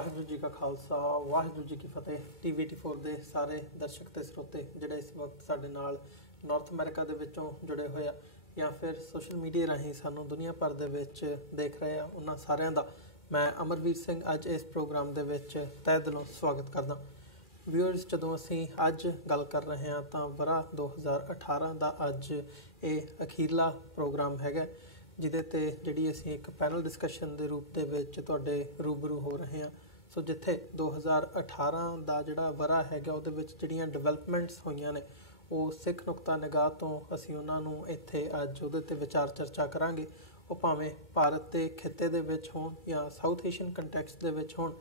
वाहिगुरू जी का खालसा वाहिगुरू जी की फतेह। TV84 ਦੇ ਸਾਰੇ ਦਰਸ਼ਕ ਤੇ ਸਰੋਤੇ ਜਿਹੜੇ ਇਸ ਵਕਤ ਸਾਡੇ ਨਾਲ ਨਾਰਥ ਅਮਰੀਕਾ ਦੇ ਵਿੱਚੋਂ ਜੁੜੇ ਹੋਏ ਆ ਜਾਂ ਫਿਰ ਸੋਸ਼ਲ ਮੀਡੀਆ ਰਾਹੀਂ ਸਾਨੂੰ ਦੁਨੀਆ ਭਰ ਦੇ ਵਿੱਚ ਦੇਖ ਰਹੇ ਆ, ਉਹਨਾਂ ਸਾਰਿਆਂ ਦਾ ਮੈਂ ਅਮਰਵੀਰ ਸਿੰਘ ਅੱਜ ਇਸ ਪ੍ਰੋਗਰਾਮ ਦੇ ਵਿੱਚ ਤਹਿ ਦਿਲੋਂ ਸਵਾਗਤ ਕਰਦਾ। ਵਿਊਅਰਸ, ਜਦੋਂ ਅਸੀਂ ਅੱਜ ਗੱਲ ਕਰ ਰਹੇ ਹਾਂ ਤਾਂ ਵਰ੍ਹਾ 2018 ਦਾ ਅੱਜ ਇਹ ਅਖੀਰਲਾ ਪ੍ਰੋਗਰਾਮ ਹੈਗਾ, ਜਿਹਦੇ ਤੇ ਜਿਹੜੀ ਅਸੀਂ ਇੱਕ ਪੈਨਲ ਡਿਸਕਸ਼ਨ ਦੇ ਰੂਪ ਦੇ ਵਿੱਚ ਤੁਹਾਡੇ ਰੂਬਰੂ ਹੋ ਰਹੇ ਹਾਂ। ਸੋ ਜਿੱਥੇ 2018 ਦਾ ਜਿਹੜਾ ਵਰ੍ਹਾ ਹੈਗਾ ਉਹਦੇ ਵਿੱਚ ਜਿਹੜੀਆਂ ਡਿਵੈਲਪਮੈਂਟਸ ਹੋਈਆਂ ਨੇ ਉਹ ਸਿੱਖ ਨੁਕਤਾ ਨਿਗਾਹ ਤੋਂ ਅਸੀਂ ਉਹਨਾਂ ਨੂੰ ਇੱਥੇ ਅੱਜ ਉਹਦੇ ਤੇ ਵਿਚਾਰ ਚਰਚਾ ਕਰਾਂਗੇ। ਉਹ ਭਾਵੇਂ ਭਾਰਤ ਦੇ ਖਿੱਤੇ ਦੇ ਵਿੱਚ ਹੋਣ ਜਾਂ ਸਾਊਥ ਏਸ਼ੀਅਨ ਕੰਟੈਕਸਟ ਦੇ ਵਿੱਚ ਹੋਣ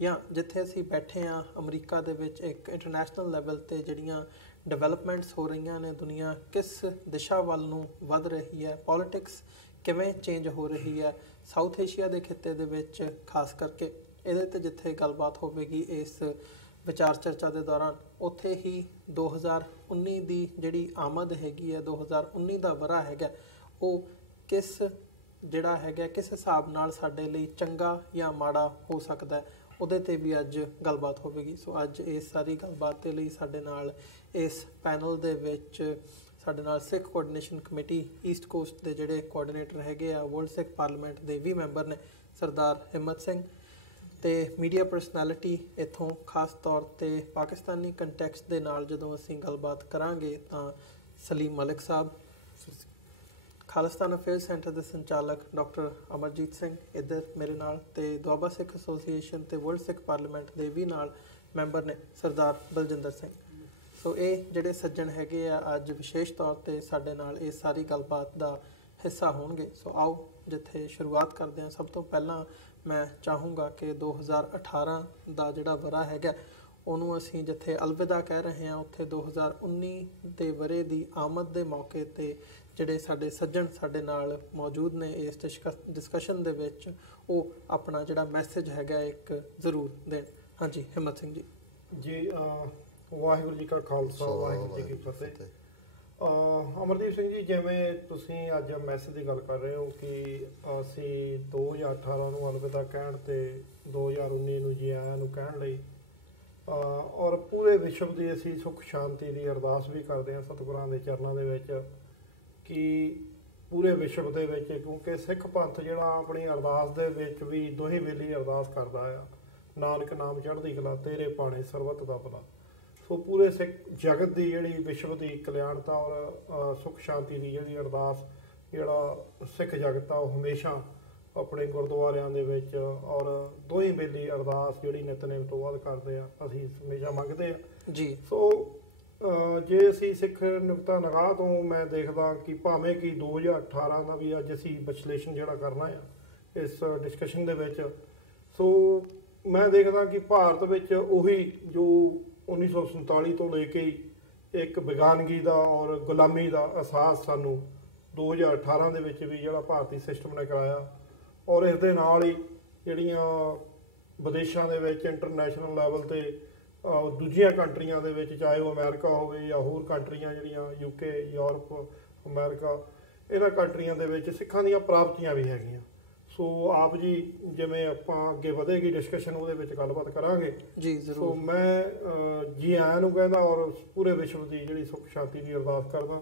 ਜਾਂ ਜਿੱਥੇ ਅਸੀਂ ਬੈਠੇ ਹਾਂ ਅਮਰੀਕਾ ਦੇ ਵਿੱਚ ਇੱਕ ਇੰਟਰਨੈਸ਼ਨਲ ਲੈਵਲ 'ਤੇ ਜਿਹੜੀਆਂ ਡਿਵੈਲਪਮੈਂਟਸ ਹੋ ਰਹੀਆਂ ਨੇ, ਦੁਨੀਆ ਕਿਸ ਦਿਸ਼ਾ ਵੱਲ ਨੂੰ ਵੱਧ ਰਹੀ ਹੈ, ਪੋਲੀਟਿਕਸ ਕਿਵੇਂ ਚੇਂਜ ਹੋ ਰਹੀ ਹੈ ਸਾਊਥ ਏਸ਼ੀਆ ਦੇ ਖਿੱਤੇ ਦੇ ਵਿੱਚ ਖਾਸ ਕਰਕੇ, ਇਹਦੇ 'ਤੇ ਜਿੱਥੇ ਗੱਲਬਾਤ ਹੋਵੇਗੀ ਇਸ ਵਿਚਾਰ ਚਰਚਾ ਦੇ ਦੌਰਾਨ, ਉੱਥੇ ਹੀ 2019 ਦੀ ਜਿਹੜੀ ਆਮਦ ਹੈਗੀ ਹੈ, 2019 ਦਾ ਵਰ੍ਹਾ ਹੈਗਾ, ਉਹ ਕਿਸ ਜਿਹੜਾ ਹੈਗਾ ਕਿਸ ਹਿਸਾਬ ਨਾਲ ਸਾਡੇ ਲਈ ਚੰਗਾ ਜਾਂ ਮਾੜਾ ਹੋ ਸਕਦਾ ਹੈ, ਉਹਦੇ 'ਤੇ ਵੀ ਅੱਜ ਗੱਲਬਾਤ ਹੋਵੇਗੀ। ਸੋ ਅੱਜ ਇਸ ਸਾਰੀ ਗੱਲਬਾਤ ਦੇ ਲਈ ਸਾਡੇ ਨਾਲ ਇਸ ਪੈਨਲ ਦੇ ਵਿੱਚ ਸਾਡੇ ਨਾਲ ਸਿੱਖ ਕੋਆਰਡੀਨੇਸ਼ਨ ਕਮੇਟੀ ਈਸਟ ਕੋਸਟ ਦੇ ਜਿਹੜੇ ਕੋਆਰਡੀਨੇਟਰ ਹੈਗੇ ਆ, ਵਰਲਡ ਸਿੱਖ ਪਾਰਲੀਮੈਂਟ ਦੇ ਵੀ ਮੈਂਬਰ ਨੇ ਸਰਦਾਰ ਹਿੰਮਤ ਸਿੰਘ, ਅਤੇ ਮੀਡੀਆ ਪਰਸਨੈਲਿਟੀ ਇੱਥੋਂ ਖਾਸ ਤੌਰ 'ਤੇ ਪਾਕਿਸਤਾਨੀ ਕੰਟੈਕਸਟ ਦੇ ਨਾਲ ਜਦੋਂ ਅਸੀਂ ਗੱਲਬਾਤ ਕਰਾਂਗੇ ਤਾਂ ਸਲੀਮ ਮਲਿਕ ਸਾਹਿਬ, ਖਾਲਿਸਤਾਨ ਅਫੇਅਰਸ ਸੈਂਟਰ ਦੇ ਸੰਚਾਲਕ ਡਾਕਟਰ ਅਮਰਜੀਤ ਸਿੰਘ ਇੱਧਰ ਮੇਰੇ ਨਾਲ, ਅਤੇ ਦੁਆਬਾ ਸਿੱਖ ਐਸੋਸੀਏਸ਼ਨ ਅਤੇ ਵਰਲਡ ਸਿੱਖ ਪਾਰਲੀਮੈਂਟ ਦੇ ਵੀ ਨਾਲ ਮੈਂਬਰ ਨੇ ਸਰਦਾਰ ਬਲਜਿੰਦਰ ਸਿੰਘ। ਸੋ ਇਹ ਜਿਹੜੇ ਸੱਜਣ ਹੈਗੇ ਆ ਅੱਜ ਵਿਸ਼ੇਸ਼ ਤੌਰ 'ਤੇ ਸਾਡੇ ਨਾਲ ਇਹ ਸਾਰੀ ਗੱਲਬਾਤ ਦਾ ਹਿੱਸਾ ਹੋਣਗੇ। ਸੋ ਆਓ ਜਿੱਥੇ ਸ਼ੁਰੂਆਤ ਕਰਦੇ ਹਾਂ, ਸਭ ਤੋਂ ਪਹਿਲਾਂ ਮੈਂ ਚਾਹੂੰਗਾ ਕਿ 2018 ਦਾ ਜਿਹੜਾ ਵਰ੍ਹਾ ਹੈਗਾ ਉਹਨੂੰ ਅਸੀਂ ਜਿੱਥੇ ਅਲਵਿਦਾ ਕਹਿ ਰਹੇ ਹਾਂ, ਉੱਥੇ 2019 ਦੇ ਵਰ੍ਹੇ ਦੀ ਆਮਦ ਦੇ ਮੌਕੇ 'ਤੇ ਜਿਹੜੇ ਸਾਡੇ ਸੱਜਣ ਸਾਡੇ ਨਾਲ ਮੌਜੂਦ ਨੇ ਇਸ ਡਿਸਕਸ਼ਨ ਦੇ ਵਿੱਚ, ਉਹ ਆਪਣਾ ਜਿਹੜਾ ਮੈਸੇਜ ਹੈਗਾ ਇੱਕ ਜ਼ਰੂਰ ਦੇਣ। ਹਾਂਜੀ ਹਿੰਮਤ ਸਿੰਘ ਜੀ। ਜੀ ਵਾਹਿਗੁਰੂ ਜੀ ਕਾ ਖਾਲਸਾ ਵਾਹਿਗੁਰੂ ਜੀ ਕੀ ਫਤਿਹ। ਅਮਰਦੀਪ ਸਿੰਘ ਜੀ, ਜਿਵੇਂ ਤੁਸੀਂ ਅੱਜ ਮੈਸੇਜ ਦੀ ਗੱਲ ਕਰ ਰਹੇ ਹੋ ਕਿ ਅਸੀਂ 2018 ਨੂੰ ਅਲਵਿਦਾ ਕਹਿਣ ਤੇ 2019 ਨੂੰ ਜੀ ਆਇਆਂ ਨੂੰ ਕਹਿਣ ਲਈ ਔਰ ਪੂਰੇ ਵਿਸ਼ਵ ਦੀ ਅਸੀਂ ਸੁੱਖ ਸ਼ਾਂਤੀ ਦੀ ਅਰਦਾਸ ਵੀ ਕਰਦੇ ਹਾਂ ਸਤਿਗੁਰਾਂ ਦੇ ਚਰਨਾਂ ਦੇ ਵਿੱਚ ਕਿ ਪੂਰੇ ਵਿਸ਼ਵ ਦੇ ਵਿੱਚ, ਕਿਉਂਕਿ ਸਿੱਖ ਪੰਥ ਜਿਹੜਾ ਆਪਣੀ ਅਰਦਾਸ ਦੇ ਵਿੱਚ ਵੀ ਦੋਹੀ ਵੇਲੀ ਅਰਦਾਸ ਕਰਦਾ ਆ, ਨਾਨਕ ਨਾਮ ਚੜ੍ਹਦੀ ਕਲਾ ਤੇਰੇ ਭਾਣੇ ਸਰਬੱਤ ਦਾ ਭਲਾ। ਸੋ ਪੂਰੇ ਸਿੱਖ ਜਗਤ ਦੀ ਜਿਹੜੀ ਵਿਸ਼ਵ ਦੀ ਕਲਿਆਣਤਾ ਔਰ ਸੁੱਖ ਸ਼ਾਂਤੀ ਦੀ ਜਿਹੜੀ ਅਰਦਾਸ ਜਿਹੜਾ ਸਿੱਖ ਜਗਤ ਆ ਉਹ ਹਮੇਸ਼ਾ ਆਪਣੇ ਗੁਰਦੁਆਰਿਆਂ ਦੇ ਵਿੱਚ ਔਰ ਦੋਹੀ ਵੇਲੀ ਅਰਦਾਸ ਜਿਹੜੀ ਨਿਤਨੇਮ ਤੋਂ ਬਾਅਦ ਕਰਦੇ ਆ, ਅਸੀਂ ਹਮੇਸ਼ਾ ਮੰਗਦੇ ਆ ਜੀ। ਸੋ ਜੇ ਅਸੀਂ ਸਿੱਖ ਨੁਕਤਾ ਨਿਗਾਹ ਤੋਂ ਮੈਂ ਦੇਖਦਾ ਕਿ ਭਾਵੇਂ ਕਿ 2018 ਦਾ ਵੀ ਅੱਜ ਅਸੀਂ ਵਿਸ਼ਲੇਸ਼ਣ ਜਿਹੜਾ ਕਰਨਾ ਆ ਇਸ ਡਿਸਕਸ਼ਨ ਦੇ ਵਿੱਚ, ਸੋ ਮੈਂ ਦੇਖਦਾ ਕਿ ਭਾਰਤ ਵਿੱਚ ਉਹੀ ਜੋ 1947 ਤੋਂ ਲੈ ਕੇ ਇੱਕ ਬੇਗਾਨਗੀ ਦਾ ਔਰ ਗੁਲਾਮੀ ਦਾ ਅਹਿਸਾਸ ਸਾਨੂੰ 2018 ਦੇ ਵਿੱਚ ਵੀ ਜਿਹੜਾ ਭਾਰਤੀ ਸਿਸਟਮ ਨੇ ਕਰਾਇਆ, ਔਰ ਇਸ ਦੇ ਨਾਲ ਹੀ ਜਿਹੜੀਆਂ ਵਿਦੇਸ਼ਾਂ ਦੇ ਵਿੱਚ ਇੰਟਰਨੈਸ਼ਨਲ ਲੈਵਲ 'ਤੇ ਦੂਜੀਆਂ ਕੰਟਰੀਆਂ ਦੇ ਵਿੱਚ, ਚਾਹੇ ਉਹ ਅਮਰੀਕਾ ਹੋਵੇ ਜਾਂ ਹੋਰ ਕੰਟਰੀਆਂ ਜਿਹੜੀਆਂ UK, ਯੂਰਪ, ਅਮਰੀਕਾ, ਇਹਨਾਂ ਕੰਟਰੀਆਂ ਦੇ ਵਿੱਚ ਸਿੱਖਾਂ ਦੀਆਂ ਪ੍ਰਾਪਤੀਆਂ ਵੀ ਹੈਗੀਆਂ। ਸੋ ਆਪ ਜੀ ਜਿਵੇਂ ਆਪਾਂ ਅੱਗੇ ਵਧੇਗੀ ਡਿਸਕਸ਼ਨ ਉਹਦੇ ਵਿੱਚ ਗੱਲਬਾਤ ਕਰਾਂਗੇ ਜੀ ਜ਼ਰੂਰ। ਸੋ ਮੈਂ ਜੀ ਆਇਆਂ ਨੂੰ ਕਹਿੰਦਾ ਔਰ ਪੂਰੇ ਵਿਸ਼ਵ ਦੀ ਜਿਹੜੀ ਸੁੱਖ ਸ਼ਾਂਤੀ ਦੀ ਅਰਦਾਸ ਕਰਦਾ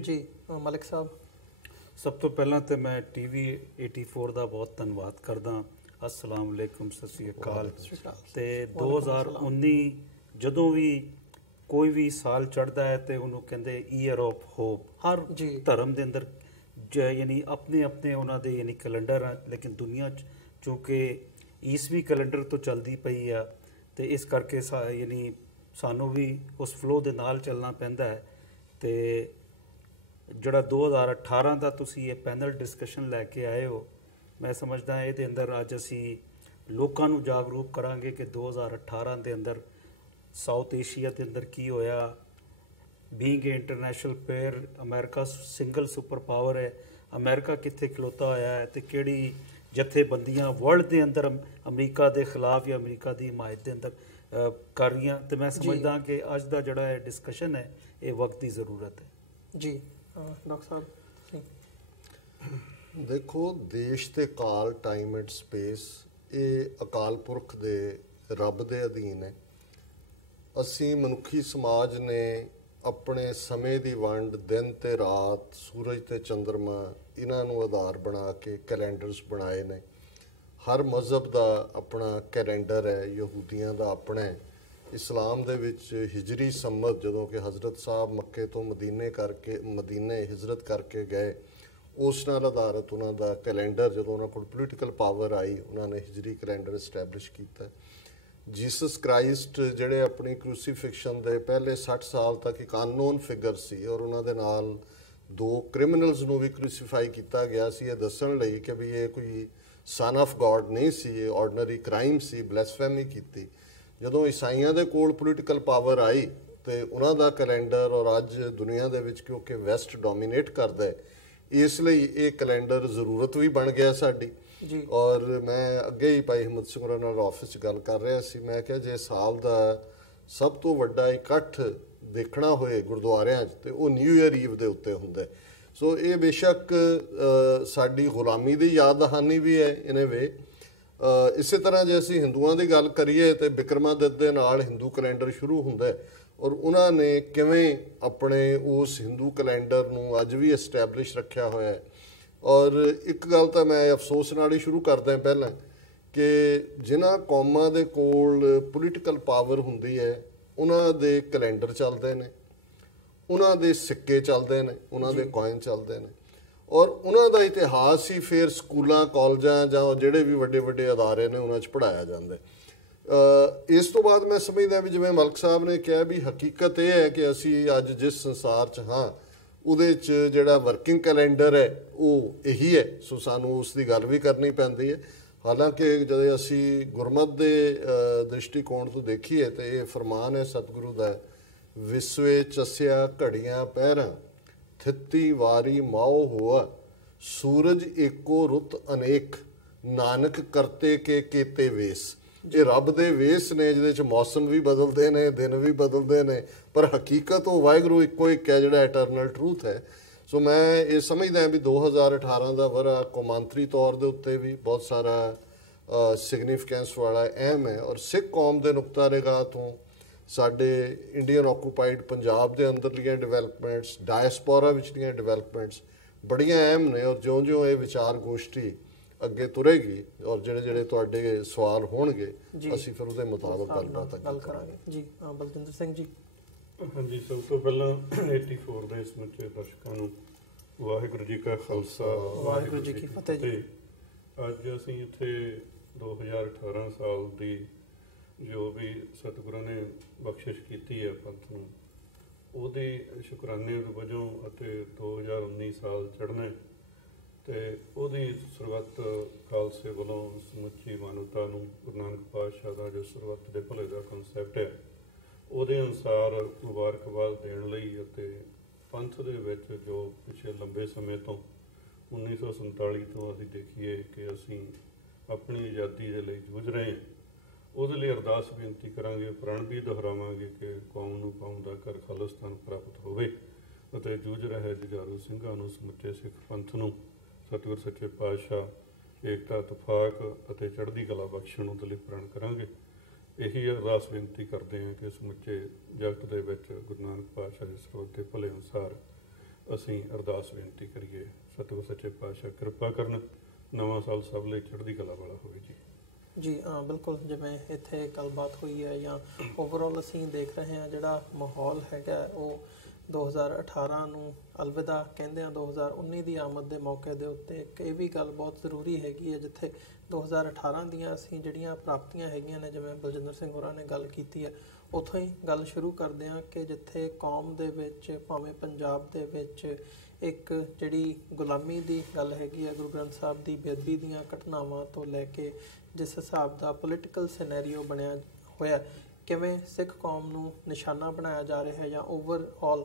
ਜੀ। ਮਲਿਕ ਸਾਹਿਬ, ਸਭ ਤੋਂ ਪਹਿਲਾਂ ਤਾਂ ਮੈਂ TV84 ਦਾ ਬਹੁਤ ਧੰਨਵਾਦ ਕਰਦਾ। ਅਸਲਾਮ ਅਲੈਕੁਮ, ਸਤਿ ਸ਼੍ਰੀ ਅਕਾਲ। ਅਤੇ 2019 ਜਦੋਂ ਵੀ ਕੋਈ ਵੀ ਸਾਲ ਚੜ੍ਹਦਾ ਹੈ ਅਤੇ ਉਹਨੂੰ ਕਹਿੰਦੇ ਈਅਰ ਆਫ ਹੋਪ। ਹਰ ਧਰਮ ਦੇ ਅੰਦਰ ਯਾਨੀ ਆਪਣੇ ਆਪਣੇ ਉਹਨਾਂ ਦੇ ਯਾਨੀ ਕੈਲੰਡਰ ਆ, ਲੇਕਿਨ ਦੁਨੀਆ 'ਚ ਚੂँਕਿ ਈਸਵੀ ਕੈਲੰਡਰ ਤੋਂ ਚੱਲਦੀ ਪਈ ਆ ਅਤੇ ਇਸ ਕਰਕੇ ਯਾਨੀ ਸਾਨੂੰ ਵੀ ਉਸ ਫਲੋ ਦੇ ਨਾਲ ਚੱਲਣਾ ਪੈਂਦਾ ਹੈ। ਅਤੇ ਜਿਹੜਾ 2018 ਦਾ ਤੁਸੀਂ ਇਹ ਪੈਨਲ ਡਿਸਕਸ਼ਨ ਲੈ ਕੇ ਆਏ ਹੋ, ਮੈਂ ਸਮਝਦਾ ਇਹਦੇ ਅੰਦਰ ਅੱਜ ਅਸੀਂ ਲੋਕਾਂ ਨੂੰ ਜਾਗਰੂਕ ਕਰਾਂਗੇ ਕਿ 2018 ਦੇ ਅੰਦਰ ਸਾਊਥ ਏਸ਼ੀਆ ਦੇ ਅੰਦਰ ਕੀ ਹੋਇਆ। ਬੀਇੰਗ ਏ ਇੰਟਰਨੈਸ਼ਨਲ ਪਲੇਅਰ, ਅਮਰੀਕਾ ਸਿੰਗਲ ਸੁਪਰ ਪਾਵਰ ਹੈ, ਅਮਰੀਕਾ ਕਿੱਥੇ ਖਲੋਤਾ ਹੋਇਆ ਹੈ ਅਤੇ ਕਿਹੜੀ ਜਥੇਬੰਦੀਆਂ ਵਰਲਡ ਦੇ ਅੰਦਰ ਅਮਰੀਕਾ ਦੇ ਖਿਲਾਫ ਜਾਂ ਅਮਰੀਕਾ ਦੀ ਹਿਮਾਇਤ ਦੇ ਅੰਦਰ ਕਰ ਰਹੀਆਂ। ਅਤੇ ਮੈਂ ਸਮਝਦਾ ਕਿ ਅੱਜ ਦਾ ਜਿਹੜਾ ਇਹ ਡਿਸਕਸ਼ਨ ਹੈ ਇਹ ਵਕਤ ਦੀ ਜ਼ਰੂਰਤ ਹੈ ਜੀ। ਡਾਕਟਰ ਸਾਹਿਬ ਦੇਖੋ, ਦੇਸ਼ ਤੇ ਕਾਲ, ਟਾਈਮ ਐਂਡ ਸਪੇਸ ਇਹ ਅਕਾਲ ਪੁਰਖ ਦੇ ਰੱਬ ਦੇ ਅਧੀਨ ਹੈ। ਅਸੀਂ ਮਨੁੱਖੀ ਸਮਾਜ ਨੇ ਆਪਣੇ ਸਮੇਂ ਦੀ ਵੰਡ, ਦਿਨ ਤੇ ਰਾਤ, ਸੂਰਜ ਤੇ ਚੰਦਰਮਾ, ਇਹਨਾਂ ਨੂੰ ਆਧਾਰ ਬਣਾ ਕੇ ਕੈਲੰਡਰਸ ਬਣਾਏ ਨੇ। ਹਰ ਮਜ਼ਹਬ ਦਾ ਆਪਣਾ ਕੈਲੰਡਰ ਹੈ, ਯਹੂਦੀਆਂ ਦਾ ਆਪਣਾ ਹੈ। ਇਸਲਾਮ ਦੇ ਵਿੱਚ ਹਿਜਰੀ ਸੰਮਤ, ਜਦੋਂ ਕਿ ਹਜ਼ਰਤ ਸਾਹਿਬ ਮੱਕੇ ਤੋਂ ਮਦੀਨੇ ਹਿਜਰਤ ਕਰਕੇ ਗਏ, ਉਸ ਨਾਲ ਆਧਾਰਿਤ ਉਹਨਾਂ ਦਾ ਕੈਲੰਡਰ, ਜਦੋਂ ਉਹਨਾਂ ਕੋਲ ਪੋਲੀਟੀਕਲ ਪਾਵਰ ਆਈ, ਉਹਨਾਂ ਨੇ ਹਿਜਰੀ ਕੈਲੰਡਰ ਐਸਟੈਬਲਿਸ਼ ਕੀਤਾ। ਜੀਸਸ ਕ੍ਰਾਈਸਟ ਜਿਹੜੇ ਆਪਣੀ ਕਰੂਸੀਫਿਕਸ਼ਨ ਦੇ ਪਹਿਲੇ 60 ਸਾਲ ਤੱਕ ਇੱਕ ਅਨਨੋਨ ਫਿਗਰ ਸੀ, ਔਰ ਉਹਨਾਂ ਦੇ ਨਾਲ 2 ਕ੍ਰਿਮੀਨਲਸ ਨੂੰ ਵੀ ਕਰੂਸੀਫਾਈ ਕੀਤਾ ਗਿਆ ਸੀ, ਇਹ ਦੱਸਣ ਲਈ ਕਿ ਵੀ ਇਹ ਕੋਈ ਸਨ ਆਫ ਗॉड ਨਹੀਂ ਸੀ, ਇਹ ਆਰਡੀਨਰੀ ਕ੍ਰਾਈਮ ਸੀ, ਬਲੈਸਫੇਮੀ ਕੀਤੀ। ਜਦੋਂ ਈਸਾਈਆਂ ਦੇ ਕੋਲ ਪੋਲੀਟੀਕਲ ਪਾਵਰ ਆਈ ਤੇ ਉਹਨਾਂ ਦਾ ਕੈਲੰਡਰ, ਔਰ ਅੱਜ ਦੁਨੀਆ ਦੇ ਵਿੱਚ ਕਿਉਂਕਿ ਵੈਸਟ ਡੋਮੀਨੇਟ ਕਰਦਾ ਹੈ, ਇਸ ਲਈ ਇਹ ਕੈਲੰਡਰ ਜ਼ਰੂਰਤ ਵੀ ਬਣ ਗਿਆ ਸਾਡੀ ਜੀ। ਔਰ ਮੈਂ ਅੱਗੇ ਹੀ ਭਾਈ ਹਿੰਮਤ ਸਿੰਘ ਹੋਰਾਂ ਨਾਲ ਆਫਿਸ 'ਚ ਗੱਲ ਕਰ ਰਿਹਾ ਸੀ, ਮੈਂ ਕਿਹਾ ਜੇ ਸਾਲ ਦਾ ਸਭ ਤੋਂ ਵੱਡਾ ਇਕੱਠ ਦੇਖਣਾ ਹੋਏ ਗੁਰਦੁਆਰਿਆਂ 'ਚ ਤੇ ਉਹ ਨਿਊ ਈਅਰ ਈਵ ਦੇ ਉੱਤੇ ਹੁੰਦਾ। ਸੋ ਇਹ ਬੇਸ਼ੱਕ ਸਾਡੀ ਗੁਲਾਮੀ ਦੀ ਯਾਦ ਦਹਾਨੀ ਵੀ ਹੈ ਇਨ ਏ ਵੇ। ਇਸੇ ਤਰ੍ਹਾਂ ਜੇ ਅਸੀਂ ਹਿੰਦੂਆਂ ਦੀ ਗੱਲ ਕਰੀਏ ਤੇ ਬਿਕਰਮਾਦਿੱਤ ਦੇ ਨਾਲ ਹਿੰਦੂ ਕੈਲੰਡਰ ਸ਼ੁਰੂ ਹੁੰਦਾ, ਔਰ ਉਹਨਾਂ ਨੇ ਕਿਵੇਂ ਆਪਣੇ ਉਸ ਹਿੰਦੂ ਕੈਲੰਡਰ ਨੂੰ ਅੱਜ ਵੀ ਐਸਟੈਬਲਿਸ਼ ਰੱਖਿਆ ਹੋਇਆ ਹੈ। ਔਰ ਇੱਕ ਗੱਲ ਤਾਂ ਮੈਂ ਅਫਸੋਸ ਨਾਲ ਹੀ ਸ਼ੁਰੂ ਕਰਦਾ ਪਹਿਲਾਂ, ਕਿ ਜਿਨ੍ਹਾਂ ਕੌਮਾਂ ਦੇ ਕੋਲ ਪੋਲੀਟੀਕਲ ਪਾਵਰ ਹੁੰਦੀ ਹੈ, ਉਹਨਾਂ ਦੇ ਕੈਲੰਡਰ ਚੱਲਦੇ ਨੇ, ਉਹਨਾਂ ਦੇ ਸਿੱਕੇ ਚੱਲਦੇ ਨੇ, ਉਹਨਾਂ ਦੇ ਕੋਇਨ ਚੱਲਦੇ ਨੇ, ਔਰ ਉਹਨਾਂ ਦਾ ਇਤਿਹਾਸ ਹੀ ਫਿਰ ਸਕੂਲਾਂ, ਕਾਲਜਾਂ ਜਾਂ ਜਿਹੜੇ ਵੀ ਵੱਡੇ ਵੱਡੇ ਅਦਾਰੇ ਨੇ ਉਹਨਾਂ 'ਚ ਪੜ੍ਹਾਇਆ ਜਾਂਦਾ। ਇਸ ਤੋਂ ਬਾਅਦ ਮੈਂ ਸਮਝਦਾ ਵੀ ਜਿਵੇਂ ਮਲਕ ਸਾਹਿਬ ਨੇ ਕਿਹਾ ਵੀ ਹਕੀਕਤ ਇਹ ਹੈ ਕਿ ਅਸੀਂ ਅੱਜ ਜਿਸ ਸੰਸਾਰ 'ਚ ਹਾਂ ਉਹਦੇ 'ਚ ਜਿਹੜਾ ਵਰਕਿੰਗ ਕੈਲੰਡਰ ਹੈ ਉਹ ਇਹੀ ਹੈ। ਸੋ ਸਾਨੂੰ ਉਸ ਦੀ ਗੱਲ ਵੀ ਕਰਨੀ ਪੈਂਦੀ ਹੈ। ਹਾਲਾਂਕਿ ਜਦੋਂ ਅਸੀਂ ਗੁਰਮਤਿ ਦੇ ਦ੍ਰਿਸ਼ਟੀਕੋਣ ਤੋਂ ਦੇਖੀਏ ਤਾਂ ਇਹ ਫਰਮਾਨ ਹੈ ਸਤਿਗੁਰੂ ਦਾ, ਵਿਸਵੇ ਚਸਿਆ ਘੜੀਆਂ ਪਹਿਰਾਂ, ਥਿੱਤੀ ਵਾਰੀ ਮਾਓ ਹੋਆ, ਸੂਰਜ ਏਕੋ ਰੁੱਤ ਅਨੇਕ, ਨਾਨਕ ਕਰਤੇ ਕੇ ਕੀਤੇ ਵੇਸ। ਇਹ ਰੱਬ ਦੇ ਵੇਸ ਨੇ ਜਿਹਦੇ 'ਚ ਮੌਸਮ ਵੀ ਬਦਲਦੇ ਨੇ, ਦਿਨ ਵੀ ਬਦਲਦੇ ਨੇ, ਪਰ ਹਕੀਕਤ ਉਹ ਵਾਹਿਗੁਰੂ ਇੱਕੋ ਇੱਕ ਹੈ ਜਿਹੜਾ ਐਟਰਨਲ ਟਰੂਥ ਹੈ। ਸੋ ਮੈਂ ਇਹ ਸਮਝਦਾ ਵੀ 2018 ਦਾ ਵਰ੍ਹਾ ਕੌਮਾਂਤਰੀ ਤੌਰ ਦੇ ਉੱਤੇ ਵੀ ਬਹੁਤ ਸਾਰਾ ਸਿਗਨੀਫਿਕੈਂਸ ਵਾਲਾ ਅਹਿਮ ਹੈ, ਔਰ ਸਿੱਖ ਕੌਮ ਦੇ ਨੁਕਤਾ ਨਿਗਾਹ ਤੋਂ ਸਾਡੇ ਇੰਡੀਅਨ ਆਕੂਪਾਈਡ ਪੰਜਾਬ ਦੇ ਅੰਦਰਲੀਆਂ ਡਿਵੈਲਪਮੈਂਟਸ, ਡਾਇਸਪੋਰਾ ਵਿਚਲੀਆਂ ਡਿਵੈਲਪਮੈਂਟਸ ਬੜੀਆਂ ਅਹਿਮ ਨੇ। ਔਰ ਜਿਉਂ-ਜਿਉਂ ਇਹ ਵਿਚਾਰ ਗੋਸ਼ਟੀ ਅੱਗੇ ਤੁਰੇਗੀ ਔਰ ਜਿਹੜੇ ਤੁਹਾਡੇ ਸਵਾਲ ਹੋਣਗੇ, ਅਸੀਂ ਫਿਰ ਉਹਦੇ ਮੁਤਾਬਕ ਗੱਲਬਾਤ ਕਰਾਂਗੇ। ਜੀ ਬਲਜਿੰਦਰ ਸਿੰਘ ਜੀ। ਹਾਂਜੀ, ਸਭ ਤੋਂ ਪਹਿਲਾਂ 84 ਦੇ ਸਮੁੱਚੇ ਦਰਸ਼ਕਾਂ ਨੂੰ ਵਾਹਿਗੁਰੂ ਜੀ ਕਾ ਖਾਲਸਾ, ਵਾਹਿਗੁਰੂ ਜੀ ਕੀ ਫਤਿਹ। ਅੱਜ ਅਸੀਂ ਇੱਥੇ 2018 ਸਾਲ ਦੀ ਜੋ ਵੀ ਸਤਿਗੁਰਾਂ ਨੇ ਬਖਸ਼ਿਸ਼ ਕੀਤੀ ਹੈ ਪੰਥ ਨੂੰ, ਉਹਦੇ ਸ਼ੁਕਰਾਨੇ ਵਜੋਂ ਅਤੇ 2019 ਸਾਲ ਚੜ੍ਹਨਾ ਤੇ ਉਹਦੀ ਸਰਬੱਤ ਖਾਲਸੇ ਵੱਲੋਂ ਸਮੁੱਚੀ ਮਾਨਵਤਾ ਨੂੰ ਗੁਰੂ ਨਾਨਕ ਪਾਤਸ਼ਾਹ ਦਾ ਜੋ ਸਰਬੱਤ ਦੇ ਭਲੇ ਦਾ ਕਨਸੈਪਟ ਹੈ ਉਹਦੇ ਅਨੁਸਾਰ ਮੁਬਾਰਕਬਾਦ ਦੇਣ ਲਈ, ਅਤੇ ਪੰਥ ਦੇ ਵਿੱਚ ਜੋ ਪਿਛਲੇ ਲੰਬੇ ਸਮੇਂ ਤੋਂ 1947 ਤੋਂ ਅਸੀਂ ਦੇਖੀਏ ਕਿ ਅਸੀਂ ਆਪਣੀ ਆਜ਼ਾਦੀ ਦੇ ਲਈ ਜੂਝ ਰਹੇ ਹਾਂ, ਉਹਦੇ ਲਈ ਅਰਦਾਸ ਬੇਨਤੀ ਕਰਾਂਗੇ, ਪ੍ਰਣ ਵੀ ਦੁਹਰਾਵਾਂਗੇ ਕਿ ਕੌਮ ਨੂੰ ਕੌਮ ਦਾ ਘਰ ਖਾਲਿਸਤਾਨ ਪ੍ਰਾਪਤ ਹੋਵੇ, ਅਤੇ ਜੂਝ ਰਹੇ ਜੁਝਾਰੂ ਸਿੰਘਾਂ ਨੂੰ, ਸਮੁੱਚੇ ਸਿੱਖ ਪੰਥ ਨੂੰ ਸਤਿਗੁਰ ਸੱਚੇ ਪਾਤਸ਼ਾਹ ਏਕਤਾ, ਇਤਫਾਕ ਅਤੇ ਚੜ੍ਹਦੀ ਕਲਾ ਬਖਸ਼ਣ ਨੂੰ ਲਈ ਪ੍ਰਣ ਕਰਾਂਗੇ। ਇਹੀ ਅਰਦਾਸ ਬੇਨਤੀ ਕਰਦੇ ਹਾਂ ਕਿ ਸਮੁੱਚੇ ਜਗਤ ਦੇ ਵਿੱਚ ਗੁਰੂ ਨਾਨਕ ਪਾਤਸ਼ਾਹ ਦੇ ਸਰਬੱਤ ਦੇ ਭਲੇ ਅਨੁਸਾਰ ਅਸੀਂ ਅਰਦਾਸ ਬੇਨਤੀ ਕਰੀਏ, ਸਤਿਗੁਰ ਸੱਚੇ ਪਾਤਸ਼ਾਹ ਕਿਰਪਾ ਕਰਨ, ਨਵਾਂ ਸਾਲ ਸਭ ਲਈ ਚੜ੍ਹਦੀ ਕਲਾ ਵਾਲਾ ਹੋਵੇ ਜੀ। ਜੀ ਬਿਲਕੁਲ, ਜਿਵੇਂ ਇੱਥੇ ਗੱਲਬਾਤ ਹੋਈ ਹੈ ਜਾਂ ਓਵਰਆਲ ਅਸੀਂ ਦੇਖ ਰਹੇ ਹਾਂ ਜਿਹੜਾ ਮਾਹੌਲ ਹੈਗਾ ਉਹ 2018 ਨੂੰ ਅਲਵਿਦਾ ਕਹਿੰਦਿਆਂ 2019 ਦੀ ਆਮਦ ਦੇ ਮੌਕੇ ਦੇ ਉੱਤੇ ਇੱਕ ਇਹ ਵੀ ਗੱਲ ਬਹੁਤ ਜ਼ਰੂਰੀ ਹੈਗੀ ਹੈ, ਜਿੱਥੇ 2018 ਦੀਆਂ ਅਸੀਂ ਜਿਹੜੀਆਂ ਪ੍ਰਾਪਤੀਆਂ ਹੈਗੀਆਂ ਨੇ, ਜਿਵੇਂ ਬਲਜਿੰਦਰ ਸਿੰਘ ਹੋਰਾਂ ਨੇ ਗੱਲ ਕੀਤੀ ਹੈ, ਉੱਥੋਂ ਹੀ ਗੱਲ ਸ਼ੁਰੂ ਕਰਦੇ ਹਾਂ ਕਿ ਜਿੱਥੇ ਕੌਮ ਦੇ ਵਿੱਚ ਭਾਵੇਂ ਪੰਜਾਬ ਦੇ ਵਿੱਚ ਇੱਕ ਜਿਹੜੀ ਗੁਲਾਮੀ ਦੀ ਗੱਲ ਹੈਗੀ ਹੈ, ਗੁਰੂ ਗ੍ਰੰਥ ਸਾਹਿਬ ਦੀ ਬੇਅਦਬੀ ਦੀਆਂ ਘਟਨਾਵਾਂ ਤੋਂ ਲੈ ਕੇ ਜਿਸ ਹਿਸਾਬ ਦਾ ਪੋਲੀਟੀਕਲ ਸਿਨੈਰੀਓ ਬਣਿਆ ਹੋਇਆ, ਕਿਵੇਂ ਸਿੱਖ ਕੌਮ ਨੂੰ ਨਿਸ਼ਾਨਾ ਬਣਾਇਆ ਜਾ ਰਿਹਾ ਹੈ, ਜਾਂ ਓਵਰਆਲ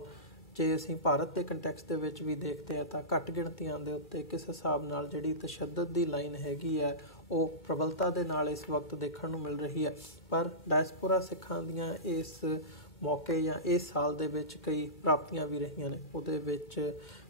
ਜੇ ਅਸੀਂ ਭਾਰਤ ਦੇ ਕੰਟੈਕਸਟ ਦੇ ਵਿੱਚ ਵੀ ਦੇਖਦੇ ਹਾਂ ਤਾਂ ਘੱਟ ਗਿਣਤੀਆਂ ਦੇ ਉੱਤੇ ਕਿਸ ਹਿਸਾਬ ਨਾਲ ਜਿਹੜੀ ਤਸ਼ੱਦਦ ਦੀ ਲਾਈਨ ਹੈਗੀ ਹੈ ਉਹ ਪ੍ਰਬਲਤਾ ਦੇ ਨਾਲ ਇਸ ਵਕਤ ਦੇਖਣ ਨੂੰ ਮਿਲ ਰਹੀ ਹੈ। ਪਰ ਡਾਇਸਪੋਰਾ ਸਿੱਖਾਂ ਦੀਆਂ ਇਸ ਮੌਕੇ ਜਾਂ ਇਸ ਸਾਲ ਦੇ ਵਿੱਚ ਕਈ ਪ੍ਰਾਪਤੀਆਂ ਵੀ ਰਹੀਆਂ ਨੇ। ਉਹਦੇ ਵਿੱਚ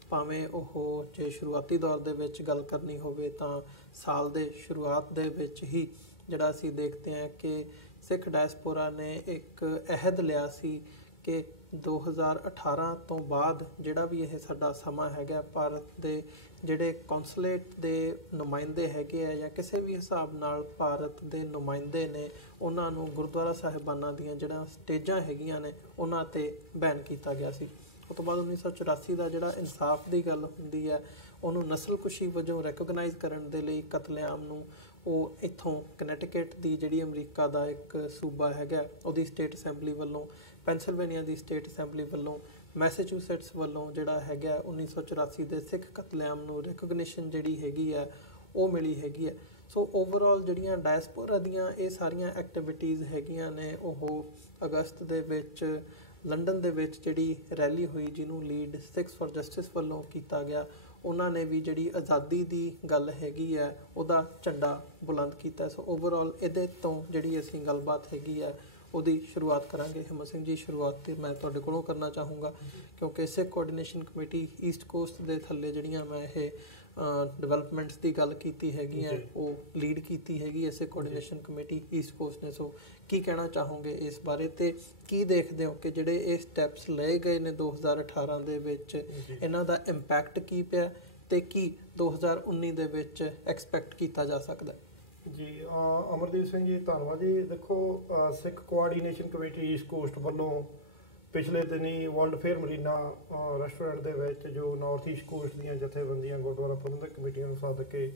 ਭਾਵੇਂ ਉਹ ਜੇ ਸ਼ੁਰੂਆਤੀ ਦੌਰ ਦੇ ਵਿੱਚ ਗੱਲ ਕਰਨੀ ਹੋਵੇ ਤਾਂ ਸਾਲ ਦੇ ਸ਼ੁਰੂਆਤ ਦੇ ਵਿੱਚ ਹੀ ਜਿਹੜਾ ਅਸੀਂ ਦੇਖਦੇ ਹਾਂ ਕਿ ਸਿੱਖ ਡਾਇਸਪੋਰਾ ਨੇ ਇੱਕ ਅਹਿਦ ਲਿਆ ਸੀ ਕਿ 2018 ਤੋਂ ਬਾਅਦ ਜਿਹੜਾ ਵੀ ਇਹ ਸਾਡਾ ਸਮਾਂ ਹੈਗਾ, ਭਾਰਤ ਦੇ ਜਿਹੜੇ ਕੌਂਸਲੇਟ ਦੇ ਨੁਮਾਇੰਦੇ ਹੈਗੇ ਆ ਜਾਂ ਕਿਸੇ ਵੀ ਹਿਸਾਬ ਨਾਲ ਭਾਰਤ ਦੇ ਨੁਮਾਇੰਦੇ ਨੇ, ਉਹਨਾਂ ਨੂੰ ਗੁਰਦੁਆਰਾ ਸਾਹਿਬਾਨਾਂ ਦੀਆਂ ਜਿਹੜਾ ਸਟੇਜਾਂ ਹੈਗੀਆਂ ਨੇ ਉਹਨਾਂ 'ਤੇ ਬੈਨ ਕੀਤਾ ਗਿਆ ਸੀ। ਉਸ ਤੋਂ ਬਾਅਦ 1984 ਦਾ ਜਿਹੜਾ ਇਨਸਾਫ ਦੀ ਗੱਲ ਹੁੰਦੀ ਹੈ, ਉਹਨੂੰ ਨਸਲਕੁਸ਼ੀ ਵਜੋਂ ਰੈਕੋਗਨਾਈਜ਼ ਕਰਨ ਦੇ ਲਈ ਕਤਲੇਆਮ ਨੂੰ ਉਹ ਇੱਥੋਂ ਕਨੈਟੀਕਟ ਦੀ ਜਿਹੜੀ ਅਮਰੀਕਾ ਦਾ ਇੱਕ ਸੂਬਾ ਹੈਗਾ, ਉਹਦੀ ਸਟੇਟ ਅਸੈਂਬਲੀ ਵੱਲੋਂ, ਪੈਨਸਿਲਵੇਨੀਆ ਦੀ ਸਟੇਟ ਅਸੈਂਬਲੀ ਵੱਲੋਂ, ਮੈਸੇਚੂਸੈਟਸ ਵੱਲੋਂ ਜਿਹੜਾ ਹੈਗਾ 1984 ਦੇ ਸਿੱਖ ਕਤਲੇਆਮ ਨੂੰ ਰੈਕੋਗਨੀਸ਼ਨ ਜਿਹੜੀ ਹੈਗੀ ਹੈ ਉਹ ਮਿਲੀ ਹੈਗੀ ਹੈ। ਸੋ ਓਵਰਆਲ ਜਿਹੜੀਆਂ ਡਾਇਸਪੋਰਾ ਦੀਆਂ ਇਹ ਸਾਰੀਆਂ ਐਕਟੀਵਿਟੀਜ਼ ਹੈਗੀਆਂ ਨੇ, ਉਹ ਅਗਸਤ ਦੇ ਵਿੱਚ ਲੰਡਨ ਦੇ ਵਿੱਚ ਜਿਹੜੀ ਰੈਲੀ ਹੋਈ ਜਿਹਨੂੰ ਲੀਡ ਸਿੱਖਸ ਫॉर ਜਸਟਿਸ ਵੱਲੋਂ ਕੀਤਾ ਗਿਆ, ਉਹਨਾਂ ਨੇ ਵੀ ਜਿਹੜੀ ਆਜ਼ਾਦੀ ਦੀ ਗੱਲ ਹੈਗੀ ਹੈ ਉਹਦਾ ਝੰਡਾ ਬੁਲੰਦ ਕੀਤਾ। ਸੋ ਓਵਰਆਲ ਇਹਦੇ ਤੋਂ ਜਿਹੜੀ ਅਸੀਂ ਗੱਲਬਾਤ ਹੈਗੀ ਹੈ ਉਹਦੀ ਸ਼ੁਰੂਆਤ ਕਰਾਂਗੇ। ਹਿੰਮਤ ਸਿੰਘ ਜੀ, ਸ਼ੁਰੂਆਤ ਤੇ ਮੈਂ ਤੁਹਾਡੇ ਕੋਲੋਂ ਕਰਨਾ ਚਾਹੂੰਗਾ ਕਿਉਂਕਿ ਸਿੱਖ ਕੋਆਰਡੀਨੇਸ਼ਨ ਕਮੇਟੀ ਈਸਟ ਕੋਸਟ ਦੇ ਥੱਲੇ ਜਿਹੜੀਆਂ ਮੈਂ ਇਹ ਡਿਵੈਲਪਮੈਂਟਸ ਦੀ ਗੱਲ ਕੀਤੀ ਹੈਗੀ ਹੈ ਉਹ ਲੀਡ ਕੀਤੀ ਹੈਗੀ ਸਿੱਖ ਕੋਆਰਡੀਨੇਸ਼ਨ ਕਮੇਟੀ ਈਸਟ ਕੋਸਟ ਨੇ। ਸੋ ਕੀ ਕਹਿਣਾ ਚਾਹੋਗੇ ਇਸ ਬਾਰੇ ਤੇ ਕੀ ਦੇਖਦੇ ਹੋ ਕਿ ਜਿਹੜੇ ਇਹ ਸਟੈਪਸ ਲਏ ਗਏ ਨੇ 2018 ਦੇ ਵਿੱਚ, ਇਹਨਾਂ ਦਾ ਇੰਪੈਕਟ ਕੀ ਪਿਆ ਤੇ ਕੀ 2019 ਦੇ ਵਿੱਚ ਐਕਸਪੈਕਟ ਕੀਤਾ ਜਾ ਸਕਦਾ? ਜੀ ਅਮਰਦੀਪ ਸਿੰਘ ਜੀ, ਧੰਨਵਾਦ ਜੀ। ਦੇਖੋ, ਸਿੱਖ ਕੋਆਰਡੀਨੇਸ਼ਨ ਕਮੇਟੀ ਈਸਟ ਕੋਸਟ ਵੱਲੋਂ ਪਿਛਲੇ ਦਿਨੀ ਵਰਲਡ ਫੇਅਰ ਮਰੀਨਾ ਰੈਸਟੋਰੈਂਟ ਦੇ ਵਿੱਚ ਜੋ ਨਾਰਥ ਈਸਟ ਕੋਸਟ ਦੀਆਂ ਜਥੇਬੰਦੀਆਂ, ਗੁਰਦੁਆਰਾ ਪ੍ਰਬੰਧਕ ਕਮੇਟੀਆਂ ਨੂੰ ਸੱਦ ਕੇ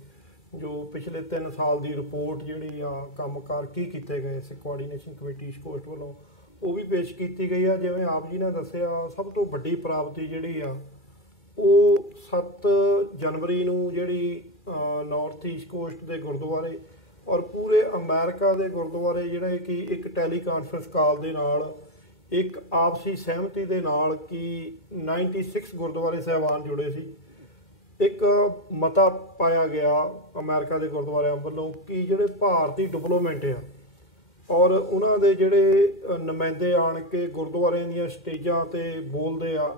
ਜੋ ਪਿਛਲੇ 3 ਸਾਲ ਦੀ ਰਿਪੋਰਟ ਜਿਹੜੀ ਆ ਕੰਮਕਾਰ ਕੀ ਕੀਤੇ ਗਏ ਸਿੱਖ ਕੋਆਰਡੀਨੇਸ਼ਨ ਕਮੇਟੀ ਈਸਟ ਕੋਸਟ ਵੱਲੋਂ, ਉਹ ਵੀ ਪੇਸ਼ ਕੀਤੀ ਗਈ ਆ। ਜਿਵੇਂ ਆਪ ਜੀ ਨੇ ਦੱਸਿਆ, ਸਭ ਤੋਂ ਵੱਡੀ ਪ੍ਰਾਪਤੀ ਜਿਹੜੀ ਆ ਉਹ 7 ਜਨਵਰੀ ਨੂੰ ਜਿਹੜੀ ਨਾਰਥ ਈਸਟ ਕੋਸਟ ਦੇ ਗੁਰਦੁਆਰੇ ਔਰ ਪੂਰੇ ਅਮਰੀਕਾ ਦੇ ਗੁਰਦੁਆਰੇ ਜਿਹੜੇ ਕਿ ਇੱਕ ਟੈਲੀ ਕਾਨਫਰੰਸ ਕਾਲ ਦੇ ਨਾਲ ਇੱਕ ਆਪਸੀ ਸਹਿਮਤੀ ਦੇ ਨਾਲ ਕਿ 96 ਗੁਰਦੁਆਰੇ ਸਾਹਿਬਾਨ ਜੁੜੇ ਸੀ, ਇੱਕ ਮਤਾ ਪਾਇਆ ਗਿਆ ਅਮਰੀਕਾ ਦੇ ਗੁਰਦੁਆਰਿਆਂ ਵੱਲੋਂ ਕਿ ਜਿਹੜੇ ਭਾਰਤੀ ਡਿਪਲੋਮੈਟ ਆ ਔਰ ਉਹਨਾਂ ਦੇ ਜਿਹੜੇ ਨੁਮਾਇੰਦੇ ਆਣ ਕੇ ਗੁਰਦੁਆਰਿਆਂ ਦੀਆਂ ਸਟੇਜਾਂ 'ਤੇ ਬੋਲਦੇ ਆ,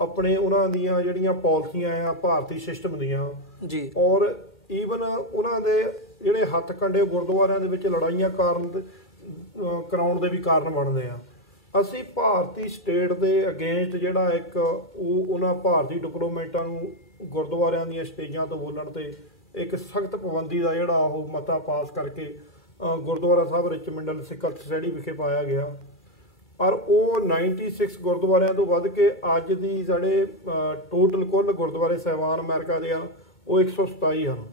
ਆਪਣੇ ਉਹਨਾਂ ਦੀਆਂ ਜਿਹੜੀਆਂ ਪਾਲਿਸੀਆਂ ਆ ਭਾਰਤੀ ਸਿਸਟਮ ਦੀਆਂ ਜੀ, ਔਰ ਈਵਨ ਉਹਨਾਂ ਦੇ ਜਿਹੜੇ ਹੱਥ ਕੰਡੇ ਗੁਰਦੁਆਰਿਆਂ ਦੇ ਵਿੱਚ ਲੜਾਈਆਂ ਕਰਾਉਣ ਦੇ ਵੀ ਕਾਰਨ ਬਣਦੇ ਆ। ਅਸੀਂ ਭਾਰਤੀ ਸਟੇਟ ਦੇ ਅਗੇਂਸਟ ਜਿਹੜਾ ਇੱਕ ਉਹਨਾਂ ਭਾਰਤੀ ਡਿਪਲੋਮੈਟਾਂ ਨੂੰ ਗੁਰਦੁਆਰਿਆਂ ਦੀਆਂ ਸਟੇਜਾਂ ਤੋਂ ਬੋਲਣ ਤੇ ਇੱਕ ਸਖਤ ਪਾਬੰਦੀ ਦਾ ਜਿਹੜਾ ਉਹ ਮਤਾ ਪਾਸ ਕਰਕੇ ਗੁਰਦੁਆਰਾ ਸਾਹਿਬ ਰਿਚਮੰਡਲ ਸਿੱਖ ਸੋਸਾਇਟੀ ਵਿਖੇ ਪਾਇਆ ਗਿਆ। ਔਰ ਉਹ 96 ਗੁਰਦੁਆਰਿਆਂ ਤੋਂ ਵੱਧ ਕੇ ਅੱਜ ਦੀ ਜਿਹੜੇ ਟੋਟਲ ਕੁੱਲ ਗੁਰਦੁਆਰੇ ਸਾਹਿਬਾਨ ਅਮਰੀਕਾ ਦੇ ਆ ਉਹ 127 ਹਨ।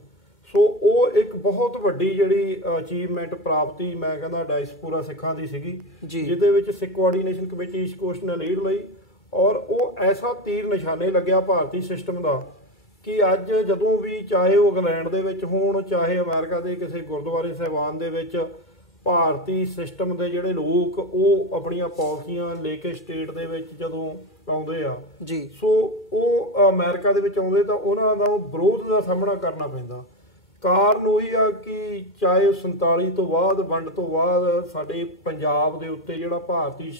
ਸੋ ਉਹ ਇੱਕ ਬਹੁਤ ਵੱਡੀ ਜਿਹੜੀ ਅਚੀਵਮੈਂਟ ਪ੍ਰਾਪਤੀ ਮੈਂ ਕਹਿੰਦਾ ਡਾਇਸਪੋਰਾ ਸਿੱਖਾਂ ਦੀ ਸੀਗੀ, ਜਿਹਦੇ ਵਿੱਚ ਸਿੱਖ ਕੋਆਰਡੀਨੇਸ਼ਨ ਕਮੇਟੀ ਈਸਟ ਕੋਸਟ ਨੇ ਲੀਡ ਲਈ। ਔਰ ਉਹ ਐਸਾ ਤੀਰ ਨਿਸ਼ਾਨੇ ਲੱਗਿਆ ਭਾਰਤੀ ਸਿਸਟਮ ਦਾ ਕਿ ਅੱਜ ਜਦੋਂ ਵੀ ਚਾਹੇ ਉਹ ਇੰਗਲੈਂਡ ਦੇ ਵਿੱਚ ਹੋਣ, ਚਾਹੇ ਅਮਰੀਕਾ ਦੇ ਕਿਸੇ ਗੁਰਦੁਆਰੇ ਸਾਹਿਬਾਨ ਦੇ ਵਿੱਚ, ਭਾਰਤੀ ਸਿਸਟਮ ਦੇ ਜਿਹੜੇ ਲੋਕ ਉਹ ਆਪਣੀਆਂ ਪਾਲਿਸੀਆਂ ਲੈ ਕੇ ਸਟੇਟ ਦੇ ਵਿੱਚ ਜਦੋਂ ਆਉਂਦੇ ਆ ਜੀ, ਸੋ ਉਹ ਅਮਰੀਕਾ ਦੇ ਵਿੱਚ ਆਉਂਦੇ ਤਾਂ ਉਹਨਾਂ ਦਾ ਵਿਰੋਧ ਦਾ ਸਾਹਮਣਾ ਕਰਨਾ ਪੈਂਦਾ। ਕਾਰਨ ਉਹੀ ਆ ਕਿ ਚਾਹੇ 47 ਤੋਂ ਬਾਅਦ, ਵੰਡ ਤੋਂ ਬਾਅਦ ਸਾਡੇ ਪੰਜਾਬ ਦੇ ਉੱਤੇ ਜਿਹੜਾ ਭਾਰਤੀ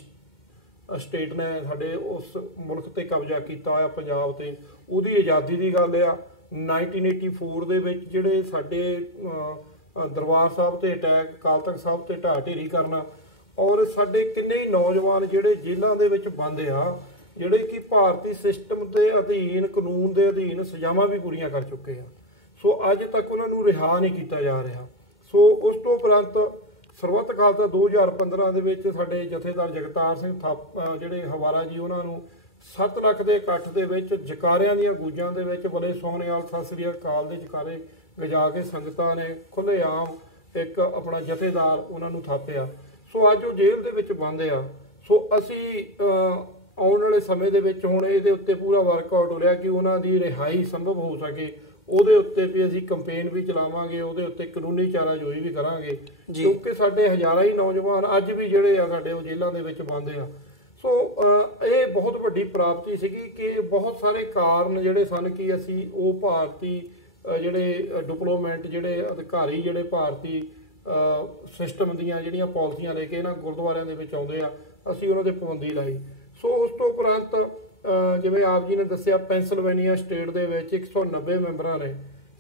ਸਟੇਟ ਨੇ ਸਾਡੇ ਉਸ ਮੁਲਕ ਤੇ ਕਬਜ਼ਾ ਕੀਤਾ ਹੋਇਆ ਪੰਜਾਬ ਤੇ, ਉਹਦੀ ਆਜ਼ਾਦੀ ਦੀ ਗੱਲ ਆ। 1984 ਦੇ ਵਿੱਚ ਜਿਹੜੇ ਸਾਡੇ ਦਰਬਾਰ ਸਾਹਿਬ ਤੇ ਅਟੈਕ, ਅਕਾਲ ਤਖਤ ਸਾਹਿਬ ਤੇ ਢਾਹ ਢੇਰੀ ਕਰਨਾ, ਔਰ ਸਾਡੇ ਕਿੰਨੇ ਹੀ ਨੌਜਵਾਨ ਜਿਹੜੇ ਜੇਲ੍ਹਾਂ ਦੇ ਵਿੱਚ ਬੰਦ ਆ, ਜਿਹੜੇ ਕਿ ਭਾਰਤੀ ਸਿਸਟਮ ਦੇ ਅਧੀਨ, ਕਾਨੂੰਨ ਦੇ ਅਧੀਨ ਸਜ਼ਾਵਾਂ ਵੀ ਪੂਰੀਆਂ ਕਰ ਚੁੱਕੇ ਆ। ਸੋ ਅੱਜ ਤੱਕ ਉਹਨਾਂ ਨੂੰ ਰਿਹਾ ਨਹੀਂ ਕੀਤਾ ਜਾ ਰਿਹਾ। ਸੋ ਉਸ ਤੋਂ ਉਪਰੰਤ ਸਰਬੱਤ ਖਾਲਸਾ 2015 ਦੇ ਵਿੱਚ ਸਾਡੇ ਜਥੇਦਾਰ ਜਗਤਾਰ ਸਿੰਘ ਜਿਹੜੇ ਹਵਾਰਾ ਜੀ, ਉਹਨਾਂ ਨੂੰ 7 ਲੱਖ ਦੇ ਇਕੱਠ ਦੇ ਵਿੱਚ ਜਕਾਰਿਆਂ ਦੀਆਂ ਗੂੰਜਾਂ ਦੇ ਵਿੱਚ ਬਲੇ ਸੋਹਣਿਆਲ ਸਤਿ ਸ੍ਰੀ ਅਕਾਲ ਦੇ ਜਕਾਰੇ ਵਜਾ ਕੇ ਸੰਗਤਾਂ ਨੇ ਖੁੱਲ੍ਹੇਆਮ ਇੱਕ ਆਪਣਾ ਜਥੇਦਾਰ ਉਹਨਾਂ ਨੂੰ ਥਾਪਿਆ। ਸੋ ਅੱਜ ਉਹ ਜੇਲ੍ਹ ਦੇ ਵਿੱਚ ਬੰਦ ਆ। ਸੋ ਅਸੀਂ ਆਉਣ ਵਾਲੇ ਸਮੇਂ ਦੇ ਵਿੱਚ ਹੁਣ ਇਹਦੇ ਉੱਤੇ ਪੂਰਾ ਵਰਕਆਊਟ ਹੋ ਰਿਹਾ ਕਿ ਉਹਨਾਂ ਦੀ ਰਿਹਾਈ ਸੰਭਵ ਹੋ ਸਕੇ। ਉਹਦੇ ਉੱਤੇ ਵੀ ਅਸੀਂ ਕੰਪੇਨ ਵੀ ਚਲਾਵਾਂਗੇ, ਉਹਦੇ ਉੱਤੇ ਕਾਨੂੰਨੀ ਚਾਰਾਜੋਈ ਵੀ ਕਰਾਂਗੇ, ਕਿਉਂਕਿ ਸਾਡੇ ਹਜ਼ਾਰਾਂ ਹੀ ਨੌਜਵਾਨ ਅੱਜ ਵੀ ਜਿਹੜੇ ਆ ਸਾਡੇ ਉਹ ਜੇਲ੍ਹਾਂ ਦੇ ਵਿੱਚ ਬੰਦ ਆ। ਸੋ ਇਹ ਬਹੁਤ ਵੱਡੀ ਪ੍ਰਾਪਤੀ ਸੀਗੀ ਕਿ ਬਹੁਤ ਸਾਰੇ ਕਾਰਨ ਜਿਹੜੇ ਸਨ ਕਿ ਅਸੀਂ ਉਹ ਭਾਰਤੀ ਜਿਹੜੇ ਡਿਪਲੋਮੈਟ, ਜਿਹੜੇ ਅਧਿਕਾਰੀ, ਜਿਹੜੇ ਭਾਰਤੀ ਸਿਸਟਮ ਦੀਆਂ ਜਿਹੜੀਆਂ ਪਾਲਿਸੀਆਂ ਲੈ ਕੇ ਇਹਨਾਂ ਗੁਰਦੁਆਰਿਆਂ ਦੇ ਵਿੱਚ ਆਉਂਦੇ ਆ, ਅਸੀਂ ਉਹਨਾਂ 'ਤੇ ਪਾਬੰਦੀ ਲਾਈ। ਸੋ ਉਸ ਤੋਂ ਉਪਰੰਤ ਜਿਵੇਂ ਆਪ ਜੀ ਨੇ ਦੱਸਿਆ ਪੈਂਸਿਲਵੇਨੀਆ ਸਟੇਟ ਦੇ ਵਿੱਚ 190 ਮੈਂਬਰਾਂ ਨੇ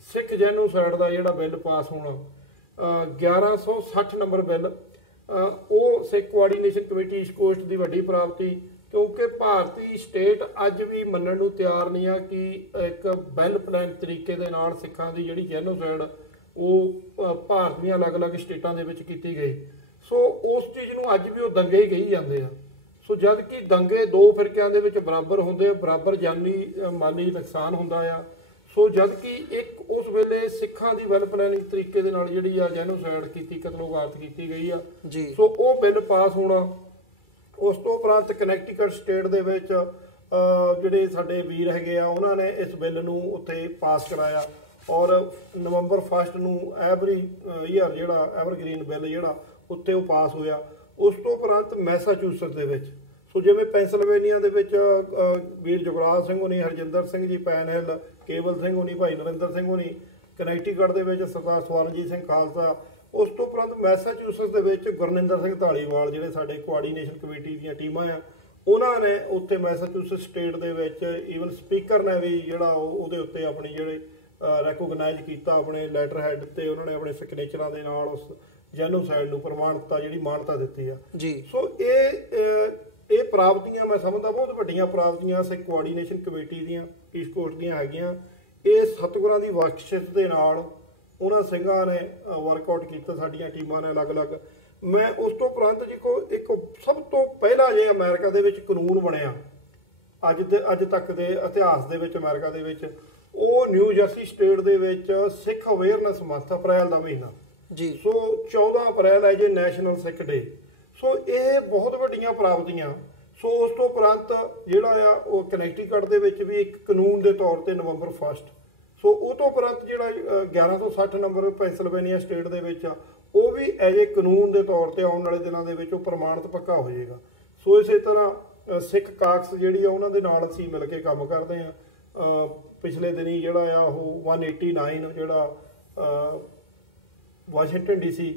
ਸਿੱਖ ਜੈਨੋਸਾਈਡ ਦਾ ਜਿਹੜਾ ਬਿੱਲ ਪਾਸ ਹੋਣਾ 1160 ਨੰਬਰ ਬਿੱਲ ਉਹ ਸਿੱਖ ਕੋਆਰਡੀਨੇਸ਼ਨ ਕਮੇਟੀ ਈਸਟ ਕੋਸਟ ਦੀ ਵੱਡੀ ਪ੍ਰਾਪਤੀ, ਕਿਉਂਕਿ ਭਾਰਤੀ ਸਟੇਟ ਅੱਜ ਵੀ ਮੰਨਣ ਨੂੰ ਤਿਆਰ ਨਹੀਂ ਆ ਕਿ ਇੱਕ ਵੈਲ ਪਲਾਨ ਤਰੀਕੇ ਦੇ ਨਾਲ ਸਿੱਖਾਂ ਦੀ ਜਿਹੜੀ ਜੈਨੋਸਾਈਡ ਉਹ ਭਾਰਤ ਦੀਆਂ ਅਲੱਗ-ਅਲੱਗ ਸਟੇਟਾਂ ਦੇ ਵਿੱਚ ਕੀਤੀ ਗਈ। ਸੋ ਉਸ ਚੀਜ਼ ਨੂੰ ਅੱਜ ਵੀ ਉਹ ਦੰਗੇ ਹੀ ਕਹੀ ਜਾਂਦੇ ਆ। ਸੋ ਜਦ ਕਿ ਦੰਗੇ ਦੋ ਫਿਰਕਿਆਂ ਦੇ ਵਿੱਚ ਬਰਾਬਰ ਹੁੰਦੇ ਆ, ਬਰਾਬਰ ਜਾਨੀ ਮਾਲੀ ਨੁਕਸਾਨ ਹੁੰਦਾ ਆ। ਸੋ ਜਦ ਕਿ ਇੱਕ ਉਸ ਵੇਲੇ ਸਿੱਖਾਂ ਦੀ ਵੈਲ ਪਲੈਨਿੰਗ ਤਰੀਕੇ ਦੇ ਨਾਲ ਜਿਹੜੀ ਆ ਜੈਨੋਸਾਈਡ ਕੀਤੀ, ਕਤਲੋਗਾਰਤ ਕੀਤੀ ਗਈ ਆ ਜੀ। ਸੋ ਉਹ ਬਿੱਲ ਪਾਸ ਹੋਣਾ। ਉਸ ਤੋਂ ਉਪਰੰਤ ਕਨੈਕਟੀਕਟ ਸਟੇਟ ਦੇ ਵਿੱਚ ਜਿਹੜੇ ਸਾਡੇ ਵੀਰ ਹੈਗੇ ਆ ਉਹਨਾਂ ਨੇ ਇਸ ਬਿੱਲ ਨੂੰ ਉੱਥੇ ਪਾਸ ਕਰਾਇਆ ਔਰ ਨਵੰਬਰ 1 ਨੂੰ ਐਵਰੀ ਈਅਰ ਜਿਹੜਾ ਐਵਰਗ੍ਰੀਨ ਬਿੱਲ ਜਿਹੜਾ ਉੱਥੇ ਉਹ ਪਾਸ ਹੋਇਆ। ਉਸ ਤੋਂ ਉਪਰੰਤ ਮੈਸਾਚੂਸਟ ਦੇ ਵਿੱਚ, ਸੋ ਜਿਵੇਂ ਪੈਂਸਿਲਵੇਨੀਆ ਦੇ ਵਿੱਚ ਵੀਰ ਜੁਗਰਾਜ ਸਿੰਘ ਹੋਣੀ, ਹਰਜਿੰਦਰ ਸਿੰਘ ਜੀ ਪੈਨਹਿਲ, ਕੇਵਲ ਸਿੰਘ ਹੋਣੀ, ਭਾਈ ਨਰਿੰਦਰ ਸਿੰਘ ਹੋਣੀ, ਕਨੈਕਟੀਕਟ ਦੇ ਵਿੱਚ ਸਰਦਾਰ ਸਵਰਨਜੀਤ ਸਿੰਘ ਖਾਲਸਾ। ਉਸ ਤੋਂ ਉਪਰੰਤ ਮੈਸਾਚੂਸਟ ਦੇ ਵਿੱਚ ਗੁਰਨਿੰਦਰ ਸਿੰਘ ਧਾਲੀਵਾਲ ਜਿਹੜੇ ਸਾਡੇ ਕੋਆਰਡੀਨੇਸ਼ਨ ਕਮੇਟੀ ਦੀਆਂ ਟੀਮਾਂ ਆ, ਉਹਨਾਂ ਨੇ ਉੱਥੇ ਮੈਸਾਚੂਸਟ ਸਟੇਟ ਦੇ ਵਿੱਚ ਈਵਨ ਸਪੀਕਰ ਨੇ ਵੀ ਜਿਹੜਾ ਉਹਦੇ ਉੱਤੇ ਆਪਣੀ ਜਿਹੜੇ ਰੈਕੋਗਨਾਈਜ਼ ਕੀਤਾ ਆਪਣੇ ਲੈਟਰ ਹੈਡ ਤੇ ਉਹਨਾਂ ਨੇ ਆਪਣੇ ਸਿਗਨੇਚਰਾਂ ਦੇ ਨਾਲ ਉਸ ਜੈਨੋਸਾਈਡ ਨੂੰ ਪ੍ਰਮਾਣਿਕਤਾ ਜਿਹੜੀ ਮਾਨਤਾ ਦਿੱਤੀ ਆ ਜੀ। ਸੋ ਇਹ ਪ੍ਰਾਪਤੀਆਂ ਮੈਂ ਸਮਝਦਾ ਬਹੁਤ ਵੱਡੀਆਂ ਪ੍ਰਾਪਤੀਆਂ ਸਿੱਖ ਕੋਆਰਡੀਨੇਸ਼ਨ ਕਮੇਟੀ ਦੀਆਂ ਈਸਟ ਕੋਸਟ ਦੀਆਂ ਹੈਗੀਆਂ। ਇਹ ਸਤਿਗੁਰਾਂ ਦੀ ਬਖਸ਼ਿਸ਼ ਦੇ ਨਾਲ ਉਹਨਾਂ ਸਿੰਘਾਂ ਨੇ ਵਰਕਆਊਟ ਕੀਤਾ, ਸਾਡੀਆਂ ਟੀਮਾਂ ਨੇ ਅਲੱਗ-ਅਲੱਗ। ਮੈਂ ਉਸ ਤੋਂ ਉਪਰੰਤ ਜੀ ਇੱਕ ਸਭ ਤੋਂ ਪਹਿਲਾ ਜੇ ਅਮਰੀਕਾ ਦੇ ਵਿੱਚ ਕਾਨੂੰਨ ਬਣਿਆ ਅੱਜ ਤੱਕ ਦੇ ਇਤਿਹਾਸ ਦੇ ਵਿੱਚ ਅਮਰੀਕਾ ਦੇ ਵਿੱਚ, ਉਹ ਨਿਊ ਜਰਸੀ ਸਟੇਟ ਦੇ ਵਿੱਚ ਸਿੱਖ ਅਵੇਅਰਨੈਸ ਮੰਥ ਅਪ੍ਰੈਲ ਦਾ ਮਹੀਨਾ ਜੀ। ਸੋ 14 ਅਪ੍ਰੈਲ ਹੈ ਜੇ ਨੈਸ਼ਨਲ ਸਿੱਖ ਡੇ। ਸੋ ਇਹ ਬਹੁਤ ਵੱਡੀਆਂ ਪ੍ਰਾਪਤੀਆਂ। ਸੋ ਉਸ ਤੋਂ ਉਪਰੰਤ ਜਿਹੜਾ ਆ ਉਹ ਕਨੈਕਟੀਕਟ ਦੇ ਵਿੱਚ ਵੀ ਇੱਕ ਕਾਨੂੰਨ ਦੇ ਤੌਰ ਤੇ ਨਵੰਬਰ 1 ਸੋ ਉਹ ਤੋਂ ਉਪਰੰਤ ਜਿਹੜਾ 1160 ਨੰਬਰ ਪੈਂਸਿਲਵੇਨੀਆ ਸਟੇਟ ਦੇ ਵਿੱਚ ਆ ਉਹ ਵੀ ਐਜ ਏ ਕਾਨੂੰਨ ਦੇ ਤੌਰ ਤੇ ਆਉਣ ਵਾਲੇ ਦਿਨਾਂ ਦੇ ਵਿੱਚ ਉਹ ਪ੍ਰਮਾਣਿਤ ਪੱਕਾ ਹੋ ਜਾਏਗਾ। ਸੋ ਇਸੇ ਤਰ੍ਹਾਂ ਸਿੱਖ ਕਾਕਸ ਜਿਹੜੀ ਆ ਉਹਨਾਂ ਦੇ ਨਾਲ ਅਸੀਂ ਮਿਲ ਕੇ ਕੰਮ ਕਰਦੇ ਆ। ਪਿਛਲੇ ਦਿਨੀ ਜਿਹੜਾ ਆ ਉਹ 189 ਜਿਹੜਾ ਵਾਸ਼ਿੰਗਟਨ DC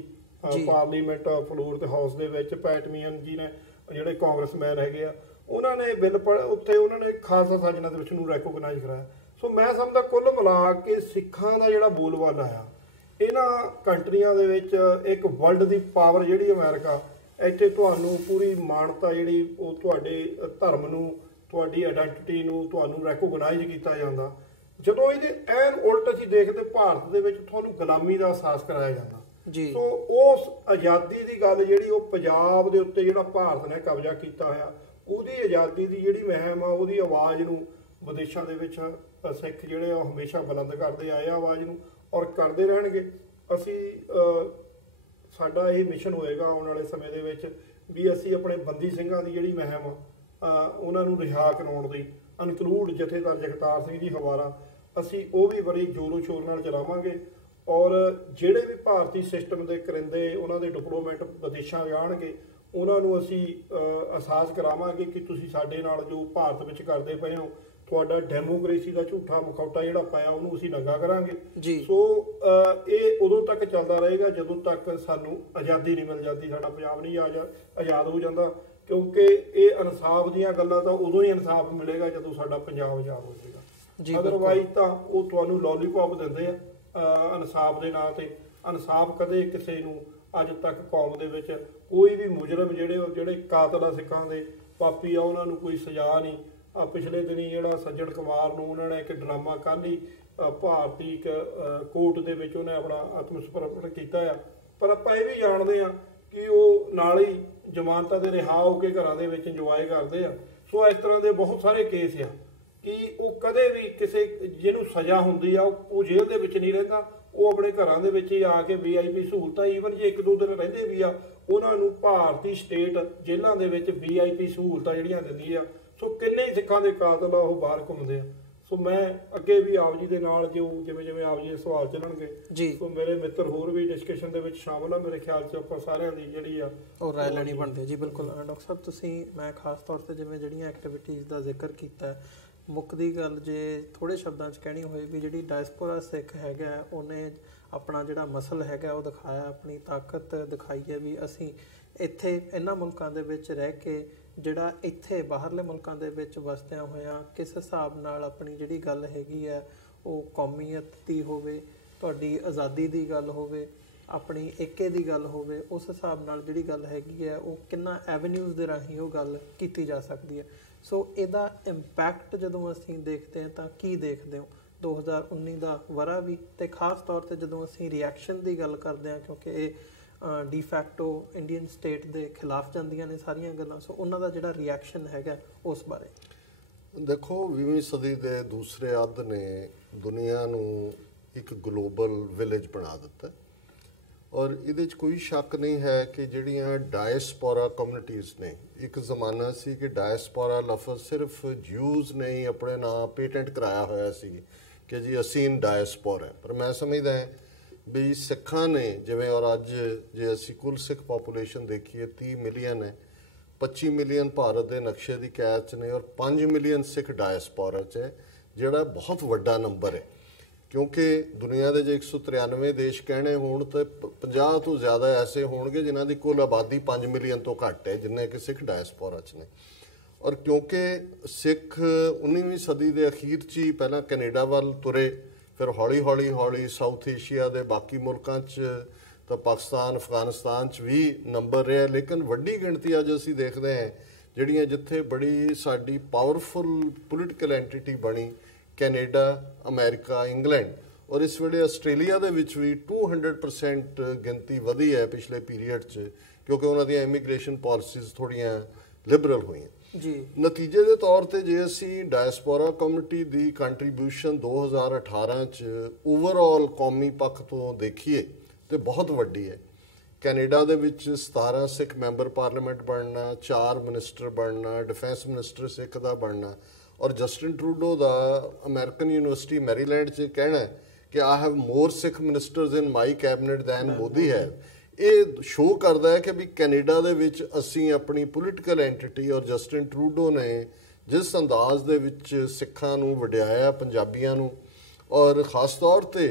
ਪਾਰਲੀਮੈਂਟ ਫਲੋਰ ਤੇ ਹਾਊਸ ਦੇ ਵਿੱਚ ਪੈਟ ਮੀਅਨ ਜੀ ਨੇ ਜਿਹੜੇ ਕਾਂਗਰਸਮੈਨ ਹੈਗੇ ਆ ਉਹਨਾਂ ਨੇ ਬਿੱਲ ਉੱਥੇ ਉਹਨਾਂ ਨੇ ਖਾਲਸਾ ਸਾਜਨਾ ਦੇ ਵਿੱਚ ਨੂੰ ਰੈਕੋਗਨਾਈਜ਼ ਕਰਾਇਆ। ਸੋ ਮੈਂ ਸਮਝਦਾ ਕੁੱਲ ਮਿਲਾ ਕੇ ਸਿੱਖਾਂ ਦਾ ਜਿਹੜਾ ਬੋਲਬਾਲਾ ਆ ਇਹਨਾਂ ਕੰਟਰੀਆਂ ਦੇ ਵਿੱਚ ਇੱਕ ਵਰਲਡ ਦੀ ਪਾਵਰ ਜਿਹੜੀ ਅਮਰੀਕਾ, ਇੱਥੇ ਤੁਹਾਨੂੰ ਪੂਰੀ ਮਾਨਤਾ ਜਿਹੜੀ ਉਹ ਤੁਹਾਡੇ ਧਰਮ ਨੂੰ, ਤੁਹਾਡੀ ਆਇਡੈਂਟੀਟੀ ਨੂੰ ਤੁਹਾਨੂੰ ਰੈਕੋਗਨਾਈਜ਼ ਕੀਤਾ ਜਾਂਦਾ। ਜਦੋਂ ਇਹਦੇ ਐਨ ਉਲਟ ਅਸੀਂ ਦੇਖਦੇ ਭਾਰਤ ਦੇ ਵਿੱਚ ਤੁਹਾਨੂੰ ਗੁਲਾਮੀ ਦਾ ਅਹਿਸਾਸ ਕਰਾਇਆ ਜਾਂਦਾ ਜੀ। ਸੋ ਉਸ ਆਜ਼ਾਦੀ ਦੀ ਗੱਲ ਜਿਹੜੀ ਉਹ ਪੰਜਾਬ ਦੇ ਉੱਤੇ ਜਿਹੜਾ ਭਾਰਤ ਨੇ ਕਬਜ਼ਾ ਕੀਤਾ ਹੋਇਆ ਉਹਦੀ ਆਜ਼ਾਦੀ ਦੀ ਜਿਹੜੀ ਮੁਹਿੰਮ ਆ ਉਹਦੀ ਆਵਾਜ਼ ਨੂੰ ਵਿਦੇਸ਼ਾਂ ਦੇ ਵਿੱਚ ਸਿੱਖ ਜਿਹੜੇ ਉਹ ਹਮੇਸ਼ਾ ਬੁਲੰਦ ਕਰਦੇ ਆਏ ਆ ਆਵਾਜ਼ ਨੂੰ ਔਰ ਕਰਦੇ ਰਹਿਣਗੇ। ਅਸੀਂ ਸਾਡਾ ਇਹ ਮਿਸ਼ਨ ਹੋਏਗਾ ਆਉਣ ਵਾਲੇ ਸਮੇਂ ਦੇ ਵਿੱਚ ਵੀ ਅਸੀਂ ਆਪਣੇ ਬੰਦੀ ਸਿੰਘਾਂ ਦੀ ਜਿਹੜੀ ਮੁਹਿੰਮ ਉਹਨਾਂ ਨੂੰ ਰਿਹਾ ਕਰਾਉਣ ਦੀ ਇਨਕਲੂਡ ਜਥੇਦਾਰ ਜਗਤਾਰ ਸਿੰਘ ਜੀ ਹਵਾਰਾ ਅਸੀਂ ਉਹ ਵੀ ਬੜੀ ਜ਼ੋਰੋ ਸ਼ੋਰ ਨਾਲ ਚਲਾਵਾਂਗੇ। ਔਰ ਜਿਹੜੇ ਵੀ ਭਾਰਤੀ ਸਿਸਟਮ ਦੇ ਕਰਿੰਦੇ ਉਹਨਾਂ ਦੇ ਡਿਪਲੋਮੈਟ ਵਿਦੇਸ਼ਾਂ ਜਾਣਗੇ ਉਹਨਾਂ ਨੂੰ ਅਸੀਂ ਅਹਿਸਾਸ ਕਰਾਵਾਂਗੇ ਕਿ ਤੁਸੀਂ ਸਾਡੇ ਨਾਲ ਜੋ ਭਾਰਤ ਵਿੱਚ ਕਰਦੇ ਪਏ ਹੋ ਤੁਹਾਡਾ ਡੈਮੋਕ੍ਰੇਸੀ ਦਾ ਝੂਠਾ ਮੁਖੌਟਾ ਜਿਹੜਾ ਪਾਇਆ ਉਹਨੂੰ ਅਸੀਂ ਨੰਗਾ ਕਰਾਂਗੇ ਜੀ। ਸੋ ਇਹ ਉਦੋਂ ਤੱਕ ਚੱਲਦਾ ਰਹੇਗਾ ਜਦੋਂ ਤੱਕ ਸਾਨੂੰ ਆਜ਼ਾਦੀ ਨਹੀਂ ਮਿਲ ਜਾਂਦੀ, ਸਾਡਾ ਪੰਜਾਬ ਨਹੀਂ ਆਜ਼ਾਦ ਹੋ ਜਾਂਦਾ, ਕਿਉਂਕਿ ਇਹ ਇਨਸਾਫ ਦੀਆਂ ਗੱਲਾਂ ਤਾਂ ਉਦੋਂ ਹੀ ਇਨਸਾਫ ਮਿਲੇਗਾ ਜਦੋਂ ਸਾਡਾ ਪੰਜਾਬ ਆਜ਼ਾਦ ਹੋ ਜਾਏਗਾ। ਅਦਰਵਾਈਜ਼ ਤਾਂ ਉਹ ਤੁਹਾਨੂੰ ਲੋਲੀਪੌਪ ਦਿੰਦੇ ਆ ਇਨਸਾਫ ਦੇ ਨਾਂ ਤੇ। ਇਨਸਾਫ ਕਦੇ ਕਿਸੇ ਨੂੰ ਅੱਜ ਤੱਕ ਕੌਮ ਦੇ ਵਿੱਚ ਕੋਈ ਵੀ ਮੁਜਰਮ ਜਿਹੜੇ ਕਾਤਲ ਆ ਸਿੱਖਾਂ ਦੇ ਪਾਪੀ ਆ ਉਹਨਾਂ ਨੂੰ ਕੋਈ ਸਜ਼ਾ ਨਹੀਂ। ਪਿਛਲੇ ਦਿਨੀ ਜਿਹੜਾ ਸੱਜਣ ਕੁਮਾਰ ਨੂੰ ਉਹਨਾਂ ਨੇ ਇੱਕ ਡਰਾਮਾ ਕੱਲ੍ਹ ਹੀ ਭਾਰਤੀ ਇੱਕ ਕੋਰਟ ਦੇ ਵਿੱਚ ਉਹਨੇ ਆਪਣਾ ਆਤਮ ਸਮਰਪਣ ਕੀਤਾ ਆ, ਪਰ ਆਪਾਂ ਇਹ ਵੀ ਜਾਣਦੇ ਆ ਕਿ ਉਹ ਨਾਲ ਹੀ ਜ਼ਮਾਨਤਾਂ ਦੇ ਰਿਹਾ ਹੋ ਕੇ ਘਰਾਂ ਦੇ ਵਿੱਚ ਇੰਜੋਏ ਕਰਦੇ ਆ। ਸੋ ਇਸ ਤਰ੍ਹਾਂ ਦੇ ਬਹੁਤ ਸਾਰੇ ਕੇਸ ਆ ਕਿ ਉਹ ਕਦੇ ਵੀ ਕਿਸੇ ਜਿਹਨੂੰ ਸਜ਼ਾ ਹੁੰਦੀ ਆ ਉਹ ਜੇਲ੍ਹ ਦੇ ਵਿੱਚ ਨਹੀਂ ਰਹਿੰਦਾ, ਉਹ ਆਪਣੇ ਘਰਾਂ ਦੇ ਵਿੱਚ ਹੀ ਆ ਕੇ VIP ਸਹੂਲਤਾਂ ਈਵਨ ਜੇ 1-2 ਦਿਨ ਰਹਿੰਦੇ ਵੀ ਆ ਉਹਨਾਂ ਨੂੰ ਭਾਰਤੀ ਸਟੇਟ ਜੇਲ੍ਹਾਂ ਦੇ ਵਿੱਚ VIP ਸਹੂਲਤਾਂ ਜਿਹੜੀਆਂ ਦਿੰਦੀ ਆ। ਸੋ ਕਿੰਨੇ ਹੀ ਸਿੱਖਾਂ ਦੇ ਕਾਤਲ ਆ ਉਹ ਬਾਹਰ ਘੁੰਮਦੇ ਆ। ਸੋ ਮੈਂ ਅੱਗੇ ਵੀ ਆਪ ਜੀ ਦੇ ਨਾਲ ਜਿਵੇਂ ਆਪ ਜੀ ਸਵਾਲ ਚੱਲਣਗੇ ਜੀ, ਸੋ ਮੇਰੇ ਮਿੱਤਰ ਹੋਰ ਵੀ ਡਿਸਕਸ਼ਨ ਦੇ ਵਿੱਚ ਸ਼ਾਮਲ ਆ। ਮੇਰੇ ਖਿਆਲ 'ਚ ਆਪਾਂ ਸਾਰਿਆਂ ਦੀ ਜਿਹੜੀ ਆ ਉਹ ਰਾਏ ਲੈਣੀ ਬਣਦੀ ਜੀ। ਬਿਲਕੁਲ ਡਾਕਟਰ ਸਾਹਿਬ ਤੁਸੀਂ ਮੈਂ ਖਾਸ ਤੌਰ ਤੇ ਜਿਵੇਂ ਜਿਹੜੀਆਂ ਐਕਟੀਵਿਟੀਜ਼ ਦਾ ਜ਼ਿਕਰ ਕੀਤਾ ਮੁੱਕਦੀ ਗੱਲ ਜੇ ਥੋੜੇ ਸ਼ਬਦਾਂ 'ਚ ਕਹਿਣੀ ਹੋਏ ਵੀ ਜਿਹੜੀ ਡਾਇਸਪੋਰਾ ਸਿੱਖ ਹੈਗਾ ਉਹਨੇ ਆਪਣਾ ਜਿਹੜਾ ਮਸਲ ਹੈਗਾ ਉਹ ਦਿਖਾਇਆ, ਆਪਣੀ ਤਾਕਤ ਦਿਖਾਈ ਹੈ ਵੀ ਅਸੀਂ ਇੱਥੇ ਇਹਨਾਂ ਮੁਲਕਾਂ ਦੇ ਵਿੱਚ ਰਹਿ ਕੇ ਜਿਹੜਾ ਇੱਥੇ ਬਾਹਰਲੇ ਮੁਲਕਾਂ ਦੇ ਵਿੱਚ ਵਸਦਿਆਂ ਹੋਇਆਂ ਕਿਸ ਹਿਸਾਬ ਨਾਲ ਆਪਣੀ ਜਿਹੜੀ ਗੱਲ ਹੈਗੀ ਹੈ ਉਹ ਕੌਮੀਅਤ ਦੀ ਹੋਵੇ, ਤੁਹਾਡੀ ਆਜ਼ਾਦੀ ਦੀ ਗੱਲ ਹੋਵੇ, ਆਪਣੀ ਏਕੇ ਦੀ ਗੱਲ ਹੋਵੇ, ਉਸ ਹਿਸਾਬ ਨਾਲ ਜਿਹੜੀ ਗੱਲ ਹੈਗੀ ਹੈ ਉਹ ਕਿੰਨਾ ਐਵੇਨਿਊਜ਼ ਦੇ ਰਾਹੀਂ ਉਹ ਗੱਲ ਕੀਤੀ ਜਾ ਸਕਦੀ ਹੈ। ਸੋ ਇਹਦਾ ਇੰਪੈਕਟ ਜਦੋਂ ਅਸੀਂ ਦੇਖਦੇ ਹਾਂ ਤਾਂ ਕੀ ਦੇਖਦੇ ਹੋ 2019 ਦਾ ਵਰ੍ਹਾ ਵੀ, ਤੇ ਖਾਸ ਤੌਰ ਤੇ ਜਦੋਂ ਅਸੀਂ ਰਿਐਕਸ਼ਨ ਦੀ ਗੱਲ ਕਰਦੇ ਹਾਂ ਕਿਉਂਕਿ ਇਹ ਡੀਫੈਕਟੋ ਇੰਡੀਅਨ ਸਟੇਟ ਦੇ ਖਿਲਾਫ ਜਾਂਦੀਆਂ ਨੇ ਸਾਰੀਆਂ ਗੱਲਾਂ, ਸੋ ਉਹਨਾਂ ਦਾ ਜਿਹੜਾ ਰਿਐਕਸ਼ਨ ਹੈਗਾ ਉਸ ਬਾਰੇ? ਦੇਖੋ 20ਵੀਂ ਸਦੀ ਦੇ ਦੂਸਰੇ ਅੱਧ ਨੇ ਦੁਨੀਆ ਨੂੰ ਇੱਕ ਗਲੋਬਲ ਵਿਲੇਜ ਬਣਾ ਦਿੱਤਾ ਔਰ ਇਹਦੇ 'ਚ ਕੋਈ ਸ਼ੱਕ ਨਹੀਂ ਹੈ ਕਿ ਜਿਹੜੀਆਂ ਡਾਇਸਪੋਰਾ ਕਮਿਊਨਿਟੀਜ਼ ਨੇ, ਇੱਕ ਜ਼ਮਾਨਾ ਸੀ ਕਿ ਡਾਇਸਪੋਰਾ ਲਫ਼ਜ਼ ਸਿਰਫ ਜਿਊਜ਼ ਨੇ ਹੀ ਆਪਣੇ ਨਾਂ ਪੇਟੈਂਟ ਕਰਾਇਆ ਹੋਇਆ ਸੀ ਕਿ ਜੀ ਅਸੀਂ ਡਾਇਸਪੋਰਾ, ਪਰ ਮੈਂ ਸਮਝਦਾ ਵੀ ਸਿੱਖਾਂ ਨੇ ਜਿਵੇਂ, ਔਰ ਅੱਜ ਜੇ ਅਸੀਂ ਕੁੱਲ ਸਿੱਖ ਪਾਪੂਲੇਸ਼ਨ ਦੇਖੀਏ 30 ਮਿਲੀਅਨ ਹੈ, 25 ਮਿਲੀਅਨ ਭਾਰਤ ਦੇ ਨਕਸ਼ੇ ਦੀ ਕੈਦ 'ਚ ਨੇ ਔਰ 5 ਮਿਲੀਅਨ ਸਿੱਖ ਡਾਇਸਪੋਰਾ 'ਚ ਹੈ, ਜਿਹੜਾ ਬਹੁਤ ਵੱਡਾ ਨੰਬਰ ਹੈ ਕਿਉਂਕਿ ਦੁਨੀਆ ਦੇ ਜੇ 193 ਦੇਸ਼ ਕਹਿਣੇ ਹੋਣ ਤਾਂ 50 ਤੋਂ ਜ਼ਿਆਦਾ ਐਸੇ ਹੋਣਗੇ ਜਿਨ੍ਹਾਂ ਦੀ ਕੁੱਲ ਆਬਾਦੀ 5 ਮਿਲੀਅਨ ਤੋਂ ਘੱਟ ਹੈ ਜਿੰਨੇ ਕਿ ਸਿੱਖ ਡਾਇਸਪੋਰਾ 'ਚ ਨੇ। ਔਰ ਕਿਉਂਕਿ ਸਿੱਖ 19ਵੀਂ ਸਦੀ ਦੇ ਅਖੀਰ 'ਚ ਹੀ ਪਹਿਲਾਂ ਕੈਨੇਡਾ ਵੱਲ ਤੁਰੇ, ਫਿਰ ਹੌਲੀ ਸਾਊਥ ਏਸ਼ੀਆ ਦੇ ਬਾਕੀ ਮੁਲਕਾਂ 'ਚ ਤਾਂ ਪਾਕਿਸਤਾਨ ਅਫਗਾਨਿਸਤਾਨ 'ਚ ਵੀ ਨੰਬਰ ਰਿਹਾ, ਲੇਕਿਨ ਵੱਡੀ ਗਿਣਤੀ ਅੱਜ ਅਸੀਂ ਦੇਖਦੇ ਹਾਂ ਜਿਹੜੀਆਂ ਜਿੱਥੇ ਬੜੀ ਸਾਡੀ ਪਾਵਰਫੁਲ ਪੋਲੀਟੀਕਲ ਐਂਟੀਟੀ ਬਣੀ, ਕੈਨੇਡਾ, ਅਮਰੀਕਾ, ਇੰਗਲੈਂਡ ਔਰ ਇਸ ਵੇਲੇ ਆਸਟ੍ਰੇਲੀਆ ਦੇ ਵਿੱਚ ਵੀ 200% ਗਿਣਤੀ ਵਧੀ ਹੈ ਪਿਛਲੇ ਪੀਰੀਅਡ 'ਚ ਕਿਉਂਕਿ ਉਹਨਾਂ ਦੀਆਂ ਇਮੀਗ੍ਰੇਸ਼ਨ ਪਾਲਿਸੀਜ਼ ਥੋੜ੍ਹੀਆਂ ਲਿਬਰਲ ਹੋਈਆਂ ਜੀ। ਨਤੀਜੇ ਦੇ ਤੌਰ ਤੇ ਜੇ ਅਸੀਂ ਡਾਇਸਪੋਰਾ ਕਮਿਊਨਿਟੀ ਦੀ ਕੰਟਰੀਬਿਊਸ਼ਨ 2018 'ਚ ਓਵਰਆਲ ਕੌਮੀ ਪੱਖ ਤੋਂ ਦੇਖੀਏ ਤੇ ਬਹੁਤ ਵੱਡੀ ਹੈ। ਕੈਨੇਡਾ ਦੇ ਵਿੱਚ 17 ਸਿੱਖ ਮੈਂਬਰ ਪਾਰਲੀਮੈਂਟ ਬਣਨਾ, 4 ਮਿਨਿਸਟਰ ਬਣਨਾ, ਡਿਫੈਂਸ ਮਿਨਿਸਟਰ ਸਿੱਖ ਦਾ ਬਣਨਾ ਔਰ ਜਸਟਿਨ ਟਰੂਡੋ ਦਾ ਅਮਰੀਕਨ ਯੂਨੀਵਰਸਿਟੀ ਮੈਰੀਲੈਂਡ 'ਚ ਕਹਿਣਾ ਕਿ I have more Sikh ministers in my cabinet than Modi ਹੈ। ਇਹ ਸ਼ੋਅ ਕਰਦਾ ਹੈ ਕਿ ਵੀ ਕੈਨੇਡਾ ਦੇ ਵਿੱਚ ਅਸੀਂ ਆਪਣੀ ਪੋਲੀਟੀਕਲ ਐਂਟੀਟੀ ਔਰ ਜਸਟਿਨ ਟਰੂਡੋ ਨੇ ਜਿਸ ਅੰਦਾਜ਼ ਦੇ ਵਿੱਚ ਸਿੱਖਾਂ ਨੂੰ ਵਡਿਆਇਆ, ਪੰਜਾਬੀਆਂ ਨੂੰ, ਔਰ ਖਾਸ ਤੌਰ ਤੇ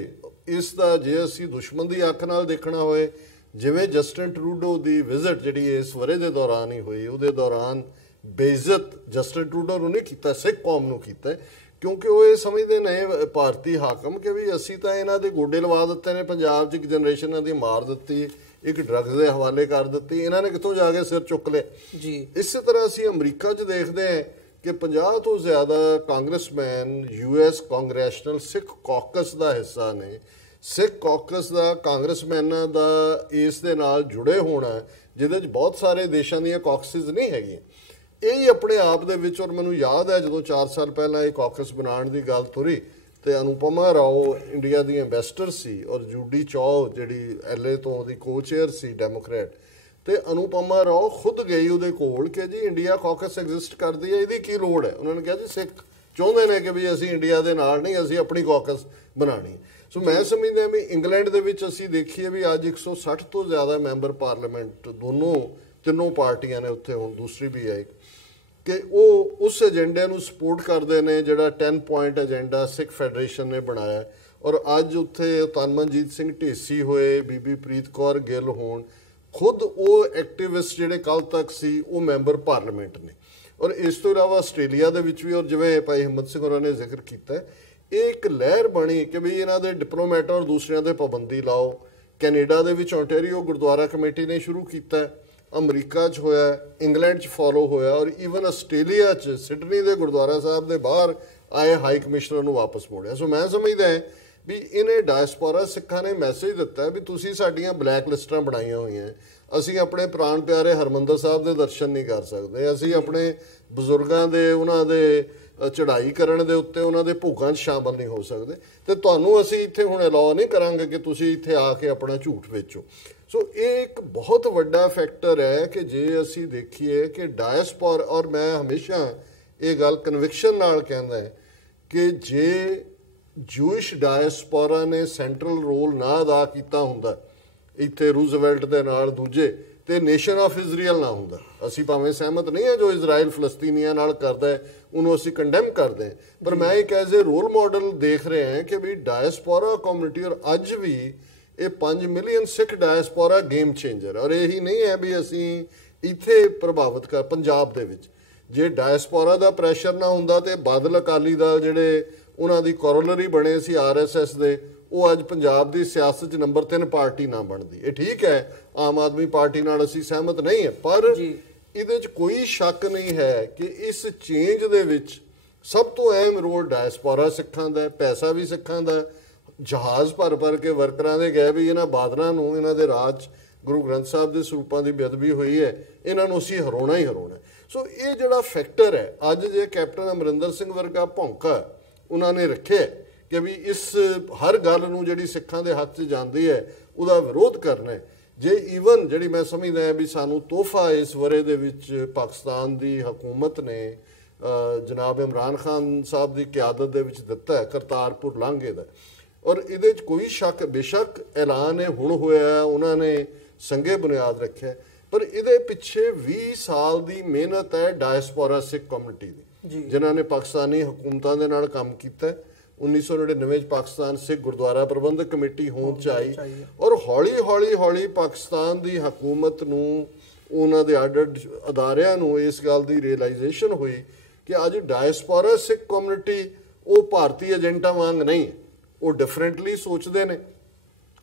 ਇਸ ਦਾ ਜੇ ਅਸੀਂ ਦੁਸ਼ਮਣ ਦੀ ਅੱਖ ਨਾਲ ਦੇਖਣਾ ਹੋਏ, ਜਿਵੇਂ ਜਸਟਿਨ ਟਰੂਡੋ ਦੀ ਵਿਜ਼ਿਟ ਜਿਹੜੀ ਇਸ ਵਰ੍ਹੇ ਦੇ ਦੌਰਾਨ ਹੀ ਹੋਈ, ਉਹਦੇ ਦੌਰਾਨ ਬੇਇੱਜ਼ਤ ਜਸਟਿਨ ਟਰੂਡੋ ਨੂੰ ਨਹੀਂ ਕੀਤਾ, ਸਿੱਖ ਕੌਮ ਨੂੰ ਕੀਤਾ ਕਿਉਂਕਿ ਉਹ ਇਹ ਸਮਝਦੇ ਨੇ ਭਾਰਤੀ ਹਾਕਮ ਕਿ ਵੀ ਅਸੀਂ ਤਾਂ ਇਹਨਾਂ ਦੇ ਗੋਡੇ ਲਵਾ ਦਿੱਤੇ ਨੇ, ਪੰਜਾਬ 'ਚ ਇੱਕ ਜਨਰੇਸ਼ਨ ਇਹਨਾਂ ਦੀ ਮਾਰ ਦਿੱਤੀ, ਇੱਕ ਡਰੱਗਸ ਦੇ ਹਵਾਲੇ ਕਰ ਦਿੱਤੀ, ਇਹਨਾਂ ਨੇ ਕਿੱਥੋਂ ਜਾ ਕੇ ਸਿਰ ਚੁੱਕ ਲਿਆ ਜੀ। ਇਸੇ ਤਰ੍ਹਾਂ ਅਸੀਂ ਅਮਰੀਕਾ 'ਚ ਦੇਖਦੇ ਹਾਂ ਕਿ 50 ਤੋਂ ਜ਼ਿਆਦਾ ਕਾਂਗਰਸਮੈਨ US ਕਾਂਗਰੈਸ਼ਨਲ ਸਿੱਖ ਕਾਕਸ ਦਾ ਹਿੱਸਾ ਨੇ। ਸਿੱਖ ਕਾਕਸ ਦਾ ਕਾਂਗਰਸਮੈਨਾਂ ਦਾ ਇਸ ਦੇ ਨਾਲ ਜੁੜੇ ਹੋਣਾ ਜਿਹਦੇ 'ਚ ਬਹੁਤ ਸਾਰੇ ਦੇਸ਼ਾਂ ਦੀਆਂ ਕਾਕਸਿਸ ਨਹੀਂ ਹੈਗੀਆਂ, ਇਹ ਹੀ ਆਪਣੇ ਆਪ ਦੇ ਵਿੱਚ। ਔਰ ਮੈਨੂੰ ਯਾਦ ਹੈ ਜਦੋਂ 4 ਸਾਲ ਪਹਿਲਾਂ ਇਹ ਕਾਕਸ ਬਣਾਉਣ ਦੀ ਗੱਲ ਤੁਰੀ ਤੇ ਅਨੁਪਮਾ ਰਾਓ ਇੰਡੀਆ ਦੀ ਐਂਬੈਸਡਰ ਸੀ ਔਰ ਜੂਡੀ ਚੌ ਜਿਹੜੀ LA ਤੋਂ ਉਹਦੀ ਕੋ-ਚੇਅਰ ਸੀ ਡੈਮੋਕ੍ਰੇਟ, ਤੇ ਅਨੁਪਮਾ ਰਾਓ ਖੁਦ ਗਈ ਉਹਦੇ ਕੋਲ ਕਿ ਜੀ ਇੰਡੀਆ ਕਾਕਸ ਐਗਜ਼ਿਸਟ ਕਰਦੀ ਹੈ, ਇਹਦੀ ਕੀ ਲੋੜ ਹੈ। ਉਹਨਾਂ ਨੇ ਕਿਹਾ ਜੀ ਸਿੱਖ ਚਾਹੁੰਦੇ ਨੇ ਕਿ ਵੀ ਅਸੀਂ ਇੰਡੀਆ ਦੇ ਨਾਲ ਨਹੀਂ, ਅਸੀਂ ਆਪਣੀ ਕਾਕਸ ਬਣਾਉਣੀ। ਸੋ ਮੈਂ ਸਮਝਦਾ ਵੀ ਇੰਗਲੈਂਡ ਦੇ ਵਿੱਚ ਅਸੀਂ ਦੇਖੀਏ ਵੀ ਅੱਜ 160 ਤੋਂ ਜ਼ਿਆਦਾ ਮੈਂਬਰ ਪਾਰਲੀਮੈਂਟ ਤਿੰਨੋਂ ਪਾਰਟੀਆਂ ਨੇ ਉੱਥੇ, ਹੁਣ ਦੂਸਰੀ ਵੀ ਹੈ ਕਿ ਉਹ ਉਸ ਏਜੰਡੇ ਨੂੰ ਸਪੋਰਟ ਕਰਦੇ ਨੇ ਜਿਹੜਾ 10 ਪੁਆਇੰਟ ਏਜੰਡਾ ਸਿੱਖ ਫੈਡਰੇਸ਼ਨ ਨੇ ਬਣਾਇਆ। ਔਰ ਅੱਜ ਉੱਥੇ ਤਨਮਨਜੀਤ ਸਿੰਘ ਢੇਸੀ ਹੋਏ, ਬੀਬੀ ਪ੍ਰੀਤ ਕੌਰ ਗਿੱਲ ਹੋਣ, ਖੁਦ ਉਹ ਐਕਟਿਵਿਸਟ ਜਿਹੜੇ ਕੱਲ ਤੱਕ ਸੀ ਉਹ ਮੈਂਬਰ ਪਾਰਲੀਮੈਂਟ ਨੇ। ਔਰ ਇਸ ਤੋਂ ਇਲਾਵਾ ਆਸਟ੍ਰੇਲੀਆ ਦੇ ਵਿੱਚ ਵੀ, ਔਰ ਜਿਵੇਂ ਭਾਈ ਹਿੰਮਤ ਸਿੰਘ ਹੋਰਾਂ ਨੇ ਜ਼ਿਕਰ ਕੀਤਾ, ਇਹ ਇੱਕ ਲਹਿਰ ਬਣੀ ਕਿ ਵੀ ਇਹਨਾਂ ਦੇ ਡਿਪਲੋਮੈਟ ਔਰ ਦੂਸਰਿਆਂ ਦੇ ਪਾਬੰਦੀ ਲਾਓ। ਕੈਨੇਡਾ ਦੇ ਵਿੱਚ ਓਨਟਾਰੀਓ ਗੁਰਦੁਆਰਾ ਕਮੇਟੀ ਨੇ ਸ਼ੁਰੂ ਕੀਤਾ, ਅਮਰੀਕਾ 'ਚ ਹੋਇਆ, ਇੰਗਲੈਂਡ 'ਚ ਫੋਲੋ ਹੋਇਆ ਔਰ ਈਵਨ ਆਸਟ੍ਰੇਲੀਆ 'ਚ ਸਿਡਨੀ ਦੇ ਗੁਰਦੁਆਰਾ ਸਾਹਿਬ ਦੇ ਬਾਹਰ ਆਏ ਹਾਈ ਕਮਿਸ਼ਨਰ ਨੂੰ ਵਾਪਸ ਮੋੜਿਆ। ਸੋ ਮੈਂ ਸਮਝਦਾ ਵੀ ਇਹਨੇ ਡਾਇਸਪੋਰਾ ਸਿੱਖਾਂ ਨੇ ਮੈਸੇਜ ਦਿੱਤਾ ਵੀ ਤੁਸੀਂ ਸਾਡੀਆਂ ਬਲੈਕ ਲਿਸਟਾਂ ਬਣਾਈਆਂ ਹੋਈਆਂ, ਅਸੀਂ ਆਪਣੇ ਪ੍ਰਾਣ ਪਿਆਰੇ ਹਰਮੰਦਰ ਸਾਹਿਬ ਦੇ ਦਰਸ਼ਨ ਨਹੀਂ ਕਰ ਸਕਦੇ, ਅਸੀਂ ਆਪਣੇ ਬਜ਼ੁਰਗਾਂ ਦੇ ਉਹਨਾਂ ਦੇ ਚੜ੍ਹਾਈ ਕਰਨ ਦੇ ਉੱਤੇ ਉਹਨਾਂ ਦੇ ਭੋਗਾਂ 'ਚ ਸ਼ਾਮਲ ਨਹੀਂ ਹੋ ਸਕਦੇ, ਤੇ ਤੁਹਾਨੂੰ ਅਸੀਂ ਇੱਥੇ ਹੁਣ ਅਲਾਉ ਨਹੀਂ ਕਰਾਂਗੇ ਕਿ ਤੁਸੀਂ ਇੱਥੇ ਆ ਕੇ ਆਪਣਾ ਝੂਠ ਵੇਚੋ। ਸੋ ਇਹ ਇੱਕ ਬਹੁਤ ਵੱਡਾ ਫੈਕਟਰ ਹੈ ਕਿ ਜੇ ਅਸੀਂ ਦੇਖੀਏ ਕਿ ਡਾਇਸਪੋਰਾ, ਔਰ ਮੈਂ ਹਮੇਸ਼ਾ ਇਹ ਗੱਲ ਕਨਵਿਕਸ਼ਨ ਨਾਲ ਕਹਿੰਦਾ ਕਿ ਜੇ ਜੂਇਸ਼ ਡਾਇਸਪੋਰਾ ਨੇ ਸੈਂਟਰਲ ਰੋਲ ਨਾ ਅਦਾ ਕੀਤਾ ਹੁੰਦਾ ਇੱਥੇ ਰੂਜ਼ਵੈਲਟ ਦੇ ਨਾਲ ਦੂਜੇ, ਤੇ ਨੇਸ਼ਨ ਆਫ ਇਜ਼ਰਾਈਲ ਨਾ ਹੁੰਦਾ। ਅਸੀਂ ਭਾਵੇਂ ਸਹਿਮਤ ਨਹੀਂ ਹੈ ਜੋ ਇਜ਼ਰਾਈਲ ਫਲਸਤੀਨੀਆਂ ਨਾਲ ਕਰਦਾ ਹੈ, ਉਹਨੂੰ ਅਸੀਂ ਕੰਡੈਮ ਕਰਦੇ ਹਾਂ, ਪਰ ਮੈਂ ਇੱਕ ਐਜ਼ ਏ ਰੋਲ ਮਾਡਲ ਦੇਖ ਰਿਹਾ ਹਾਂ ਕਿ ਵੀ ਡਾਇਸਪੋਰਾ ਕਮਿਊਨਿਟੀ, ਔਰ ਅੱਜ ਵੀ ਇਹ 5 ਮਿਲੀਅਨ ਸਿੱਖ ਡਾਇਸਪੋਰਾ ਗੇਮ ਚੇਂਜਰ। ਔਰ ਇਹੀ ਨਹੀਂ ਹੈ ਵੀ ਅਸੀਂ ਇੱਥੇ ਪ੍ਰਭਾਵਿਤ ਕਰ, ਪੰਜਾਬ ਦੇ ਵਿੱਚ ਜੇ ਡਾਇਸਪੋਰਾ ਦਾ ਪ੍ਰੈਸ਼ਰ ਨਾ ਹੁੰਦਾ ਤੇ ਬਾਦਲ ਅਕਾਲੀ ਦਾ ਜਿਹੜੇ ਉਹਨਾਂ ਦੀ ਕੋਰੋਲਰੀ ਬਣੇ ਸੀ RSS ਦੇ, ਉਹ ਅੱਜ ਪੰਜਾਬ ਦੀ ਸਿਆਸਤ 'ਚ ਨੰਬਰ 3 ਪਾਰਟੀ ਨਾ ਬਣਦੀ। ਇਹ ਠੀਕ ਹੈ, ਆਮ ਆਦਮੀ ਪਾਰਟੀ ਨਾਲ ਅਸੀਂ ਸਹਿਮਤ ਨਹੀਂ ਹੈ, ਪਰ ਇਹਦੇ 'ਚ ਕੋਈ ਸ਼ੱਕ ਨਹੀਂ ਹੈ ਕਿ ਇਸ ਚੇਂਜ ਦੇ ਵਿੱਚ ਸਭ ਤੋਂ ਅਹਿਮ ਰੋਲ ਡਾਇਸਪੋਰਾ ਸਿੱਖਾਂ ਦਾ। ਪੈਸਾ ਵੀ ਸਿੱਖਾਂ ਦਾ, ਜਹਾਜ਼ ਭਰ ਕੇ ਵਰਕਰਾਂ ਦੇ ਗਏ ਵੀ ਇਹਨਾਂ ਬਾਦਲਾਂ ਨੂੰ, ਇਹਨਾਂ ਦੇ ਰਾਜ ਗੁਰੂ ਗ੍ਰੰਥ ਸਾਹਿਬ ਦੇ ਸਰੂਪਾਂ ਦੀ ਬੇਅਦਬੀ ਹੋਈ ਹੈ, ਇਹਨਾਂ ਨੂੰ ਅਸੀਂ ਹਰਾਉਣਾ ਹੀ ਹਰਾਉਣਾ। ਸੋ ਇਹ ਜਿਹੜਾ ਫੈਕਟਰ ਹੈ, ਅੱਜ ਜੇ ਕੈਪਟਨ ਅਮਰਿੰਦਰ ਸਿੰਘ ਵਰਗਾ ਭੌਂਕਾ ਉਹਨਾਂ ਨੇ ਰੱਖਿਆ ਕਿ ਵੀ ਇਸ ਹਰ ਗੱਲ ਨੂੰ ਜਿਹੜੀ ਸਿੱਖਾਂ ਦੇ ਹੱਥ 'ਚ ਜਾਂਦੀ ਹੈ ਉਹਦਾ ਵਿਰੋਧ ਕਰਨਾ ਹੈ। ਜੇ ਈਵਨ ਜਿਹੜੀ ਮੈਂ ਸਮਝਦਾ ਹਾਂ ਵੀ ਸਾਨੂੰ ਤੋਹਫਾ ਇਸ ਵਰੇ ਦੇ ਵਿੱਚ ਪਾਕਿਸਤਾਨ ਦੀ ਹਕੂਮਤ ਨੇ ਜਨਾਬ ਇਮਰਾਨ ਖਾਨ ਸਾਹਿਬ ਦੀ ਕਿਆਦਤ ਦੇ ਵਿੱਚ ਦਿੱਤਾ ਹੈ, ਕਰਤਾਰਪੁਰ ਲਾਂਘੇ ਦਾ, ਔਰ ਇਹਦੇ 'ਚ ਕੋਈ ਸ਼ੱਕ, ਬੇਸ਼ੱਕ ਐਲਾਨ ਇਹ ਹੁਣ ਹੋਇਆ, ਉਹਨਾਂ ਨੇ ਸੰਗੇ ਬੁਨਿਆਦ ਰੱਖਿਆ, ਪਰ ਇਹਦੇ ਪਿੱਛੇ 20 ਸਾਲ ਦੀ ਮਿਹਨਤ ਹੈ ਡਾਇਸਪੋਰਾ ਸਿੱਖ ਕਮਿਊਨਿਟੀ ਦੀ, ਜਿਨ੍ਹਾਂ ਨੇ ਪਾਕਿਸਤਾਨੀ ਹਕੂਮਤਾਂ ਦੇ ਨਾਲ ਕੰਮ ਕੀਤਾ। 1999 ਚ ਪਾਕਿਸਤਾਨ ਸਿੱਖ ਗੁਰਦੁਆਰਾ ਪ੍ਰਬੰਧਕ ਕਮੇਟੀ ਹੋਂਦ ਚ ਆਈ, ਔਰ ਹੌਲੀ ਪਾਕਿਸਤਾਨ ਦੀ ਹਕੂਮਤ ਨੂੰ, ਉਹਨਾਂ ਦੇ ਅੱਡ ਅਦਾਰਿਆਂ ਨੂੰ ਇਸ ਗੱਲ ਦੀ ਰਿਅਲਾਈਜੇਸ਼ਨ ਹੋਈ ਕਿ ਅੱਜ ਡਾਇਸਪੋਰਾ ਸਿੱਖ ਕਮਿਊਨਿਟੀ ਉਹ ਭਾਰਤੀ ਏਜੰਟਾਂ ਵਾਂਗ ਨਹੀਂ, ਉਹ ਡਿਫਰੈਂਟਲੀ ਸੋਚਦੇ ਨੇ।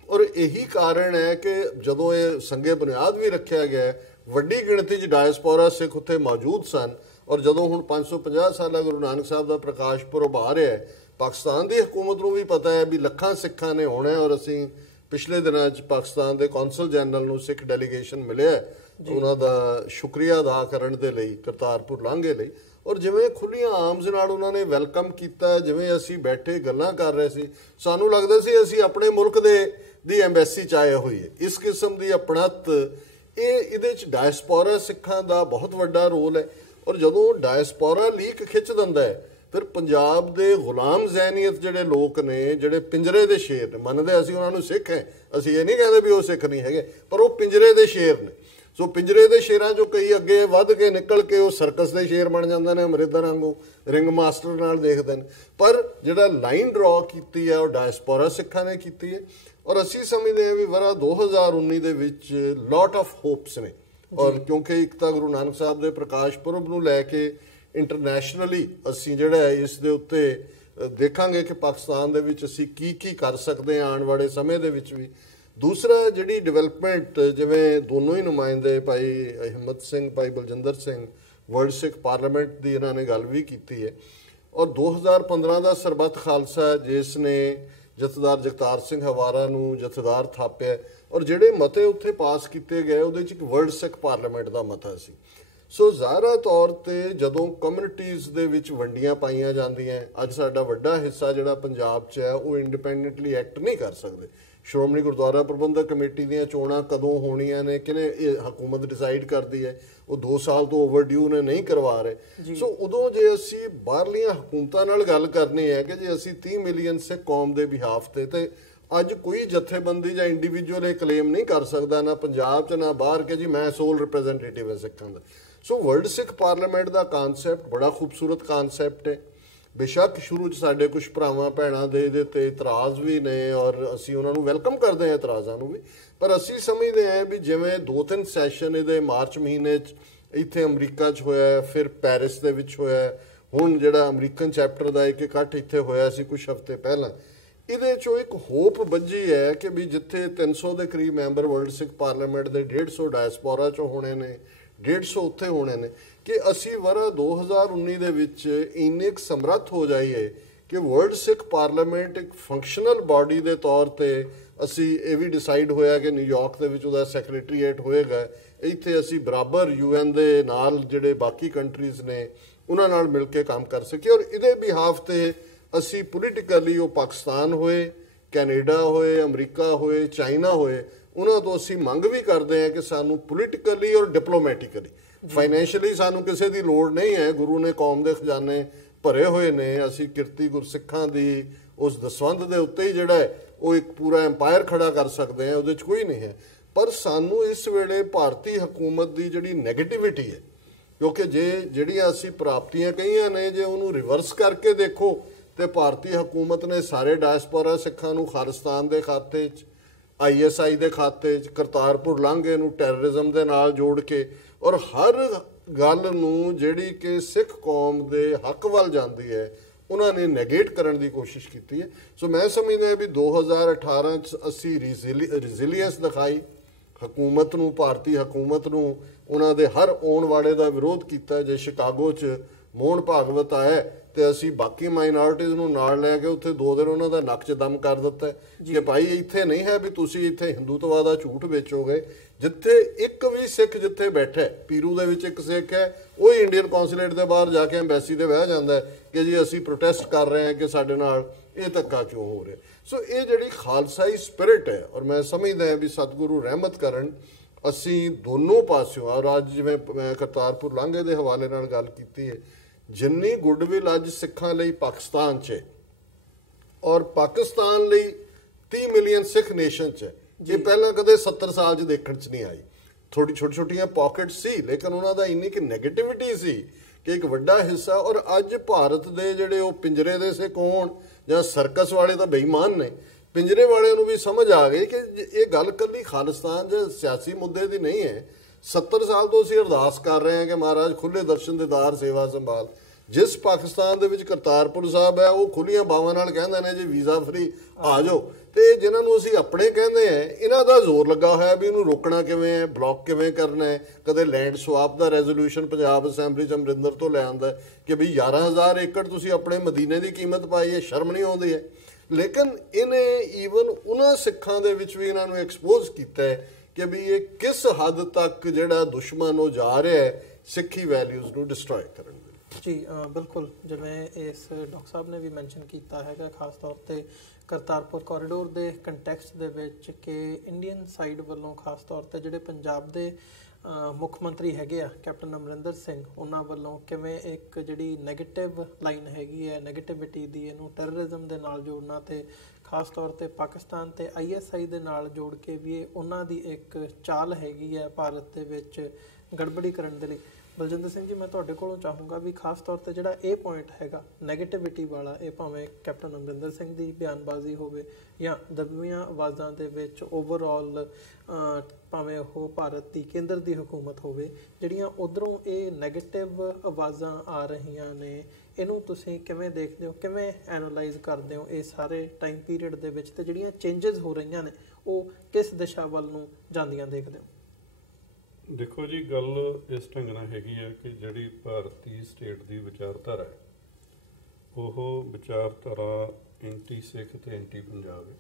ਔਰ ਇਹੀ ਕਾਰਨ ਹੈ ਕਿ ਜਦੋਂ ਇਹ ਸੰਗੇ ਬੁਨਿਆਦ ਵੀ ਰੱਖਿਆ ਗਿਆ, ਵੱਡੀ ਗਿਣਤੀ 'ਚ ਡਾਇਸਪੋਰਾ ਸਿੱਖ ਉੱਥੇ ਮੌਜੂਦ ਸਨ, ਔਰ ਜਦੋਂ ਹੁਣ 550 ਸਾਲਾ ਗੁਰੂ ਨਾਨਕ ਸਾਹਿਬ ਦਾ ਪ੍ਰਕਾਸ਼ ਪੁਰਬ ਆ ਰਿਹਾ ਹੈ, ਪਾਕਿਸਤਾਨ ਦੀ ਹਕੂਮਤ ਨੂੰ ਵੀ ਪਤਾ ਹੈ ਵੀ ਲੱਖਾਂ ਸਿੱਖਾਂ ਨੇ ਹੋਣਾ, ਔਰ ਅਸੀਂ ਪਿਛਲੇ ਦਿਨਾਂ 'ਚ ਪਾਕਿਸਤਾਨ ਦੇ ਕੌਂਸਲ ਜਨਰਲ ਨੂੰ ਸਿੱਖ ਡੈਲੀਗੇਸ਼ਨ ਮਿਲਿਆ, ਉਹਨਾਂ ਦਾ ਸ਼ੁਕਰੀਆ ਅਦਾ ਕਰਨ ਦੇ ਲਈ, ਕਰਤਾਰਪੁਰ ਲਾਂਘੇ ਲਈ। ਔਰ ਜਿਵੇਂ ਖੁੱਲੀਆਂ ਆਰਮਜ਼ ਨਾਲ ਉਹਨਾਂ ਨੇ ਵੈਲਕਮ ਕੀਤਾ, ਜਿਵੇਂ ਅਸੀਂ ਬੈਠੇ ਗੱਲਾਂ ਕਰ ਰਹੇ ਸੀ, ਸਾਨੂੰ ਲੱਗਦਾ ਸੀ ਅਸੀਂ ਆਪਣੇ ਮੁਲਕ ਦੀ ਐਮਬੈਸੀ 'ਚ ਆਏ ਹੋਈਏ। ਇਸ ਕਿਸਮ ਦੀ ਅਪਣਤ, ਇਹਦੇ 'ਚ ਡਾਇਸਪੋਰਾ ਸਿੱਖਾਂ ਦਾ ਬਹੁਤ ਵੱਡਾ ਰੋਲ ਹੈ। ਔਰ ਜਦੋਂ ਡਾਇਸਪੋਰਾ ਲੀਕ ਖਿੱਚ ਦਿੰਦਾ ਹੈ, ਫਿਰ ਪੰਜਾਬ ਦੇ ਗੁਲਾਮ ਜ਼ਹਿਨੀਅਤ ਜਿਹੜੇ ਲੋਕ ਨੇ, ਜਿਹੜੇ ਪਿੰਜਰੇ ਦੇ ਸ਼ੇਰ ਨੇ, ਮੰਨਦੇ ਅਸੀਂ ਉਹਨਾਂ ਨੂੰ ਸਿੱਖ ਹੈ, ਅਸੀਂ ਇਹ ਨਹੀਂ ਕਹਿੰਦੇ ਵੀ ਉਹ ਸਿੱਖ ਨਹੀਂ ਹੈਗੇ, ਪਰ ਉਹ ਪਿੰਜਰੇ ਦੇ ਸ਼ੇਰ ਨੇ। ਸੋ ਪਿੰਜਰੇ ਦੇ ਸ਼ੇਰਾਂ 'ਚੋਂ ਕਈ ਅੱਗੇ ਵੱਧ ਕੇ ਨਿਕਲ ਕੇ ਉਹ ਸਰਕਸ ਦੇ ਸ਼ੇਰ ਬਣ ਜਾਂਦੇ ਨੇ, ਅਮਰਿੰਦਰ ਵਾਂਗੂ ਰਿੰਗ ਮਾਸਟਰ ਨਾਲ ਦੇਖਦੇ ਨੇ। ਪਰ ਜਿਹੜਾ ਲਾਈਨ ਡਰਾ ਕੀਤੀ ਹੈ ਉਹ ਡਾਇਸਪੋਰਾ ਸਿੱਖਾਂ ਨੇ ਕੀਤੀ ਹੈ। ਔਰ ਅਸੀਂ ਸਮਝਦੇ ਹਾਂ ਵੀ ਵਰਾ 2019 ਦੇ ਵਿੱਚ ਲੋਟ ਆਫ ਹੋਪਸ ਨੇ, ਔਰ ਕਿਉਂਕਿ ਇੱਕ ਤਾਂ ਗੁਰੂ ਨਾਨਕ ਸਾਹਿਬ ਦੇ ਪ੍ਰਕਾਸ਼ ਪੁਰਬ ਨੂੰ ਲੈ ਕੇ ਇੰਟਰਨੈਸ਼ਨਲੀ ਅਸੀਂ ਜਿਹੜਾ ਇਸ ਦੇ ਉੱਤੇ ਦੇਖਾਂਗੇ ਕਿ ਪਾਕਿਸਤਾਨ ਦੇ ਵਿੱਚ ਅਸੀਂ ਕੀ ਕਰ ਸਕਦੇ ਹਾਂ ਆਉਣ ਵਾਲੇ ਸਮੇਂ ਦੇ ਵਿੱਚ ਵੀ। ਦੂਸਰਾ ਜਿਹੜੀ ਡਿਵੈਲਪਮੈਂਟ, ਜਿਵੇਂ ਦੋਨੋਂ ਹੀ ਨੁਮਾਇੰਦੇ ਭਾਈ ਹਿੰਮਤ ਸਿੰਘ, ਭਾਈ ਬਲਜਿੰਦਰ ਸਿੰਘ, ਵਰਲਡ ਸਿੱਖ ਪਾਰਲੀਮੈਂਟ ਦੀ ਇਹਨਾਂ ਨੇ ਗੱਲ ਵੀ ਕੀਤੀ ਹੈ। ਔਰ 2015 ਦਾ ਸਰਬੱਤ ਖਾਲਸਾ ਜਿਸ ਨੇ ਜਥੇਦਾਰ ਜਗਤਾਰ ਸਿੰਘ ਹਵਾਰਾ ਨੂੰ ਜਥੇਦਾਰ ਥਾਪਿਆ, ਔਰ ਜਿਹੜੇ ਮਤੇ ਉੱਥੇ ਪਾਸ ਕੀਤੇ ਗਏ ਉਹਦੇ 'ਚ ਇੱਕ ਵਰਲਡ ਸਿੱਖ ਪਾਰਲੀਮੈਂਟ ਦਾ ਮਤਾ ਸੀ। ਸੋ ਜ਼ਾਹਰਾ ਤੌਰ ਤੇ ਜਦੋਂ ਕਮਿਊਨਿਟੀਜ਼ ਦੇ ਵਿੱਚ ਵੰਡੀਆਂ ਪਾਈਆਂ ਜਾਂਦੀਆਂ, ਅੱਜ ਸਾਡਾ ਵੱਡਾ ਹਿੱਸਾ ਜਿਹੜਾ ਪੰਜਾਬ 'ਚ ਹੈ ਉਹ ਇੰਡੀਪੈਂਡੈਂਟਲੀ ਐਕਟ ਨਹੀਂ ਕਰ ਸਕਦੇ। ਸ਼੍ਰੋਮਣੀ ਗੁਰਦੁਆਰਾ ਪ੍ਰਬੰਧਕ ਕਮੇਟੀ ਦੀਆਂ ਚੋਣਾਂ ਕਦੋਂ ਹੋਣੀਆਂ ਨੇ, ਕਿਹਨੇ ਇਹ ਹਕੂਮਤ ਡਿਸਾਈਡ ਕਰਦੀ ਹੈ, ਉਹ 2 ਸਾਲ ਤੋਂ ਓਵਰਡਿਊ ਨੇ, ਨਹੀਂ ਕਰਵਾ ਰਹੇ। ਸੋ ਉਦੋਂ ਜੇ ਅਸੀਂ ਬਾਹਰਲੀਆਂ ਹਕੂਮਤਾਂ ਨਾਲ ਗੱਲ ਕਰਨੀ ਹੈ ਕਿ ਜੇ ਅਸੀਂ 30 ਮਿਲੀਅਨ ਸਿੱਖ ਕੌਮ ਦੇ ਬਿਹਾਫ ਤੇ ਅੱਜ ਕੋਈ ਜਥੇਬੰਦੀ ਜਾਂ ਇੰਡੀਵਿਜੂਅਲ ਇਹ ਕਲੇਮ ਨਹੀਂ ਕਰ ਸਕਦਾ, ਨਾ ਪੰਜਾਬ 'ਚ ਨਾ ਬਾਹਰ, ਕਿ ਜੀ ਮੈਂ ਸੋਲ ਰਿਪਰੈਜ਼ੈਂਟੇਟਿਵ ਹਾਂ ਸਿੱਖਾਂ ਦਾ। ਸੋ ਵਰਲਡ ਸਿੱਖ ਪਾਰਲੀਮੈਂਟ ਦਾ ਕਾਨਸੈਪਟ ਬੜਾ ਖੂਬਸੂਰਤ ਕਾਨਸੈਪਟ ਹੈ। ਬੇਸ਼ੱਕ ਸ਼ੁਰੂ 'ਚ ਸਾਡੇ ਕੁਝ ਭਰਾਵਾਂ ਭੈਣਾਂ ਦੇ ਇਹਦੇ 'ਤੇ ਇਤਰਾਜ਼ ਵੀ ਨੇ, ਔਰ ਅਸੀਂ ਉਹਨਾਂ ਨੂੰ ਵੈਲਕਮ ਕਰਦੇ ਹਾਂ ਇਤਰਾਜ਼ਾਂ ਨੂੰ ਵੀ, ਪਰ ਅਸੀਂ ਸਮਝਦੇ ਹਾਂ ਵੀ ਜਿਵੇਂ 2-3 ਸੈਸ਼ਨ ਇਹਦੇ ਮਾਰਚ ਮਹੀਨੇ 'ਚ ਇੱਥੇ ਅਮਰੀਕਾ 'ਚ ਹੋਇਆ, ਫਿਰ ਪੈਰਿਸ ਦੇ ਵਿੱਚ ਹੋਇਆ, ਹੁਣ ਜਿਹੜਾ ਅਮਰੀਕਨ ਚੈਪਟਰ ਦਾ ਇੱਕ ਇਕੱਠ ਇੱਥੇ ਹੋਇਆ ਸੀ ਕੁਝ ਹਫ਼ਤੇ ਪਹਿਲਾਂ, ਇਹਦੇ 'ਚੋਂ ਇੱਕ ਹੋਪ ਬੱਝੀ ਹੈ ਕਿ ਵੀ ਜਿੱਥੇ 300 ਦੇ ਕਰੀਬ ਮੈਂਬਰ ਵਰਲਡ ਸਿੱਖ ਪਾਰਲੀਮੈਂਟ ਦੇ 150 ਡਾਇਸਪੋਰਾ 'ਚੋਂ ਹੋਣੇ ਨੇ, 150 ਉੱਥੇ ਹੋਣੇ ਨੇ, ਕਿ ਅਸੀਂ ਵਰਾ 2019 ਦੇ ਵਿੱਚ ਇੰਨੇ ਕੁ ਸਮਰੱਥ ਹੋ ਜਾਈਏ ਕਿ ਵਰਲਡ ਸਿੱਖ ਪਾਰਲੀਮੈਂਟ ਇੱਕ ਫੰਕਸ਼ਨਲ ਬਾਡੀ ਦੇ ਤੌਰ ਤੇ ਅਸੀਂ ਇਹ ਵੀ ਡਿਸਾਈਡ ਹੋਇਆ ਕਿ ਨਿਊਯਾਰਕ ਦੇ ਵਿੱਚ ਉਹਦਾ ਸੈਕਟਰੀਏਟ ਹੋਏਗਾ, ਇੱਥੇ ਅਸੀਂ ਬਰਾਬਰ UN ਦੇ ਨਾਲ ਜਿਹੜੇ ਬਾਕੀ ਕੰਟਰੀਜ਼ ਨੇ ਉਹਨਾਂ ਨਾਲ ਮਿਲ ਕੇ ਕੰਮ ਕਰ ਸਕੀਏ। ਔਰ ਇਹਦੇ ਬਿਹਾਫ ਤੇ ਅਸੀਂ ਪੋਲੀਟੀਕਲੀ, ਉਹ ਪਾਕਿਸਤਾਨ ਹੋਏ, ਕੈਨੇਡਾ ਹੋਏ, ਅਮਰੀਕਾ ਹੋਏ, ਚਾਈਨਾ ਹੋਏ, ਉਹਨਾਂ ਤੋਂ ਅਸੀਂ ਮੰਗ ਵੀ ਕਰਦੇ ਹਾਂ ਕਿ ਸਾਨੂੰ ਪੋਲੀਟੀਕਲੀ ਔਰ ਡਿਪਲੋਮੈਟਿਕਲੀ, ਫਾਈਨੈਂਸ਼ੀਅਲੀ ਸਾਨੂੰ ਕਿਸੇ ਦੀ ਲੋੜ ਨਹੀਂ ਹੈ। ਗੁਰੂ ਨੇ ਕੌਮ ਦੇ ਖਜ਼ਾਨੇ ਭਰੇ ਹੋਏ ਨੇ, ਅਸੀਂ ਕਿਰਤੀ ਗੁਰਸਿੱਖਾਂ ਦੀ ਉਸ ਦਸਵੰਧ ਦੇ ਉੱਤੇ ਹੀ ਜਿਹੜਾ ਹੈ ਉਹ ਇੱਕ ਪੂਰਾ ਐਮਪਾਇਰ ਖੜਾ ਕਰ ਸਕਦੇ ਹਾਂ, ਉਹਦੇ 'ਚ ਕੋਈ ਨਹੀਂ ਹੈ। ਪਰ ਸਾਨੂੰ ਇਸ ਵੇਲੇ ਭਾਰਤੀ ਹਕੂਮਤ ਦੀ ਜਿਹੜੀ ਨੈਗੇਟਿਵਿਟੀ ਹੈ, ਕਿਉਂਕਿ ਜਿਹੜੀਆਂ ਅਸੀਂ ਪ੍ਰਾਪਤੀਆਂ ਕਹੀਆਂ ਨੇ, ਜੇ ਉਹਨੂੰ ਰਿਵਰਸ ਕਰਕੇ ਦੇਖੋ ਤੇ ਭਾਰਤੀ ਹਕੂਮਤ ਨੇ ਸਾਰੇ ਡਾਇਸਪੋਰਾ ਸਿੱਖਾਂ ਨੂੰ ਖਾਲਿਸਤਾਨ ਦੇ ਖਾਤੇ 'ਚ, ISI ਦੇ ਖਾਤੇ 'ਚ, ਕਰਤਾਰਪੁਰ ਲਾਂਘੇ ਨੂੰ ਟੈਰਰਿਜ਼ਮ ਦੇ ਨਾਲ ਜੋੜ ਕੇ, ਔਰ ਹਰ ਗੱਲ ਨੂੰ ਜਿਹੜੀ ਕਿ ਸਿੱਖ ਕੌਮ ਦੇ ਹੱਕ ਵੱਲ ਜਾਂਦੀ ਹੈ ਉਹਨਾਂ ਨੇ ਨੈਗੇਟ ਕਰਨ ਦੀ ਕੋਸ਼ਿਸ਼ ਕੀਤੀ ਹੈ। ਸੋ ਮੈਂ ਸਮਝਦਾ ਵੀ 2018 'ਚ ਅਸੀਂ ਰੈਜ਼ੀਲੀਅੰਸ ਦਿਖਾਈ, ਹਕੂਮਤ ਨੂੰ, ਭਾਰਤੀ ਹਕੂਮਤ ਨੂੰ ਉਹਨਾਂ ਦੇ ਹਰ ਆਉਣ ਵਾਲੇ ਦਾ ਵਿਰੋਧ ਕੀਤਾ। ਜੇ ਸ਼ਿਕਾਗੋ 'ਚ ਮੋਹਨ ਭਾਗਵਤ ਆਇਆ ਤੇ ਅਸੀਂ ਬਾਕੀ ਮਾਈਨੋਰਿਟੀਜ਼ ਨੂੰ ਨਾਲ ਲੈ ਕੇ ਉੱਥੇ 2 ਦਿਨ ਉਹਨਾਂ ਦਾ ਨੱਕ 'ਚ ਦਮ ਕਰ ਦਿੱਤਾ ਕਿ ਭਾਈ ਇੱਥੇ ਨਹੀਂ ਹੈ ਵੀ ਤੁਸੀਂ ਇੱਥੇ ਹਿੰਦੂਤਵਾ ਦਾ ਝੂਠ ਵੇਚੋਗੇ। ਜਿੱਥੇ ਇੱਕ ਵੀ ਸਿੱਖ ਜਿੱਥੇ ਬੈਠਾ, ਪੀਰੂ ਦੇ ਵਿੱਚ ਇੱਕ ਸਿੱਖ ਹੈ, ਉਹ ਹੀ ਇੰਡੀਅਨ ਕੌਂਸੂਲੇਟ ਦੇ ਬਾਹਰ ਜਾ ਕੇ ਐਮਬੈਸੀ ਦੇ ਬਹਿ ਜਾਂਦਾ ਕਿ ਜੀ ਅਸੀਂ ਪ੍ਰੋਟੈਸਟ ਕਰ ਰਹੇ ਹਾਂ ਕਿ ਸਾਡੇ ਨਾਲ ਇਹ ਧੱਕਾ ਕਿਉਂ ਹੋ ਰਿਹਾ। ਸੋ ਇਹ ਜਿਹੜੀ ਖਾਲਸਾਈ ਸਪਿਰਿਟ ਹੈ, ਔਰ ਮੈਂ ਸਮਝਦਾ ਵੀ ਸਤਿਗੁਰੂ ਰਹਿਮਤ ਕਰਨ ਅਸੀਂ ਦੋਨੋਂ ਪਾਸਿਓਂ, ਔਰ ਅੱਜ ਜਿਵੇਂ ਮੈਂ ਕਰਤਾਰਪੁਰ ਲਾਂਘੇ ਦੇ ਹਵਾਲੇ ਨਾਲ ਗੱਲ ਕੀਤੀ ਹੈ, ਜਿੰਨੀ ਗੁੱਡਵਿਲ ਅੱਜ ਸਿੱਖਾਂ ਲਈ ਪਾਕਿਸਤਾਨ 'ਚ ਹੈ ਔਰ ਪਾਕਿਸਤਾਨ ਲਈ 30 ਮਿਲੀਅਨ ਸਿੱਖ ਨੇਸ਼ਨ 'ਚ ਹੈ, ਇਹ ਪਹਿਲਾਂ ਕਦੇ 70 ਸਾਲ 'ਚ ਦੇਖਣ 'ਚ ਨਹੀਂ ਆਈ। ਥੋੜੀ ਛੋਟੀਆਂ ਪਾਕਟ ਸੀ, ਲੇਕਿਨ ਉਹਨਾਂ ਦਾ ਇੰਨੀ ਕਿ ਨੈਗੇਟਿਵਿਟੀ ਸੀ ਕਿ ਇੱਕ ਵੱਡਾ ਹਿੱਸਾ। ਔਰ ਅੱਜ ਭਾਰਤ ਦੇ ਜਿਹੜੇ ਉਹ ਪਿੰਜਰੇ ਦੇ ਸਿੱਖ ਹੋਣ ਜਾਂ ਸਰਕਸ ਵਾਲੇ ਤਾਂ ਬੇਈਮਾਨ ਨੇ, ਪਿੰਜਰੇ ਵਾਲਿਆਂ ਨੂੰ ਵੀ ਸਮਝ ਆ ਗਈ ਕਿ ਇਹ ਗੱਲ ਕੱਲੀ ਖਾਲਿਸਤਾਨ ਜਾਂ ਸਿਆਸੀ ਮੁੱਦੇ ਦੀ ਨਹੀਂ ਹੈ। 70 ਸਾਲ ਤੋਂ ਅਸੀਂ ਅਰਦਾਸ ਕਰ ਰਹੇ ਹਾਂ ਕਿ ਮਹਾਰਾਜ ਖੁੱਲੇ ਦਰਸ਼ਨ ਦੀਦਾਰ ਸੇਵਾ ਸੰਭਾਲ। ਜਿਸ ਪਾਕਿਸਤਾਨ ਦੇ ਵਿੱਚ ਕਰਤਾਰਪੁਰ ਸਾਹਿਬ ਹੈ, ਉਹ ਖੁੱਲੀਆਂ ਬਾਵਾਂ ਨਾਲ ਕਹਿੰਦੇ ਨੇ ਜੀ ਵੀਜ਼ਾ ਫਰੀ ਆ ਜਾਓ, ਤੇ ਜਿਨ੍ਹਾਂ ਨੂੰ ਅਸੀਂ ਆਪਣੇ ਕਹਿੰਦੇ ਆ, ਇਹਨਾਂ ਦਾ ਜ਼ੋਰ ਲੱਗਾ ਹੋਇਆ ਵੀ ਇਹਨੂੰ ਰੋਕਣਾ ਕਿਵੇਂ ਹੈ, ਬਲੌਕ ਕਿਵੇਂ ਕਰਨਾ ਹੈ। ਕਦੇ ਲੈਂਡ ਸਵਾਪ ਦਾ ਰੈਜ਼ੋਲੂਸ਼ਨ ਪੰਜਾਬ ਅਸੈਂਬਲੀ 'ਚ ਅਮਰਿੰਦਰ ਤੋਂ ਲੈ ਆਉਂਦਾ ਕਿ ਵੀ 11,000 ਏਕੜ ਤੁਸੀਂ ਆਪਣੇ ਮਦੀਨੇ ਦੀ ਕੀਮਤ ਪਾਈ ਹੈ, ਸ਼ਰਮ ਨਹੀਂ ਆਉਂਦੀ ਹੈ। ਲੇਕਿਨ ਇਹਨੇ ਈਵਨ ਉਹਨਾਂ ਸਿੱਖਾਂ ਦੇ ਵਿੱਚ ਵੀ ਇਹਨਾਂ ਨੂੰ ਐਕਸਪੋਜ਼ ਕੀਤਾ ਹੈ ਕਿ ਵੀ ਇਹ ਕਿਸ ਹੱਦ ਤੱਕ ਜਿਹੜਾ ਦੁਸ਼ਮਣ ਉਹ ਜਾ ਰਿਹਾ ਹੈ ਸਿੱਖੀ ਵੈਲਿਊਜ਼ ਨੂੰ ਡਿਸਟਰੋਏ ਕਰਨ ਦੇ। ਜੀ ਬਿਲਕੁਲ, ਜਿਵੇਂ ਇਸ ਡਾਕਟਰ ਸਾਹਿਬ ਨੇ ਵੀ ਮੈਂਸ਼ਨ ਕੀਤਾ ਹੈਗਾ, ਖਾਸ ਤੌਰ ਤੇ ਕਰਤਾਰਪੁਰ ਕੋਰੀਡੋਰ ਦੇ ਕੰਟੈਕਸਟ ਦੇ ਵਿੱਚ, ਕਿ ਇੰਡੀਅਨ ਸਾਈਡ ਵੱਲੋਂ ਖਾਸ ਤੌਰ ਤੇ ਜਿਹੜੇ ਪੰਜਾਬ ਦੇ ਮੁੱਖ ਮੰਤਰੀ ਹੈਗੇ ਆ ਕੈਪਟਨ ਅਮਰਿੰਦਰ ਸਿੰਘ, ਉਹਨਾਂ ਵੱਲੋਂ ਕਿਵੇਂ ਇੱਕ ਜਿਹੜੀ ਨੈਗੇਟਿਵ ਲਾਈਨ ਹੈਗੀ ਹੈ ਨੈਗੇਟਿਵਿਟੀ ਦੀ, ਇਹਨੂੰ ਟੈਰਰਿਜ਼ਮ ਦੇ ਨਾਲ ਜੋੜਨਾ ਤੇ ਖਾਸ ਤੌਰ ਤੇ ਪਾਕਿਸਤਾਨ ਤੇ ISI ਦੇ ਨਾਲ ਜੋੜ ਕੇ ਵੀ ਇਹ ਉਹਨਾਂ ਦੀ ਇੱਕ ਚਾਲ ਹੈਗੀ ਹੈ ਭਾਰਤ ਦੇ ਵਿੱਚ ਗੜਬੜੀ ਕਰਨ ਦੇ ਲਈ। ਬਲਜਿੰਦਰ ਸਿੰਘ ਜੀ, ਮੈਂ ਤੁਹਾਡੇ ਕੋਲੋਂ ਚਾਹੂੰਗਾ ਵੀ ਖਾਸ ਤੌਰ ਤੇ ਜਿਹੜਾ ਇਹ ਪੁਆਇੰਟ ਹੈਗਾ ਨੈਗੇਟਿਵਿਟੀ ਵਾਲਾ, ਇਹ ਭਾਵੇਂ ਕੈਪਟਨ ਅਮਰਿੰਦਰ ਸਿੰਘ ਦੀ ਬਿਆਨਬਾਜ਼ੀ ਹੋਵੇ ਜਾਂ ਦਬੀਆਂ ਆਵਾਜ਼ਾਂ ਦੇ ਵਿੱਚ ਓਵਰਆਲ ਭਾਵੇਂ ਉਹ ਭਾਰਤ ਦੀ ਕੇਂਦਰ ਦੀ ਹਕੂਮਤ ਹੋਵੇ, ਜਿਹੜੀਆਂ ਉਧਰੋਂ ਇਹ ਨੈਗੇਟਿਵ ਆਵਾਜ਼ਾਂ ਆ ਰਹੀਆਂ ਨੇ, ਇਹਨੂੰ ਤੁਸੀਂ ਕਿਵੇਂ ਦੇਖਦੇ ਹੋ, ਕਿਵੇਂ ਐਨਾਲਾਈਜ਼ ਕਰਦੇ ਹੋ ਇਹ ਸਾਰੇ ਟਾਈਮ ਪੀਰੀਅਡ ਦੇ ਵਿੱਚ, ਤੇ ਜਿਹੜੀਆਂ ਚੇਂਜਸ ਹੋ ਰਹੀਆਂ ਨੇ ਉਹ ਕਿਸ ਦਿਸ਼ਾ ਵੱਲ ਨੂੰ ਜਾਂਦੀਆਂ ਦੇਖਦੇ ਹੋ? ਦੇਖੋ ਜੀ, ਗੱਲ ਇਸ ਢੰਗ ਨਾਲ ਹੈਗੀ ਹੈ ਕਿ ਜਿਹੜੀ ਭਾਰਤੀ ਸਟੇਟ ਦੀ ਵਿਚਾਰਧਾਰਾ ਹੈ, ਉਹ ਵਿਚਾਰਧਾਰਾ ਐਂਟੀ ਸਿੱਖ ਤੇ ਐਂਟੀ ਪੰਜਾਬ ਹੈ,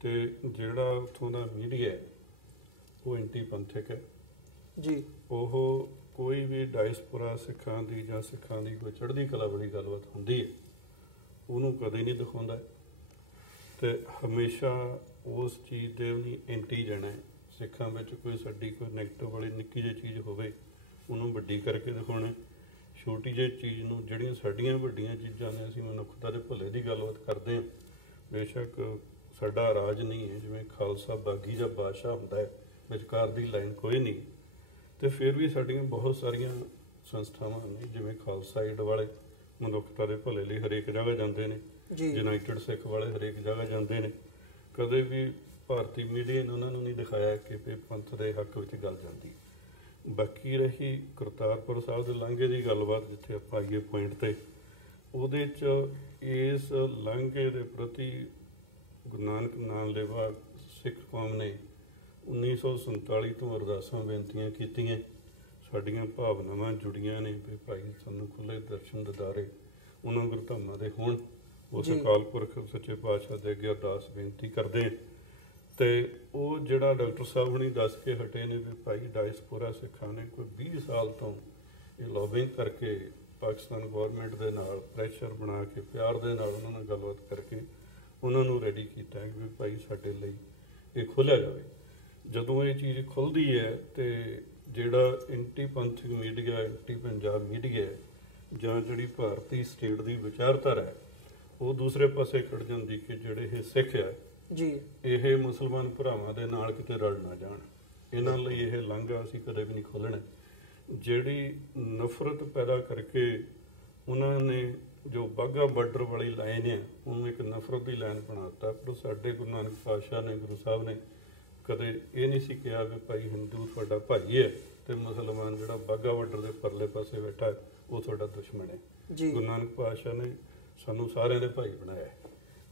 ਤੇ ਜਿਹੜਾ ਉੱਥੋਂ ਦਾ ਮੀਡੀਆ ਹੈ ਉਹ ਐਂਟੀ ਪੰਥਕ ਹੈ ਜੀ। ਉਹ ਕੋਈ ਵੀ ਡਾਇਸਪੋਰਾ ਸਿੱਖਾਂ ਦੀ ਜਾਂ ਸਿੱਖਾਂ ਦੀ ਕੋਈ ਚੜ੍ਹਦੀ ਕਲਾ ਵਾਲੀ ਗੱਲਬਾਤ ਹੁੰਦੀ ਹੈ ਉਹਨੂੰ ਕਦੇ ਨਹੀਂ ਦਿਖਾਉਂਦਾ, ਤੇ ਹਮੇਸ਼ਾ ਉਸ ਚੀਜ਼ ਦੇ ਉਹਨੀ ਐਂਟੀ ਜਾਣਾ ਹੈ। ਸਿੱਖਾਂ ਵਿੱਚ ਕੋਈ ਸਾਡੀ ਕੋਈ ਨੈਗੇਟਿਵ ਵਾਲੀ ਨਿੱਕੀ ਜਿਹੀ ਚੀਜ਼ ਹੋਵੇ ਉਹਨੂੰ ਵੱਡੀ ਕਰਕੇ ਦਿਖਾਉਣਾ, ਛੋਟੀ ਜਿਹੀ ਚੀਜ਼ ਨੂੰ, ਜਿਹੜੀਆਂ ਸਾਡੀਆਂ ਵੱਡੀਆਂ ਚੀਜ਼ਾਂ ਨੇ, ਅਸੀਂ ਮਨੁੱਖਤਾ ਦੇ ਭਲੇ ਦੀ ਗੱਲਬਾਤ ਕਰਦੇ ਹਾਂ। ਬੇਸ਼ੱਕ ਸਾਡਾ ਰਾਜ ਨਹੀਂ ਹੈ, ਜਿਵੇਂ ਖਾਲਸਾ ਬਾਗੀ ਜਾਂ ਬਾਦਸ਼ਾਹ ਹੁੰਦਾ ਹੈ, ਵਿਚਕਾਰ ਦੀ ਲਾਈਨ ਕੋਈ ਨਹੀਂ, ਤੇ ਫਿਰ ਵੀ ਸਾਡੀਆਂ ਬਹੁਤ ਸਾਰੀਆਂ ਸੰਸਥਾਵਾਂ ਨੇ, ਜਿਵੇਂ ਖਾਲਸਾ ਏਡ ਵਾਲੇ ਮਨੁੱਖਤਾ ਦੇ ਭਲੇ ਲਈ ਹਰੇਕ ਜਗ੍ਹਾ ਜਾਂਦੇ ਨੇ, ਯੂਨਾਈਟਿਡ ਸਿੱਖ ਵਾਲੇ ਹਰੇਕ ਜਗ੍ਹਾ ਜਾਂਦੇ ਨੇ। ਕਦੇ ਵੀ ਭਾਰਤੀ ਮੀਡੀਆ ਨੇ ਉਹਨਾਂ ਨੂੰ ਨਹੀਂ ਦਿਖਾਇਆ ਕਿ ਪੰਥ ਦੇ ਹੱਕ ਵਿੱਚ ਗੱਲ ਜਾਂਦੀ। ਬਾਕੀ ਰਹੀ ਕਰਤਾਰਪੁਰ ਸਾਹਿਬ ਦੇ ਲਾਂਘੇ ਦੀ ਗੱਲਬਾਤ, ਜਿੱਥੇ ਆਪਾਂ ਆਈਏ ਪੁਆਇੰਟ ਤੇ, ਉਹਦੇ 'ਚ ਇਸ ਲਾਂਘੇ ਦੇ ਪ੍ਰਤੀ ਗੁਰੂ ਨਾਨਕ ਨਾਮ ਲੇਵਾ ਸਿੱਖ ਕੌਮ ਨੇ 1947 ਤੋਂ ਅਰਦਾਸਾਂ ਬੇਨਤੀਆਂ ਕੀਤੀਆਂ, ਸਾਡੀਆਂ ਭਾਵਨਾਵਾਂ ਜੁੜੀਆਂ ਨੇ ਵੀ ਭਾਈ ਸਾਨੂੰ ਖੁੱਲ੍ਹੇ ਦਰਸ਼ਨ ਦਿਦਾਰੇ ਉਹਨਾਂ ਗੁਰਧਾਮਾਂ ਦੇ ਹੋਣ। ਉਸ ਅਕਾਲ ਪੁਰਖ ਸੱਚੇ ਪਾਤਸ਼ਾਹ ਦੇ ਅੱਗੇ ਅਰਦਾਸ ਬੇਨਤੀ ਕਰਦੇ ਹਾਂ। ਤੇ ਉਹ ਜਿਹੜਾ ਡਾਕਟਰ ਸਾਹਿਬ ਹੁਣੀ ਦੱਸ ਕੇ ਹਟੇ ਨੇ ਵੀ ਭਾਈ ਡਾਇਸਪੋਰਾ ਸਿੱਖਾਂ ਨੇ ਕੋਈ 20 ਸਾਲ ਤੋਂ ਇਹ ਲੌਬਿੰਗ ਕਰਕੇ ਪਾਕਿਸਤਾਨ ਗੌਰਮੈਂਟ ਦੇ ਨਾਲ ਪ੍ਰੈਸ਼ਰ ਬਣਾ ਕੇ, ਪਿਆਰ ਦੇ ਨਾਲ ਉਹਨਾਂ ਨਾਲ ਗੱਲਬਾਤ ਕਰਕੇ ਉਹਨਾਂ ਨੂੰ ਰੈਡੀ ਕੀਤਾ ਕਿ ਭਾਈ ਸਾਡੇ ਲਈ ਇਹ ਖੋਲ੍ਹਿਆ ਜਾਵੇ। ਜਦੋਂ ਇਹ ਚੀਜ਼ ਖੁੱਲ੍ਹਦੀ ਹੈ ਤੇ ਜਿਹੜਾ ਐਂਟੀ ਪੰਥਕ ਮੀਡੀਆ, ਐਂਟੀ ਪੰਜਾਬ ਮੀਡੀਆ ਹੈ, ਜਾਂ ਜਿਹੜੀ ਭਾਰਤੀ ਸਟੇਟ ਦੀ ਵਿਚਾਰਧਾਰਾ ਹੈ, ਉਹ ਦੂਸਰੇ ਪਾਸੇ ਖੜ ਜਾਂਦੀ ਕਿ ਜਿਹੜੇ ਇਹ ਸਿੱਖ ਹੈ ਜੀ, ਇਹ ਮੁਸਲਮਾਨ ਭਰਾਵਾਂ ਦੇ ਨਾਲ ਕਿਤੇ ਰਲ ਨਾ ਜਾਣ, ਇਹਨਾਂ ਲਈ ਇਹ ਲਾਂਘਾ ਅਸੀਂ ਕਦੇ ਵੀ ਨਹੀਂ ਖੋਲ੍ਹਣਾ। ਜਿਹੜੀ ਨਫ਼ਰਤ ਪੈਦਾ ਕਰਕੇ ਉਹਨਾਂ ਨੇ ਜੋ ਬਾਘਾ ਬਾਰਡਰ ਵਾਲੀ ਲਾਈਨ ਹੈ ਉਹਨੂੰ ਇੱਕ ਨਫ਼ਰਤ ਦੀ ਲਾਈਨ ਬਣਾ ਦਿੱਤਾ। ਪਰ ਸਾਡੇ ਗੁਰੂ ਨਾਨਕ ਪਾਤਸ਼ਾਹ ਨੇ, ਗੁਰੂ ਸਾਹਿਬ ਨੇ ਕਦੇ ਇਹ ਨਹੀਂ ਸੀ ਕਿਹਾ ਕਿ ਭਾਈ ਹਿੰਦੂ ਤੁਹਾਡਾ ਭਾਈ ਹੈ ਤੇ ਮੁਸਲਮਾਨ ਜਿਹੜਾ ਬਾਘਾ ਬਾਰਡਰ ਦੇ ਪਰਲੇ ਪਾਸੇ ਬੈਠਾ ਹੈ ਉਹ ਤੁਹਾਡਾ ਦੁਸ਼ਮਣ ਹੈ। ਗੁਰੂ ਨਾਨਕ ਪਾਤਸ਼ਾਹ ਨੇ ਸਾਨੂੰ ਸਾਰਿਆਂ ਦੇ ਭਾਈ ਬਣਾਇਆ ਹੈ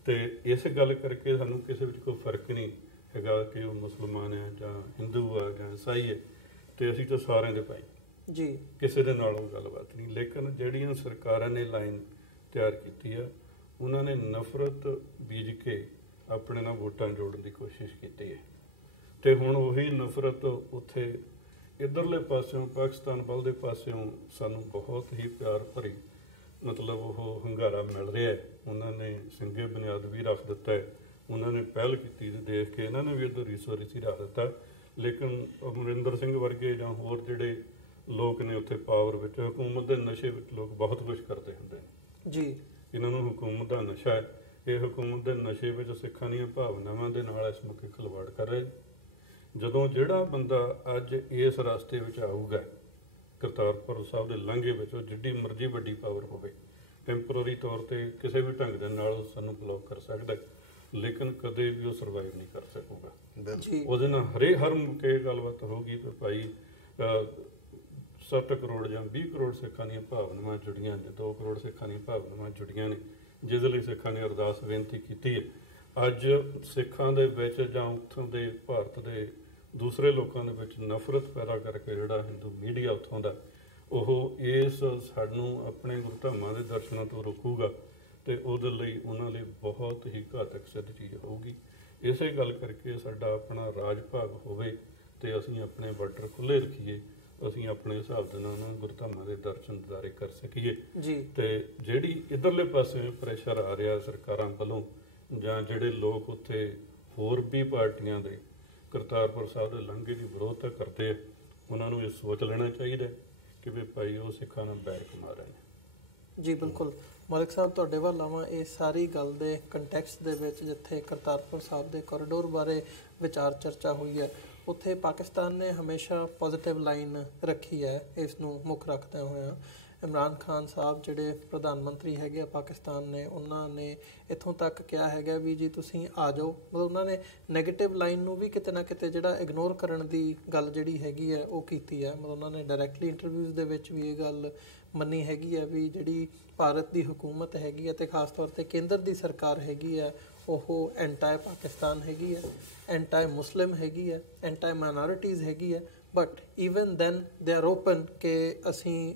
ਤੇ ਇਸ ਗੱਲ ਕਰਕੇ ਸਾਨੂੰ ਕਿਸੇ ਵਿੱਚ ਕੋਈ ਫਰਕ ਨਹੀਂ ਹੈਗਾ ਕਿ ਉਹ ਮੁਸਲਮਾਨ ਹੈ ਜਾਂ ਹਿੰਦੂ ਆ ਜਾਂ ਈਸਾਈ ਹੈ, ਤੇ ਅਸੀਂ ਤਾਂ ਸਾਰਿਆਂ ਦੇ ਭਾਈ ਜੀ, ਕਿਸੇ ਦੇ ਨਾਲ ਉਹ ਗੱਲਬਾਤ ਨਹੀਂ। ਲੇਕਿਨ ਜਿਹੜੀਆਂ ਸਰਕਾਰਾਂ ਨੇ ਲਾਈਨ ਤਿਆਰ ਕੀਤੀ ਆ ਉਹਨਾਂ ਨੇ ਨਫ਼ਰਤ ਬੀਜ ਕੇ ਆਪਣੇ ਨਾਲ ਵੋਟਾਂ ਜੋੜਨ ਦੀ ਕੋਸ਼ਿਸ਼ ਕੀਤੀ ਹੈ ਤੇ ਹੁਣ ਉਹੀ ਨਫ਼ਰਤ ਉੱਥੇ ਇੱਧਰਲੇ ਪਾਸਿਓਂ ਪਾਕਿਸਤਾਨ ਵੱਲ ਦੇ ਪਾਸਿਓਂ ਸਾਨੂੰ ਬਹੁਤ ਹੀ ਪਿਆਰ ਭਰੀ ਮਤਲਬ ਉਹ ਹੰਗਾਰਾ ਮਿਲ ਰਿਹਾ ਹੈ। ਉਹਨਾਂ ਨੇ ਸਿੰਗੇ ਬੁਨਿਆਦ ਵੀ ਰੱਖ ਦਿੱਤਾ ਹੈ, ਉਹਨਾਂ ਨੇ ਪਹਿਲ ਕੀਤੀ ਤੇ ਦੇਖ ਕੇ ਇਹਨਾਂ ਨੇ ਵੀ ਉੱਧਰ ਰੀਸੋ ਰੀਸੀ ਰੱਖ ਦਿੱਤਾ। ਲੇਕਿਨ ਅਮਰਿੰਦਰ ਸਿੰਘ ਵਰਗੇ ਜਾਂ ਹੋਰ ਜਿਹੜੇ ਲੋਕ ਨੇ ਉੱਥੇ ਪਾਵਰ ਵਿੱਚ, ਹਕੂਮਤ ਦੇ ਨਸ਼ੇ ਵਿੱਚ ਲੋਕ ਬਹੁਤ ਕੁਝ ਕਰਦੇ ਹੁੰਦੇ ਨੇ ਜੀ। ਇਹਨਾਂ ਨੂੰ ਹਕੂਮਤ ਦਾ ਨਸ਼ਾ ਹੈ, ਇਹ ਹਕੂਮਤ ਦੇ ਨਸ਼ੇ ਵਿੱਚ ਸਿੱਖਾਂ ਦੀਆਂ ਭਾਵਨਾਵਾਂ ਦੇ ਨਾਲ ਇਸ ਮੌਕੇ ਖਿਲਵਾੜ ਕਰ ਰਹੇ। ਜਦੋਂ ਜਿਹੜਾ ਬੰਦਾ ਅੱਜ ਇਸ ਰਸਤੇ ਵਿੱਚ ਆਊਗਾ ਕਰਤਾਰਪੁਰ ਸਾਹਿਬ ਦੇ ਲਾਂਘੇ ਵਿੱਚ, ਉਹ ਜਿੱਡੀ ਮਰਜ਼ੀ ਵੱਡੀ ਪਾਵਰ ਹੋਵੇ, ਟੈਂਪਰਰੀ ਤੌਰ ਤੇ ਕਿਸੇ ਵੀ ਢੰਗ ਦੇ ਨਾਲ ਸਾਨੂੰ ਬਲੌਕ ਕਰ ਸਕਦਾ, ਲੇਕਿਨ ਕਦੇ ਵੀ ਉਹ ਸਰਵਾਈਵ ਨਹੀਂ ਕਰ ਸਕੂਗਾ। ਉਹਦੇ ਨਾਲ ਹਰ ਮੌਕੇ ਇਹ ਗੱਲਬਾਤ ਹੋਊਗੀ ਕਿ ਭਾਈ 7 ਕਰੋੜ ਜਾਂ 20 ਕਰੋੜ ਸਿੱਖਾਂ ਦੀਆਂ ਭਾਵਨਾਵਾਂ ਜੁੜੀਆਂ ਨੇ, 2 ਕਰੋੜ ਸਿੱਖਾਂ ਦੀਆਂ ਭਾਵਨਾਵਾਂ ਜੁੜੀਆਂ ਨੇ, ਜਿਸ ਲਈ ਸਿੱਖਾਂ ਨੇ ਅਰਦਾਸ ਬੇਨਤੀ ਕੀਤੀ ਹੈ। ਅੱਜ ਸਿੱਖਾਂ ਦੇ ਵਿੱਚ ਜਾਂ ਉੱਥੋਂ ਦੇ ਭਾਰਤ ਦੇ ਦੂਸਰੇ ਲੋਕਾਂ ਦੇ ਵਿੱਚ ਨਫ਼ਰਤ ਪੈਦਾ ਕਰਕੇ ਜਿਹੜਾ ਹਿੰਦੂ ਮੀਡੀਆ ਉੱਥੋਂ ਦਾ ਉਹ ਇਸ ਸਾਨੂੰ ਆਪਣੇ ਗੁਰੂ ਧਾਮਾਂ ਦੇ ਦਰਸ਼ਨਾਂ ਤੋਂ ਰੋਕੂਗਾ ਤੇ ਉਹਦੇ ਲਈ ਉਹਨਾਂ ਲਈ ਬਹੁਤ ਹੀ ਘਾਤਕ ਸਿੱਧ ਚੀਜ਼ ਹੋਊਗੀ। ਇਸੇ ਗੱਲ ਕਰਕੇ ਸਾਡਾ ਆਪਣਾ ਰਾਜ ਭਾਗ ਹੋਵੇ ਤੇ ਅਸੀਂ ਆਪਣੇ ਬਾਰਡਰ ਖੁੱਲ੍ਹੇ ਰੱਖੀਏ, ਅਸੀਂ ਆਪਣੇ ਹਿਸਾਬ ਦੇ ਨਾਲ ਉਹਨਾਂ ਗੁਰੂ ਧਾਮਾਂ ਦੇ ਦਰਸ਼ਨ ਦਿਦਾਰੇ ਕਰ ਸਕੀਏ ਜੀ। ਤੇ ਜਿਹੜੀ ਇੱਧਰਲੇ ਪਾਸੇ ਪ੍ਰੈਸ਼ਰ ਆ ਰਿਹਾ ਸਰਕਾਰਾਂ ਵੱਲੋਂ ਜਾਂ ਜਿਹੜੇ ਲੋਕ ਉੱਥੇ ਹੋਰ ਵੀ ਪਾਰਟੀਆਂ ਦੇ ਕਰਤਾਰਪੁਰ ਸਾਹਿਬ ਦੇ ਲਾਂਘੇ ਦੀ ਵਿਰੋਧਤਾ ਕਰਦੇ ਆ, ਉਹਨਾਂ ਨੂੰ ਇਹ ਸੋਚ ਲੈਣਾ ਚਾਹੀਦਾ ਕਿ ਵੀ ਭਾਈ ਉਹ ਸਿੱਖਾਂ ਨਾਲ ਬੈਰ ਕਮਾ ਰਹੇ ਨੇ। ਜੀ ਬਿਲਕੁਲ ਮਾਲਕ ਸਾਹਿਬ, ਤੁਹਾਡੇ ਵੱਲ ਆਵਾਂ ਇਹ ਸਾਰੀ ਗੱਲ ਦੇ ਕੰਟੈਕਸਟ ਦੇ ਵਿੱਚ ਜਿੱਥੇ ਕਰਤਾਰਪੁਰ ਸਾਹਿਬ ਦੇ ਕੋਰੀਡੋਰ ਬਾਰੇ ਵਿਚਾਰ ਚਰਚਾ ਹੋਈ ਹੈ, ਉੱਥੇ ਪਾਕਿਸਤਾਨ ਨੇ ਹਮੇਸ਼ਾ ਪੋਜ਼ਿਟਿਵ ਲਾਈਨ ਰੱਖੀ ਹੈ ਇਸ ਨੂੰ ਮੁੱਖ ਰੱਖਦਿਆਂ ਹੋਇਆਂ। ਇਮਰਾਨ ਖਾਨ ਸਾਹਿਬ ਜਿਹੜੇ ਪ੍ਰਧਾਨ ਮੰਤਰੀ ਹੈਗੇ ਆ ਪਾਕਿਸਤਾਨ ਨੇ, ਉਹਨਾਂ ਨੇ ਇੱਥੋਂ ਤੱਕ ਕਿਹਾ ਹੈਗਾ ਵੀ ਜੀ ਤੁਸੀਂ ਆ ਜਾਓ, ਮਤਲਬ ਉਹਨਾਂ ਨੇ ਨੈਗੇਟਿਵ ਲਾਈਨ ਨੂੰ ਵੀ ਕਿਤੇ ਨਾ ਕਿਤੇ ਜਿਹੜਾ ਇਗਨੋਰ ਕਰਨ ਦੀ ਗੱਲ ਜਿਹੜੀ ਹੈਗੀ ਹੈ ਉਹ ਕੀਤੀ ਹੈ। ਮਤਲਬ ਉਹਨਾਂ ਨੇ ਡਾਇਰੈਕਟਲੀ ਇੰਟਰਵਿਊਜ਼ ਦੇ ਵਿੱਚ ਵੀ ਇਹ ਗੱਲ ਮੰਨੀ ਹੈਗੀ ਹੈ ਵੀ ਜਿਹੜੀ ਭਾਰਤ ਦੀ ਹਕੂਮਤ ਹੈਗੀ ਹੈ ਅਤੇ ਖਾਸ ਤੌਰ 'ਤੇ ਕੇਂਦਰ ਦੀ ਸਰਕਾਰ ਹੈਗੀ ਹੈ ਉਹ ਐਂਟਾਈ ਪਾਕਿਸਤਾਨ ਹੈਗੀ ਹੈ, ਐਂਟਾਈ ਮੁਸਲਿਮ ਹੈਗੀ ਹੈ, ਐਂਟਾਈ ਮਾਈਨੋਰਿਟੀਜ਼ ਹੈਗੀ ਹੈ, but even then they are open ਕਿ ਅਸੀਂ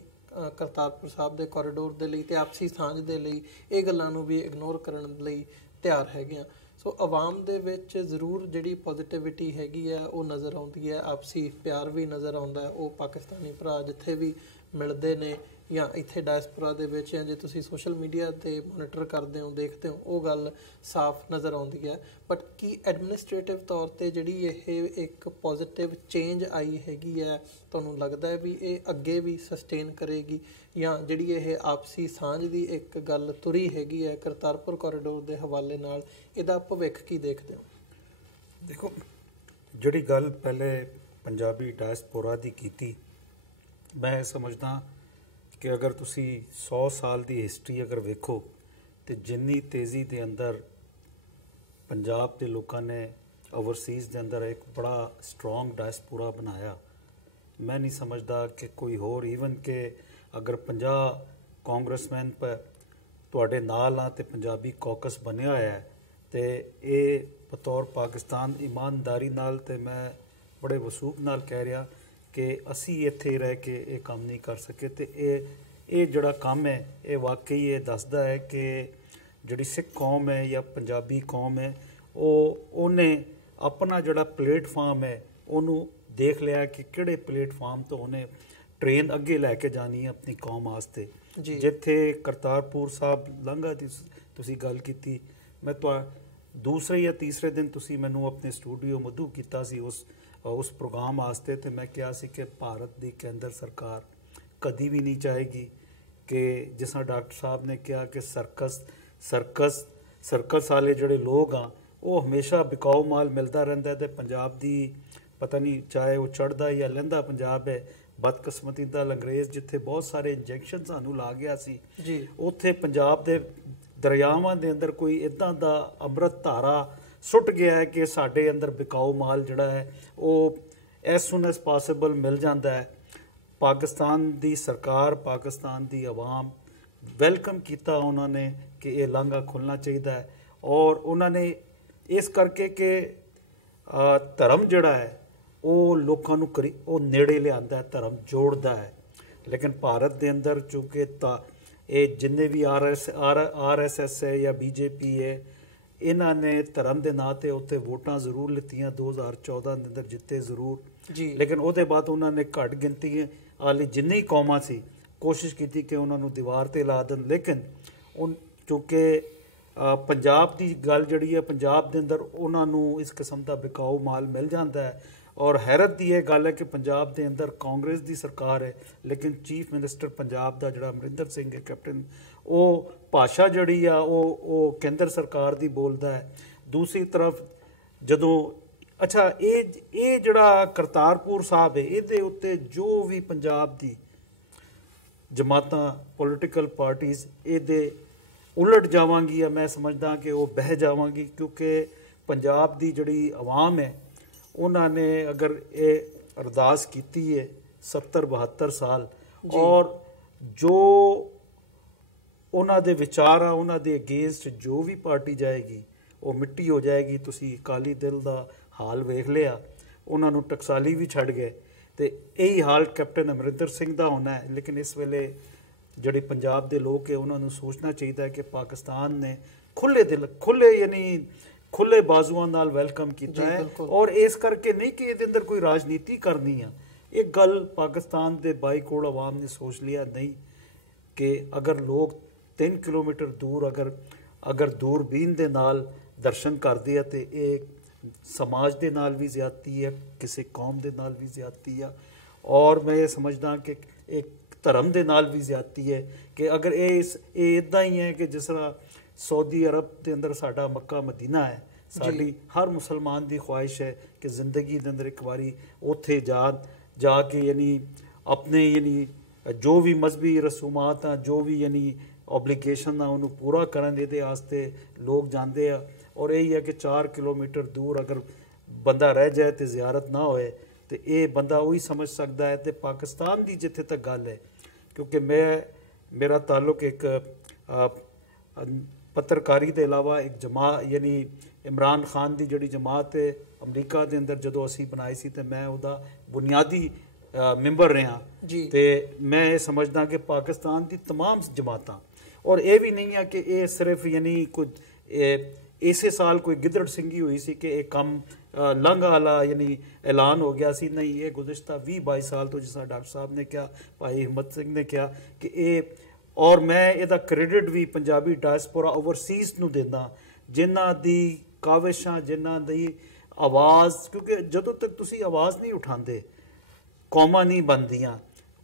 ਕਰਤਾਰਪੁਰ ਸਾਹਿਬ ਦੇ ਕੋਰੀਡੋਰ ਦੇ ਲਈ ਅਤੇ ਆਪਸੀ ਸਾਂਝ ਦੇ ਲਈ ਇਹ ਗੱਲਾਂ ਨੂੰ ਵੀ ਇਗਨੋਰ ਕਰਨ ਲਈ ਤਿਆਰ ਹੈਗੇ ਆ। ਸੋ ਆਵਾਮ ਦੇ ਵਿੱਚ ਜ਼ਰੂਰ ਜਿਹੜੀ ਪੋਜ਼ਿਟਿਵਿਟੀ ਹੈਗੀ ਹੈ ਉਹ ਨਜ਼ਰ ਆਉਂਦੀ ਹੈ, ਆਪਸੀ ਪਿਆਰ ਵੀ ਨਜ਼ਰ ਆਉਂਦਾ ਹੈ। ਉਹ ਪਾਕਿਸਤਾਨੀ ਭਰਾ ਜਿੱਥੇ ਵੀ ਮਿਲਦੇ ਨੇ ਜਾਂ ਇੱਥੇ ਡਾਇਸਪੋਰਾ ਦੇ ਵਿੱਚ ਜਾਂ ਜੇ ਤੁਸੀਂ ਸੋਸ਼ਲ ਮੀਡੀਆ 'ਤੇ ਮੋਨੀਟਰ ਕਰਦੇ ਹੋ ਦੇਖਦੇ ਹੋ ਉਹ ਗੱਲ ਸਾਫ਼ ਨਜ਼ਰ ਆਉਂਦੀ ਹੈ। ਬਟ ਕੀ ਐਡਮਿਨਿਸਟ੍ਰੇਟਿਵ ਤੌਰ 'ਤੇ ਜਿਹੜੀ ਇਹ ਇੱਕ ਪੋਜ਼ਿਟਿਵ ਚੇਂਜ ਆਈ ਹੈਗੀ ਹੈ, ਤੁਹਾਨੂੰ ਲੱਗਦਾ ਹੈ ਵੀ ਇਹ ਅੱਗੇ ਵੀ ਸਸਟੇਨ ਕਰੇਗੀ ਜਾਂ ਜਿਹੜੀ ਇਹ ਆਪਸੀ ਸਾਂਝ ਦੀ ਇੱਕ ਗੱਲ ਤੁਰੀ ਹੈਗੀ ਹੈ ਕਰਤਾਰਪੁਰ ਕੋਰੀਡੋਰ ਦੇ ਹਵਾਲੇ ਨਾਲ, ਇਹਦਾ ਭਵਿੱਖ ਕੀ ਦੇਖਦੇ ਹੋ? ਦੇਖੋ, ਜਿਹੜੀ ਗੱਲ ਪਹਿਲੇ ਪੰਜਾਬੀ ਡਾਇਸਪੋਰਾ ਦੀ ਕੀਤੀ, ਮੈਂ ਇਹ ਸਮਝਦਾ ਕਿ ਅਗਰ ਤੁਸੀਂ 100 ਸਾਲ ਦੀ ਹਿਸਟਰੀ ਅਗਰ ਵੇਖੋ ਤੇ ਜਿੰਨੀ ਤੇਜ਼ੀ ਦੇ ਅੰਦਰ ਪੰਜਾਬ ਦੇ ਲੋਕਾਂ ਨੇ ਓਵਰਸੀਜ਼ ਦੇ ਅੰਦਰ ਇੱਕ ਬੜਾ ਸਟਰੋਂਗ ਡਾਇਸਪੋਰਾ ਬਣਾਇਆ, ਮੈਂ ਨਹੀਂ ਸਮਝਦਾ ਕਿ ਕੋਈ ਹੋਰ ਈਵਨ ਕਿ ਅਗਰ 50 ਕਾਂਗਰਸਮੈਨ ਤੁਹਾਡੇ ਨਾਲ ਆ ਤੇ ਪੰਜਾਬੀ ਕੌਕਸ ਬਣਿਆ ਹੋਇਆ ਹੈ ਤੇ ਇਹ ਬਤੌਰ ਪਾਕਿਸਤਾਨ ਇਮਾਨਦਾਰੀ ਨਾਲ ਤੇ ਮੈਂ ਬੜੇ ਵਸੂਖ ਨਾਲ ਕਹਿ ਰਿਹਾ ਕਿ ਅਸੀਂ ਇੱਥੇ ਰਹਿ ਕੇ ਇਹ ਕੰਮ ਨਹੀਂ ਕਰ ਸਕੇ ਤੇ ਇਹ ਜਿਹੜਾ ਕੰਮ ਹੈ ਇਹ ਵਾਕਈ ਇਹ ਦੱਸਦਾ ਹੈ ਕਿ ਜਿਹੜੀ ਸਿੱਖ ਕੌਮ ਹੈ ਜਾਂ ਪੰਜਾਬੀ ਕੌਮ ਹੈ ਉਹਨੇ ਆਪਣਾ ਜਿਹੜਾ ਪਲੇਟਫਾਰਮ ਹੈ ਉਹਨੂੰ ਦੇਖ ਲਿਆ ਕਿ ਕਿਹੜੇ ਪਲੇਟਫਾਰਮ ਤੋਂ ਉਹਨੇ ਟ੍ਰੇਨ ਅੱਗੇ ਲੈ ਕੇ ਜਾਣੀ ਹੈ ਆਪਣੀ ਕੌਮ ਵਾਸਤੇ। ਜਿੱਥੇ ਕਰਤਾਰਪੁਰ ਸਾਹਿਬ ਲਾਂਘਾ ਦੀ ਤੁਸੀਂ ਗੱਲ ਕੀਤੀ, ਮੈਂ ਦੂਸਰੇ ਜਾਂ ਤੀਸਰੇ ਦਿਨ ਤੁਸੀਂ ਮੈਨੂੰ ਆਪਣੇ ਸਟੂਡੀਓ ਮਧੂ ਕੀਤਾ ਸੀ ਉਸ ਪ੍ਰੋਗਰਾਮ ਵਾਸਤੇ ਤੇ ਮੈਂ ਕਿਹਾ ਸੀ ਕਿ ਭਾਰਤ ਦੀ ਕੇਂਦਰ ਸਰਕਾਰ ਕਦੀ ਵੀ ਨਹੀਂ ਚਾਹੇਗੀ ਕਿ ਜਿਸ ਤਰ੍ਹਾਂ ਡਾਕਟਰ ਸਾਹਿਬ ਨੇ ਕਿਹਾ ਕਿ ਸਰਕਸ ਵਾਲੇ ਜਿਹੜੇ ਲੋਕ ਆ ਉਹ ਹਮੇਸ਼ਾ ਬਿਕਾਊ ਮਾਲ ਮਿਲਦਾ ਰਹਿੰਦਾ ਤੇ ਪੰਜਾਬ ਦੀ ਪਤਾ ਨਹੀਂ ਚਾਹੇ ਉਹ ਚੜ੍ਹਦਾ ਜਾਂ ਲਹਿੰਦਾ ਪੰਜਾਬ ਹੈ ਬਦਕਿਸਮਤੀ ਦਾ ਅੰਗਰੇਜ਼ ਜਿੱਥੇ ਬਹੁਤ ਸਾਰੇ ਇੰਜੈਕਸ਼ਨ ਸਾਨੂੰ ਲਾ ਗਿਆ ਸੀ ਜੀ, ਉੱਥੇ ਪੰਜਾਬ ਦੇ ਦਰਿਆਵਾਂ ਦੇ ਅੰਦਰ ਕੋਈ ਇਦਾਂ ਦਾ ਅੰਮ੍ਰਿਤ ਧਾਰਾ ਸੁੱਟ ਗਿਆ ਹੈ ਕਿ ਸਾਡੇ ਅੰਦਰ ਬਿਕਾਊ ਮਾਲ ਜਿਹੜਾ ਹੈ ਉਹ ਐਸ ਸੂਨ ਐਸ ਪੋਸੀਬਲ ਮਿਲ ਜਾਂਦਾ ਹੈ। ਪਾਕਿਸਤਾਨ ਦੀ ਸਰਕਾਰ, ਪਾਕਿਸਤਾਨ ਦੀ ਆਵਾਮ ਵੈਲਕਮ ਕੀਤਾ ਉਹਨਾਂ ਨੇ ਕਿ ਇਹ ਲਾਂਘਾ ਖੁੱਲ੍ਹਣਾ ਚਾਹੀਦਾ ਹੈ, ਔਰ ਉਹਨਾਂ ਨੇ ਇਸ ਕਰਕੇ ਕਿ ਧਰਮ ਜਿਹੜਾ ਹੈ ਉਹ ਲੋਕਾਂ ਨੂੰ ਉਹ ਨੇੜੇ ਲਿਆਉਂਦਾ ਹੈ, ਧਰਮ ਜੋੜਦਾ ਹੈ। ਲੇਕਿਨ ਭਾਰਤ ਦੇ ਅੰਦਰ ਚੂੰਕਿ ਇਹ ਜਿੰਨੇ ਵੀ RSS ਹੈ ਜਾਂ BJP ਹੈ, ਇਹਨਾਂ ਨੇ ਧਰਮ ਦੇ ਨਾਂ 'ਤੇ ਉੱਤੇ ਵੋਟਾਂ ਜ਼ਰੂਰ ਲਿੱਤੀਆਂ, 2014 ਦੇ ਅੰਦਰ ਜਿੱਤੇ ਜ਼ਰੂਰ ਜੀ, ਲੇਕਿਨ ਉਹਦੇ ਬਾਅਦ ਉਹਨਾਂ ਨੇ ਘੱਟ ਗਿਣਤੀ ਵਾਲੀ ਜਿੰਨੀ ਕੌਮਾਂ ਸੀ ਕੋਸ਼ਿਸ਼ ਕੀਤੀ ਕਿ ਉਹਨਾਂ ਨੂੰ ਦੀਵਾਰ ਤੇ ਲਾ ਦੇਣ। ਲੇਕਿਨ ਚੂੰਕਿ ਪੰਜਾਬ ਦੀ ਗੱਲ ਜਿਹੜੀ ਹੈ, ਪੰਜਾਬ ਦੇ ਅੰਦਰ ਉਹਨਾਂ ਨੂੰ ਇਸ ਕਿਸਮ ਦਾ ਬਿਕਾਊ ਮਾਲ ਮਿਲ ਜਾਂਦਾ ਹੈ। ਔਰ ਹੈਰਤ ਦੀ ਇਹ ਗੱਲ ਹੈ ਕਿ ਪੰਜਾਬ ਦੇ ਅੰਦਰ ਕਾਂਗਰਸ ਦੀ ਸਰਕਾਰ ਹੈ, ਲੇਕਿਨ ਚੀਫ ਮਿਨਿਸਟਰ ਪੰਜਾਬ ਦਾ ਜਿਹੜਾ ਅਮਰਿੰਦਰ ਸਿੰਘ ਹੈ ਕੈਪਟਨ, ਉਹ ਭਾਸ਼ਾ ਜਿਹੜੀ ਆ ਉਹ ਕੇਂਦਰ ਸਰਕਾਰ ਦੀ ਬੋਲਦਾ ਹੈ। ਦੂਸਰੀ ਤਰਫ ਜਦੋਂ ਅੱਛਾ ਇਹ ਜਿਹੜਾ ਕਰਤਾਰਪੁਰ ਸਾਹਿਬ ਹੈ, ਇਹਦੇ ਉੱਤੇ ਜੋ ਵੀ ਪੰਜਾਬ ਦੀ ਜਮਾਤਾਂ, ਪੋਲੀਟੀਕਲ ਪਾਰਟੀਜ਼ ਇਹਦੇ ਉਲਟ ਜਾਵਾਂਗੀ, ਮੈਂ ਸਮਝਦਾ ਕਿ ਉਹ ਬਹਿ ਜਾਵਾਂਗੀ, ਕਿਉਂਕਿ ਪੰਜਾਬ ਦੀ ਜਿਹੜੀ ਆਵਾਮ ਹੈ ਉਹਨਾਂ ਨੇ ਅਗਰ ਇਹ ਅਰਦਾਸ ਕੀਤੀ ਹੈ 70-72 ਸਾਲ, ਔਰ ਜੋ ਉਹਨਾਂ ਦੇ ਵਿਚਾਰ ਆ, ਉਹਨਾਂ ਦੇ ਅਗੇਂਸਟ ਜੋ ਵੀ ਪਾਰਟੀ ਜਾਏਗੀ ਉਹ ਮਿੱਟੀ ਹੋ ਜਾਏਗੀ। ਤੁਸੀਂ ਅਕਾਲੀ ਦਲ ਦਾ ਹਾਲ ਵੇਖ ਲਿਆ, ਉਹਨਾਂ ਨੂੰ ਟਕਸਾਲੀ ਵੀ ਛੱਡ ਗਏ, ਤੇ ਇਹੀ ਹਾਲ ਕੈਪਟਨ ਅਮਰਿੰਦਰ ਸਿੰਘ ਦਾ ਹੋਣਾ ਹੈ। ਲੇਕਿਨ ਇਸ ਵੇਲੇ ਜਿਹੜੇ ਪੰਜਾਬ ਦੇ ਲੋਕ ਹੈ ਉਹਨਾਂ ਨੂੰ ਸੋਚਣਾ ਚਾਹੀਦਾ ਹੈ ਕਿ ਪਾਕਿਸਤਾਨ ਨੇ ਖੁੱਲੇ ਦਿਲ, ਖੁੱਲੇ ਬਾਜ਼ੂਆਂ ਨਾਲ ਵੈਲਕਮ ਕੀਤਾ ਹੈ, ਔਰ ਇਸ ਕਰਕੇ ਨਹੀਂ ਕਿ ਇਹਦੇ ਅੰਦਰ ਕੋਈ ਰਾਜਨੀਤੀ ਕਰਨੀ ਆ। ਇਹ ਗੱਲ ਪਾਕਿਸਤਾਨ ਦੇ 22 ਕਰੋੜ ਆਵਾਮ ਨੇ ਸੋਚ ਲਿਆ ਨਹੀਂ ਕਿ ਅਗਰ ਲੋਕ 3 ਕਿਲੋਮੀਟਰ ਦੂਰ ਅਗਰ ਦੂਰਬੀਨ ਦੇ ਨਾਲ ਦਰਸ਼ਨ ਕਰਦੇ ਆ ਤੇ ਇਹ ਸਮਾਜ ਦੇ ਨਾਲ ਵੀ ਜ਼ਿਆਦਤੀ ਹੈ, ਕਿਸੇ ਕੌਮ ਦੇ ਨਾਲ ਵੀ ਜ਼ਿਆਦਤੀ ਆ, ਔਰ ਮੈਂ ਇਹ ਸਮਝਦਾ ਕਿ ਇੱਕ ਧਰਮ ਦੇ ਨਾਲ ਵੀ ਜ਼ਿਆਦਤੀ ਹੈ ਕਿ ਅਗਰ ਇਹ ਇੱਦਾਂ ਹੀ ਹੈ ਕਿ ਜਿਸ ਤਰ੍ਹਾਂ ਸਾਊਦੀ ਅਰਬ ਦੇ ਅੰਦਰ ਸਾਡਾ ਮੱਕਾ ਮਦੀਨਾ ਹੈ, ਸਾਡੀ ਹਰ ਮੁਸਲਮਾਨ ਦੀ ਖੁਆਇਸ਼ ਹੈ ਕਿ ਜ਼ਿੰਦਗੀ ਦੇ ਅੰਦਰ ਇੱਕ ਵਾਰੀ ਉੱਥੇ ਜਾ ਕੇ ਆਪਣੇ ਜੋ ਵੀ ਮਜ਼ਹਬੀ ਰਸੂਮਾਤ ਆ, ਜੋ ਵੀ ਓਬਲੀਗੇਸ਼ਨ ਆ, ਉਹਨੂੰ ਪੂਰਾ ਕਰਨ ਦੇ ਵਾਸਤੇ ਲੋਕ ਜਾਂਦੇ ਆ। ਔਰ ਇਹ ਹੈ ਕਿ 4 ਕਿਲੋਮੀਟਰ ਦੂਰ ਅਗਰ ਬੰਦਾ ਰਹਿ ਜਾਏ ਤੇ ਜ਼ਿਆਰਤ ਨਾ ਹੋਏ ਤੇ ਇਹ ਬੰਦਾ ਉਹੀ ਸਮਝ ਸਕਦਾ ਹੈ। ਤੇ ਪਾਕਿਸਤਾਨ ਦੀ ਜਿੱਥੇ ਤੱਕ ਗੱਲ ਹੈ, ਕਿਉਂਕਿ ਮੇਰਾ ਤਾਲੁਕ ਇੱਕ ਪੱਤਰਕਾਰੀ ਦੇ ਇਲਾਵਾ ਇੱਕ ਇਮਰਾਨ ਖਾਨ ਦੀ ਜਿਹੜੀ ਜਮਾਤ ਹੈ ਅਮਰੀਕਾ ਦੇ ਅੰਦਰ ਜਦੋਂ ਅਸੀਂ ਬਣਾਈ ਸੀ ਤੇ ਮੈਂ ਉਹਦਾ ਬੁਨਿਆਦੀ ਮੈਂਬਰ ਰਿਹਾ, ਤੇ ਮੈਂ ਇਹ ਸਮਝਦਾ ਕਿ ਪਾਕਿਸਤਾਨ ਦੀ तमाम ਜਮਾਤਾਂ, ਔਰ ਇਹ ਵੀ ਨਹੀਂ ਹੈ ਕਿ ਇਹ ਸਿਰਫ ਕੁਝ ਇਸੇ ਸਾਲ ਕੋਈ ਗਿੱਦੜ ਸਿੰਘੀ ਹੋਈ ਸੀ ਕਿ ਇਹ ਕੰਮ ਲੰਘ ਵਾਲਾ ਐਲਾਨ ਹੋ ਗਿਆ ਸੀ, ਨਹੀਂ, ਇਹ ਗੁਜ਼ਸ਼ਤਾ 20-22 ਸਾਲ ਤੋਂ, ਜਿਸ ਤਰ੍ਹਾਂ ਡਾਕਟਰ ਸਾਹਿਬ ਨੇ ਕਿਹਾ, ਭਾਈ ਹਿੰਮਤ ਸਿੰਘ ਨੇ ਕਿਹਾ ਕਿ ਇਹ, ਔਰ ਮੈਂ ਇਹਦਾ ਕ੍ਰੈਡਿਟ ਵੀ ਪੰਜਾਬੀ ਡਾਇਸਪੋਰਾ ਓਵਰਸੀਜ਼ ਨੂੰ ਦਿੰਦਾ, ਜਿਨ੍ਹਾਂ ਦੀ ਕਾਵਿਸ਼ਾਂ, ਜਿਨ੍ਹਾਂ ਦੀ ਆਵਾਜ਼, ਕਿਉਂਕਿ ਜਦੋਂ ਤੱਕ ਤੁਸੀਂ ਆਵਾਜ਼ ਨਹੀਂ ਉਠਾਉਂਦੇ ਕੌਮਾਂ ਨਹੀਂ ਬਣਦੀਆਂ,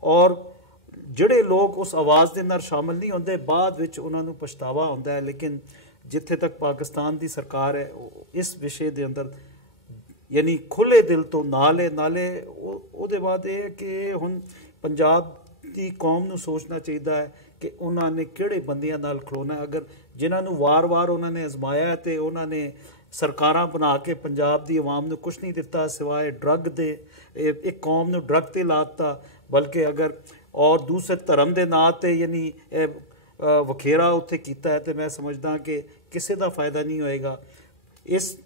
ਔਰ ਜਿਹੜੇ ਲੋਕ ਉਸ ਆਵਾਜ਼ ਦੇ ਨਾਲ ਸ਼ਾਮਿਲ ਨਹੀਂ ਹੁੰਦੇ ਬਾਅਦ ਵਿੱਚ ਉਹਨਾਂ ਨੂੰ ਪਛਤਾਵਾ ਹੁੰਦਾ ਹੈ। ਲੇਕਿਨ ਜਿੱਥੇ ਤੱਕ ਪਾਕਿਸਤਾਨ ਦੀ ਸਰਕਾਰ ਹੈ ਇਸ ਵਿਸ਼ੇ ਦੇ ਅੰਦਰ ਖੁੱਲੇ ਦਿਲ ਤੋਂ ਨਾਲੇ ਉਹਦੇ ਬਾਅਦ ਇਹ ਹੈ ਕਿ ਹੁਣ ਪੰਜਾਬ ਦੀ ਕੌਮ ਨੂੰ ਸੋਚਣਾ ਚਾਹੀਦਾ ਹੈ ਕਿ ਉਹਨਾਂ ਨੇ ਕਿਹੜੇ ਬੰਦਿਆਂ ਨਾਲ ਖਲੋਣਾ। ਅਗਰ ਜਿਨ੍ਹਾਂ ਨੂੰ ਵਾਰ-ਵਾਰ ਉਹਨਾਂ ਨੇ ਅਜ਼ਮਾਇਆ ਤੇ ਉਹਨਾਂ ਨੇ ਸਰਕਾਰਾਂ ਬਣਾ ਕੇ ਪੰਜਾਬ ਦੀ ਆਵਾਮ ਨੂੰ ਕੁਝ ਨਹੀਂ ਦਿੱਤਾ ਸਿਵਾਏ ਡਰੱਗ ਦੇ, ਇੱਕ ਕੌਮ ਨੂੰ ਡਰੱਗ ਤੇ ਲਾਤਾ, ਬਲਕਿ ਅਗਰ ਔਰ ਦੂਸਰੇ ਧਰਮ ਦੇ ਨਾਂ ਤੇ ਵਖੇਰਾ ਉੱਥੇ ਕੀਤਾ ਹੈ, ਤੇ ਮੈਂ ਸਮਝਦਾ ਕਿ ਕਿਸੇ ਦਾ ਫਾਇਦਾ ਨਹੀਂ ਹੋਏਗਾ ਇਸ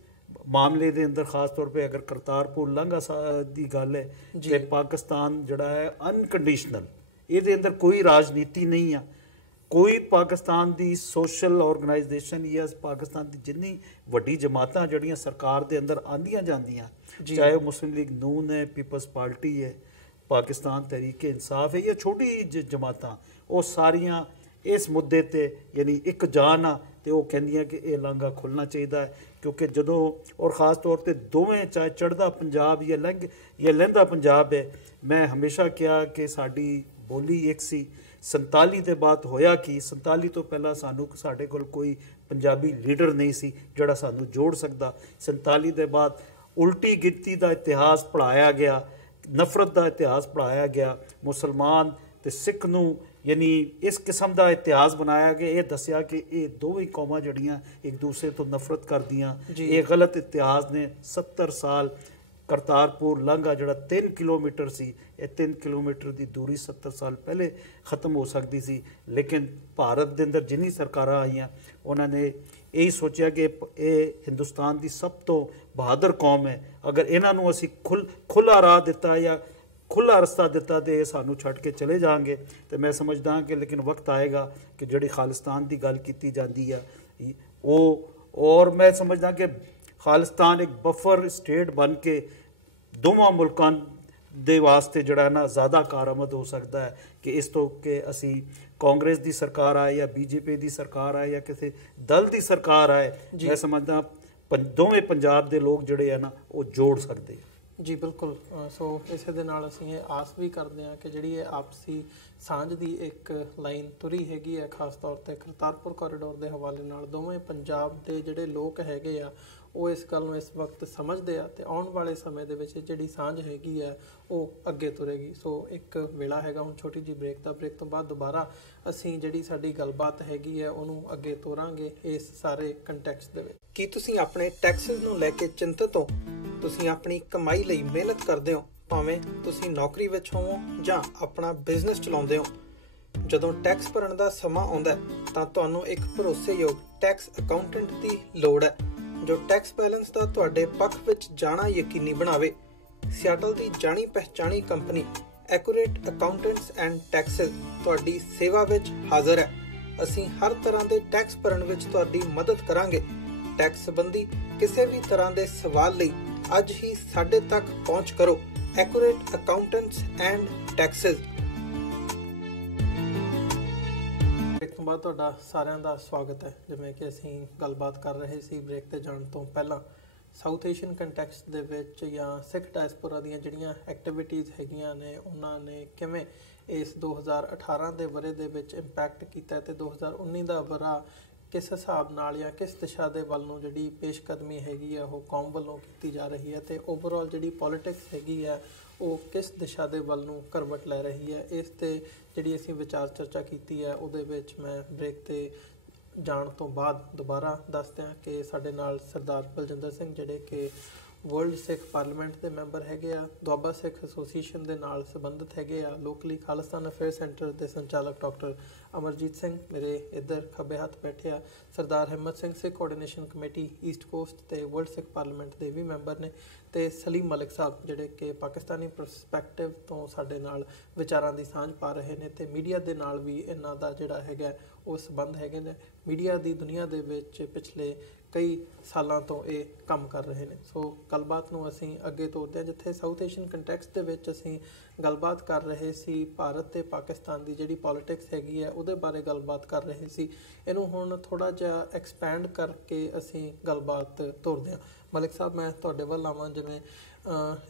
ਮਾਮਲੇ ਦੇ ਅੰਦਰ। ਖਾਸ ਤੌਰ 'ਤੇ ਅਗਰ ਕਰਤਾਰਪੁਰ ਲਾਂਘਾ ਦੀ ਗੱਲ ਹੈ ਤੇ ਪਾਕਿਸਤਾਨ ਜਿਹੜਾ ਹੈ ਅਨਕੰਡੀਸ਼ਨਲ, ਇਹਦੇ ਅੰਦਰ ਕੋਈ ਰਾਜਨੀਤੀ ਨਹੀਂ ਆ, ਕੋਈ ਪਾਕਿਸਤਾਨ ਦੀ ਸੋਸ਼ਲ ਆਰਗੇਨਾਈਜੇਸ਼ਨ ਜਾਂ ਪਾਕਿਸਤਾਨ ਦੀ ਜਿੰਨੀ ਵੱਡੀ ਜਮਾਤਾਂ ਜਿਹੜੀਆਂ ਸਰਕਾਰ ਦੇ ਅੰਦਰ ਆਉਂਦੀਆਂ ਜਾਂਦੀਆਂ, ਚਾਹੇ ਉਹ ਮੁਸਲਿਮ ਲੀਗ ਨੂਨ ਹੈ, ਪੀਪਲਸ ਪਾਰਟੀ ਹੈ, ਪਾਕਿਸਤਾਨ ਤਹਿਰੀਕ ਇਨਸਾਫ ਹੈ ਜਾਂ ਛੋਟੀ ਜਮਾਤਾਂ, ਉਹ ਸਾਰੀਆਂ ਇਸ ਮੁੱਦੇ ਤੇ ਇੱਕ ਜਾਨ ਆ ਤੇ ਉਹ ਕਹਿੰਦੀਆਂ ਕਿ ਇਹ ਲਾਂਘਾ ਖੁੱਲ੍ਹਣਾ ਚਾਹੀਦਾ ਹੈ। ਕਿਉਂਕਿ ਜਦੋਂ ਔਰ ਖਾਸ ਤੌਰ ਤੇ ਦੋਵੇਂ, ਚਾਹੇ ਚੜ੍ਹਦਾ ਪੰਜਾਬ ਜਾਂ ਲਹਿੰਦਾ ਪੰਜਾਬ ਹੈ, ਮੈਂ ਹਮੇਸ਼ਾ ਕਿਹਾ ਕਿ ਸਾਡੀ ਬੋਲੀ ਇੱਕ ਸੀ। 47 ਦੇ ਬਾਅਦ ਹੋਇਆ ਕਿ 47 ਤੋਂ ਪਹਿਲਾਂ ਸਾਡੇ ਕੋਲ ਕੋਈ ਪੰਜਾਬੀ ਲੀਡਰ ਨਹੀਂ ਸੀ ਜਿਹੜਾ ਸਾਨੂੰ ਜੋੜ ਸਕਦਾ। 47 ਦੇ ਬਾਅਦ ਉਲਟੀ ਗਿਣਤੀ ਦਾ ਇਤਿਹਾਸ ਪੜ੍ਹਾਇਆ ਗਿਆ ਨਫ਼ਰਤ ਦਾ ਇਤਿਹਾਸ ਪੜ੍ਹਾਇਆ ਗਿਆ, ਮੁਸਲਮਾਨ ਤੇ ਸਿੱਖ ਨੂੰ ਯਾਨੀ ਇਸ ਕਿਸਮ ਦਾ ਇਤਿਹਾਸ ਬਣਾਇਆ ਗਿਆ। ਇਹ ਦੱਸਿਆ ਕਿ ਇਹ ਦੋਵੇਂ ਕੌਮਾਂ ਜਿਹੜੀਆਂ ਇੱਕ ਦੂਸਰੇ ਤੋਂ ਨਫ਼ਰਤ ਕਰਦੀਆਂ, ਇਹ ਗਲਤ ਇਤਿਹਾਸ ਨੇ। 70 ਸਾਲ ਕਰਤਾਰਪੁਰ ਲਾਂਘਾ ਜਿਹੜਾ 3 ਕਿਲੋਮੀਟਰ ਸੀ, ਇਹ 3 ਕਿਲੋਮੀਟਰ ਦੀ ਦੂਰੀ 70 ਸਾਲ ਪਹਿਲੇ ਖਤਮ ਹੋ ਸਕਦੀ ਸੀ, ਲੇਕਿਨ ਭਾਰਤ ਦੇ ਅੰਦਰ ਜਿੰਨੀ ਸਰਕਾਰਾਂ ਆਈਆਂ ਉਹਨਾਂ ਨੇ ਇਹੀ ਸੋਚਿਆ ਕਿ ਇਹ ਹਿੰਦੁਸਤਾਨ ਦੀ ਸਭ ਤੋਂ ਬਹਾਦਰ ਕੌਮ ਹੈ, ਅਗਰ ਇਹਨਾਂ ਨੂੰ ਅਸੀਂ ਖੁੱਲ੍ਹਾ ਰਾਹ ਦਿੱਤਾ ਜਾਂ ਖੁੱਲ੍ਹਾ ਰਸਤਾ ਦਿੱਤਾ ਤੇ ਇਹ ਸਾਨੂੰ ਛੱਡ ਕੇ ਚਲੇ ਜਾਣਗੇ। ਤੇ ਮੈਂ ਸਮਝਦਾ ਕਿ ਲੇਕਿਨ ਵਕਤ ਆਏਗਾ ਕਿ ਜਿਹੜੀ ਖਾਲਿਸਤਾਨ ਦੀ ਗੱਲ ਕੀਤੀ ਜਾਂਦੀ ਆ ਉਹ, ਔਰ ਮੈਂ ਸਮਝਦਾ ਕਿ ਖਾਲਿਸਤਾਨ ਇੱਕ ਬਫਰ ਸਟੇਟ ਬਣ ਕੇ ਦੋਵਾਂ ਮੁਲਕਾਂ ਦੇ ਵਾਸਤੇ ਜਿਹੜਾ ਨਾ ਜ਼ਿਆਦਾ ਕਾਰਾਮਦ ਹੋ ਸਕਦਾ ਹੈ ਕਿ ਇਸ ਤੋਂ ਕਿ ਅਸੀਂ ਕਾਂਗਰਸ ਦੀ ਸਰਕਾਰ ਆਏ ਜਾਂ ਬੀਜੇਪੀ ਦੀ ਸਰਕਾਰ ਆਏ ਜਾਂ ਕਿਸੇ ਦਲ ਦੀ ਸਰਕਾਰ ਆਏ, ਮੈਂ ਸਮਝਦਾ ਦੋਵੇਂ ਪੰਜਾਬ ਦੇ ਲੋਕ ਜਿਹੜੇ ਆ ਨਾ ਉਹ ਜੋੜ ਸਕਦੇ ਆ। ਜੀ ਬਿਲਕੁਲ। ਸੋ ਇਸੇ ਦੇ ਨਾਲ ਅਸੀਂ ਇਹ ਆਸ ਵੀ ਕਰਦੇ ਹਾਂ ਕਿ ਜਿਹੜੀ ਇਹ ਆਪਸੀ ਸਾਂਝ ਦੀ ਇੱਕ ਲਾਈਨ ਤੁਰੀ ਹੈਗੀ ਹੈ, ਖਾਸ ਤੌਰ 'ਤੇ ਕਰਤਾਰਪੁਰ ਕੋਰੀਡੋਰ ਦੇ ਹਵਾਲੇ ਨਾਲ ਦੋਵੇਂ ਪੰਜਾਬ ਦੇ ਜਿਹੜੇ ਲੋਕ ਹੈਗੇ ਆ ਉਹ ਇਸ ਗੱਲ ਨੂੰ ਇਸ ਵਕਤ ਸਮਝਦੇ ਆ ਤੇ ਆਉਣ ਵਾਲੇ ਸਮੇਂ ਦੇ ਵਿੱਚ ਜਿਹੜੀ ਸਾਂਝ ਹੈਗੀ ਹੈ ਉਹ ਅੱਗੇ ਤੁਰੇਗੀ। ਸੋ ਇੱਕ ਵੇਲਾ ਹੈਗਾ ਹੁਣ ਛੋਟੀ ਜਿਹੀ ਬ੍ਰੇਕ ਦਾ। ਬ੍ਰੇਕ ਤੋਂ ਬਾਅਦ ਦੁਬਾਰਾ ਅਸੀਂ ਜਿਹੜੀ ਸਾਡੀ ਗੱਲਬਾਤ ਹੈਗੀ ਹੈ ਉਹਨੂੰ ਅੱਗੇ ਤੋਰਾਂਗੇ ਇਸ ਸਾਰੇ ਕੰਟੈਕਸਟ ਦੇ ਵਿੱਚ। ਕੀ ਤੁਸੀਂ ਆਪਣੇ ਟੈਕਸਿਸ ਨੂੰ ਲੈ ਕੇ ਚਿੰਤਤ ਹੋ? ਤੁਸੀਂ ਆਪਣੀ ਕਮਾਈ ਲਈ ਮਿਹਨਤ ਕਰਦੇ ਹੋ, ਭਾਵੇਂ ਤੁਸੀਂ ਨੌਕਰੀ ਵਿੱਚ ਹੋਵੋ ਜਾਂ ਆਪਣਾ ਬਿਜ਼ਨਸ ਚਲਾਉਂਦੇ ਹੋ। ਜਦੋਂ ਟੈਕਸ ਭਰਨ ਦਾ ਸਮਾਂ ਆਉਂਦਾ ਤਾਂ ਤੁਹਾਨੂੰ ਇੱਕ ਭਰੋਸੇਯੋਗ ਟੈਕਸ ਅਕਾਊਂਟੈਂਟ ਦੀ ਲੋੜ ਹੈ ਜੋ ਟੈਕਸ ਬੈਲੈਂਸ ਦਾ ਤੁਹਾਡੇ ਪੱਖ ਵਿੱਚ ਜਾਣਾ ਯਕੀਨੀ ਬਣਾਵੇ। ਸਿਆਟਲ ਦੀ ਜਾਣੀ ਪਹਿਚਾਣੀ company Accurate accountants and Taxes ਤੁਹਾਡੀ ਸੇਵਾ ਵਿੱਚ ਹਾਜ਼ਰ ਹੈ। ਅਸੀਂ ਹਰ ਤਰ੍ਹਾਂ ਦੇ ਟੈਕਸ ਭਰਨ ਵਿੱਚ ਤੁਹਾਡੀ ਮਦਦ ਕਰਾਂਗੇ। ਟੈਕਸ ਸੰਬੰਧੀ ਕਿਸੇ ਵੀ ਤਰ੍ਹਾਂ ਦੇ ਸਵਾਲ ਲਈ ਅੱਜ ਹੀ ਸਾਡੇ ਤੱਕ ਪਹੁੰਚ ਕਰੋ। Accurate accountants and taxes. Break ਤੋਂ ਬਾਅਦ ਤੁਹਾਡਾ ਸਾਰਿਆਂ ਦਾ ਸਵਾਗਤ ਹੈ। ਜਿਵੇਂ ਕਿ ਅਸੀਂ ਗੱਲਬਾਤ ਕਰ ਰਹੇ ਸੀ ਬ੍ਰੇਕ ਤੇ ਜਾਣ ਤੋਂ ਪਹਿਲਾਂ, ਸਾਊਥ ਏਸ਼ੀਅਨ ਕੰਟੈਕਸਟ ਦੇ ਵਿੱਚ ਜਾਂ ਸਿੱਖ ਡਾਇਸਪੋਰਾ ਦੀਆਂ ਜਿਹੜੀਆਂ ਐਕਟੀਵਿਟੀਜ਼ ਹੈਗੀਆਂ ਨੇ ਉਹਨਾਂ ਨੇ ਕਿਵੇਂ ਇਸ 2018 ਦੇ ਵਰ੍ਹੇ ਦੇ ਵਿੱਚ ਇੰਪੈਕਟ ਕੀਤਾ ਤੇ 2019 ਦਾ ਵਰ੍ਹਾ ਕਿਸ ਹਿਸਾਬ ਨਾਲ ਜਾਂ ਕਿਸ ਦਿਸ਼ਾ ਦੇ ਵੱਲ ਨੂੰ ਜਿਹੜੀ ਪੇਸ਼ਕਦਮੀ ਹੈਗੀ ਆ ਉਹ ਕੌਮ ਵੱਲੋਂ ਕੀਤੀ ਜਾ ਰਹੀ ਹੈ ਤੇ ਓਵਰਆਲ ਜਿਹੜੀ ਪੋਲਿਟਿਕਸ ਹੈਗੀ ਆ ਉਹ ਕਿਸ ਦਿਸ਼ਾ ਦੇ ਵੱਲ ਨੂੰ ਕਰਵਟ ਲੈ ਰਹੀ ਹੈ, ਇਸ ਤੇ ਜਿਹੜੀ ਅਸੀਂ ਵਿਚਾਰ ਚਰਚਾ ਕੀਤੀ ਹੈ ਉਹਦੇ ਵਿੱਚ ਮੈਂ ਬ੍ਰੇਕ ਤੇ ਜਾਣ ਤੋਂ ਬਾਅਦ ਦੁਬਾਰਾ ਦੱਸਦੇ ਹਾਂ ਕਿ ਸਾਡੇ ਨਾਲ ਸਰਦਾਰ ਬਲਜਿੰਦਰ ਸਿੰਘ ਜਿਹੜੇ ਕਿ ਵਰਲਡ ਸਿੱਖ ਪਾਰਲੀਮੈਂਟ ਦੇ ਮੈਂਬਰ ਹੈਗੇ ਆ, ਦੁਆਬਾ ਸਿੱਖ ਐਸੋਸੀਏਸ਼ਨ ਦੇ ਨਾਲ ਸੰਬੰਧਿਤ ਹੈਗੇ ਆ, ਲੋਕਲੀ ਖਾਲਿਸਤਾਨ ਅਫੇਅਰ ਸੈਂਟਰ ਦੇ ਸੰਚਾਲਕ ਡਾਕਟਰ ਅਮਰਜੀਤ ਸਿੰਘ ਮੇਰੇ ਇੱਧਰ ਖੱਬੇ ਹੱਥ ਬੈਠੇ ਆ, ਸਰਦਾਰ ਹਿੰਮਤ ਸਿੰਘ ਸਿੱਖ ਕੋਆਰਡੀਨੇਸ਼ਨ ਕਮੇਟੀ ਈਸਟ ਕੋਸਟ ਤੇ ਵਰਲਡ ਸਿੱਖ ਪਾਰਲੀਮੈਂਟ ਦੇ ਵੀ ਮੈਂਬਰ ਨੇ, ਤੇ ਸਲੀਮ ਮਲਿਕ ਸਾਹਿਬ ਜਿਹੜੇ ਕਿ ਪਾਕਿਸਤਾਨੀ ਪਰਸਪੈਕਟਿਵ ਤੋਂ ਸਾਡੇ ਨਾਲ ਵਿਚਾਰਾਂ ਦੀ ਸਾਂਝ ਪਾ ਰਹੇ ਨੇ ਤੇ ਮੀਡੀਆ ਦੇ ਨਾਲ ਵੀ ਇਹਨਾਂ ਦਾ ਜਿਹੜਾ ਹੈਗਾ ਉਹ ਸੰਬੰਧ ਹੈਗੇ ਨੇ। ਮੀਡੀਆ ਦੀ ਦੁਨੀਆ ਦੇ ਵਿੱਚ ਪਿਛਲੇ ਕਈ ਸਾਲਾਂ ਤੋਂ ਇਹ ਕੰਮ ਕਰ ਰਹੇ ਨੇ। ਸੋ ਗੱਲਬਾਤ ਨੂੰ ਅਸੀਂ ਅੱਗੇ ਤੋਰਦੇ ਹਾਂ, ਜਿੱਥੇ ਸਾਊਥ ਏਸ਼ੀਅਨ ਕੰਟੈਕਸਟ ਦੇ ਵਿੱਚ ਅਸੀਂ ਗੱਲਬਾਤ ਕਰ ਰਹੇ ਸੀ ਭਾਰਤ ਤੇ ਪਾਕਿਸਤਾਨ ਦੀ ਜਿਹੜੀ ਪੋਲਿਟਿਕਸ ਹੈਗੀ ਹੈ ਉਹਦੇ ਬਾਰੇ ਗੱਲਬਾਤ ਕਰ ਰਹੇ ਸੀ। ਇਹਨੂੰ ਹੁਣ ਥੋੜ੍ਹਾ ਜਿਹਾ ਐਕਸਪੈਂਡ ਕਰਕੇ ਅਸੀਂ ਗੱਲਬਾਤ ਤੋਰਦੇ ਹਾਂ। ਮਲਿਕ ਸਾਹਿਬ, ਮੈਂ ਤੁਹਾਡੇ ਵੱਲ ਆਵਾਂ। ਜਿਵੇਂ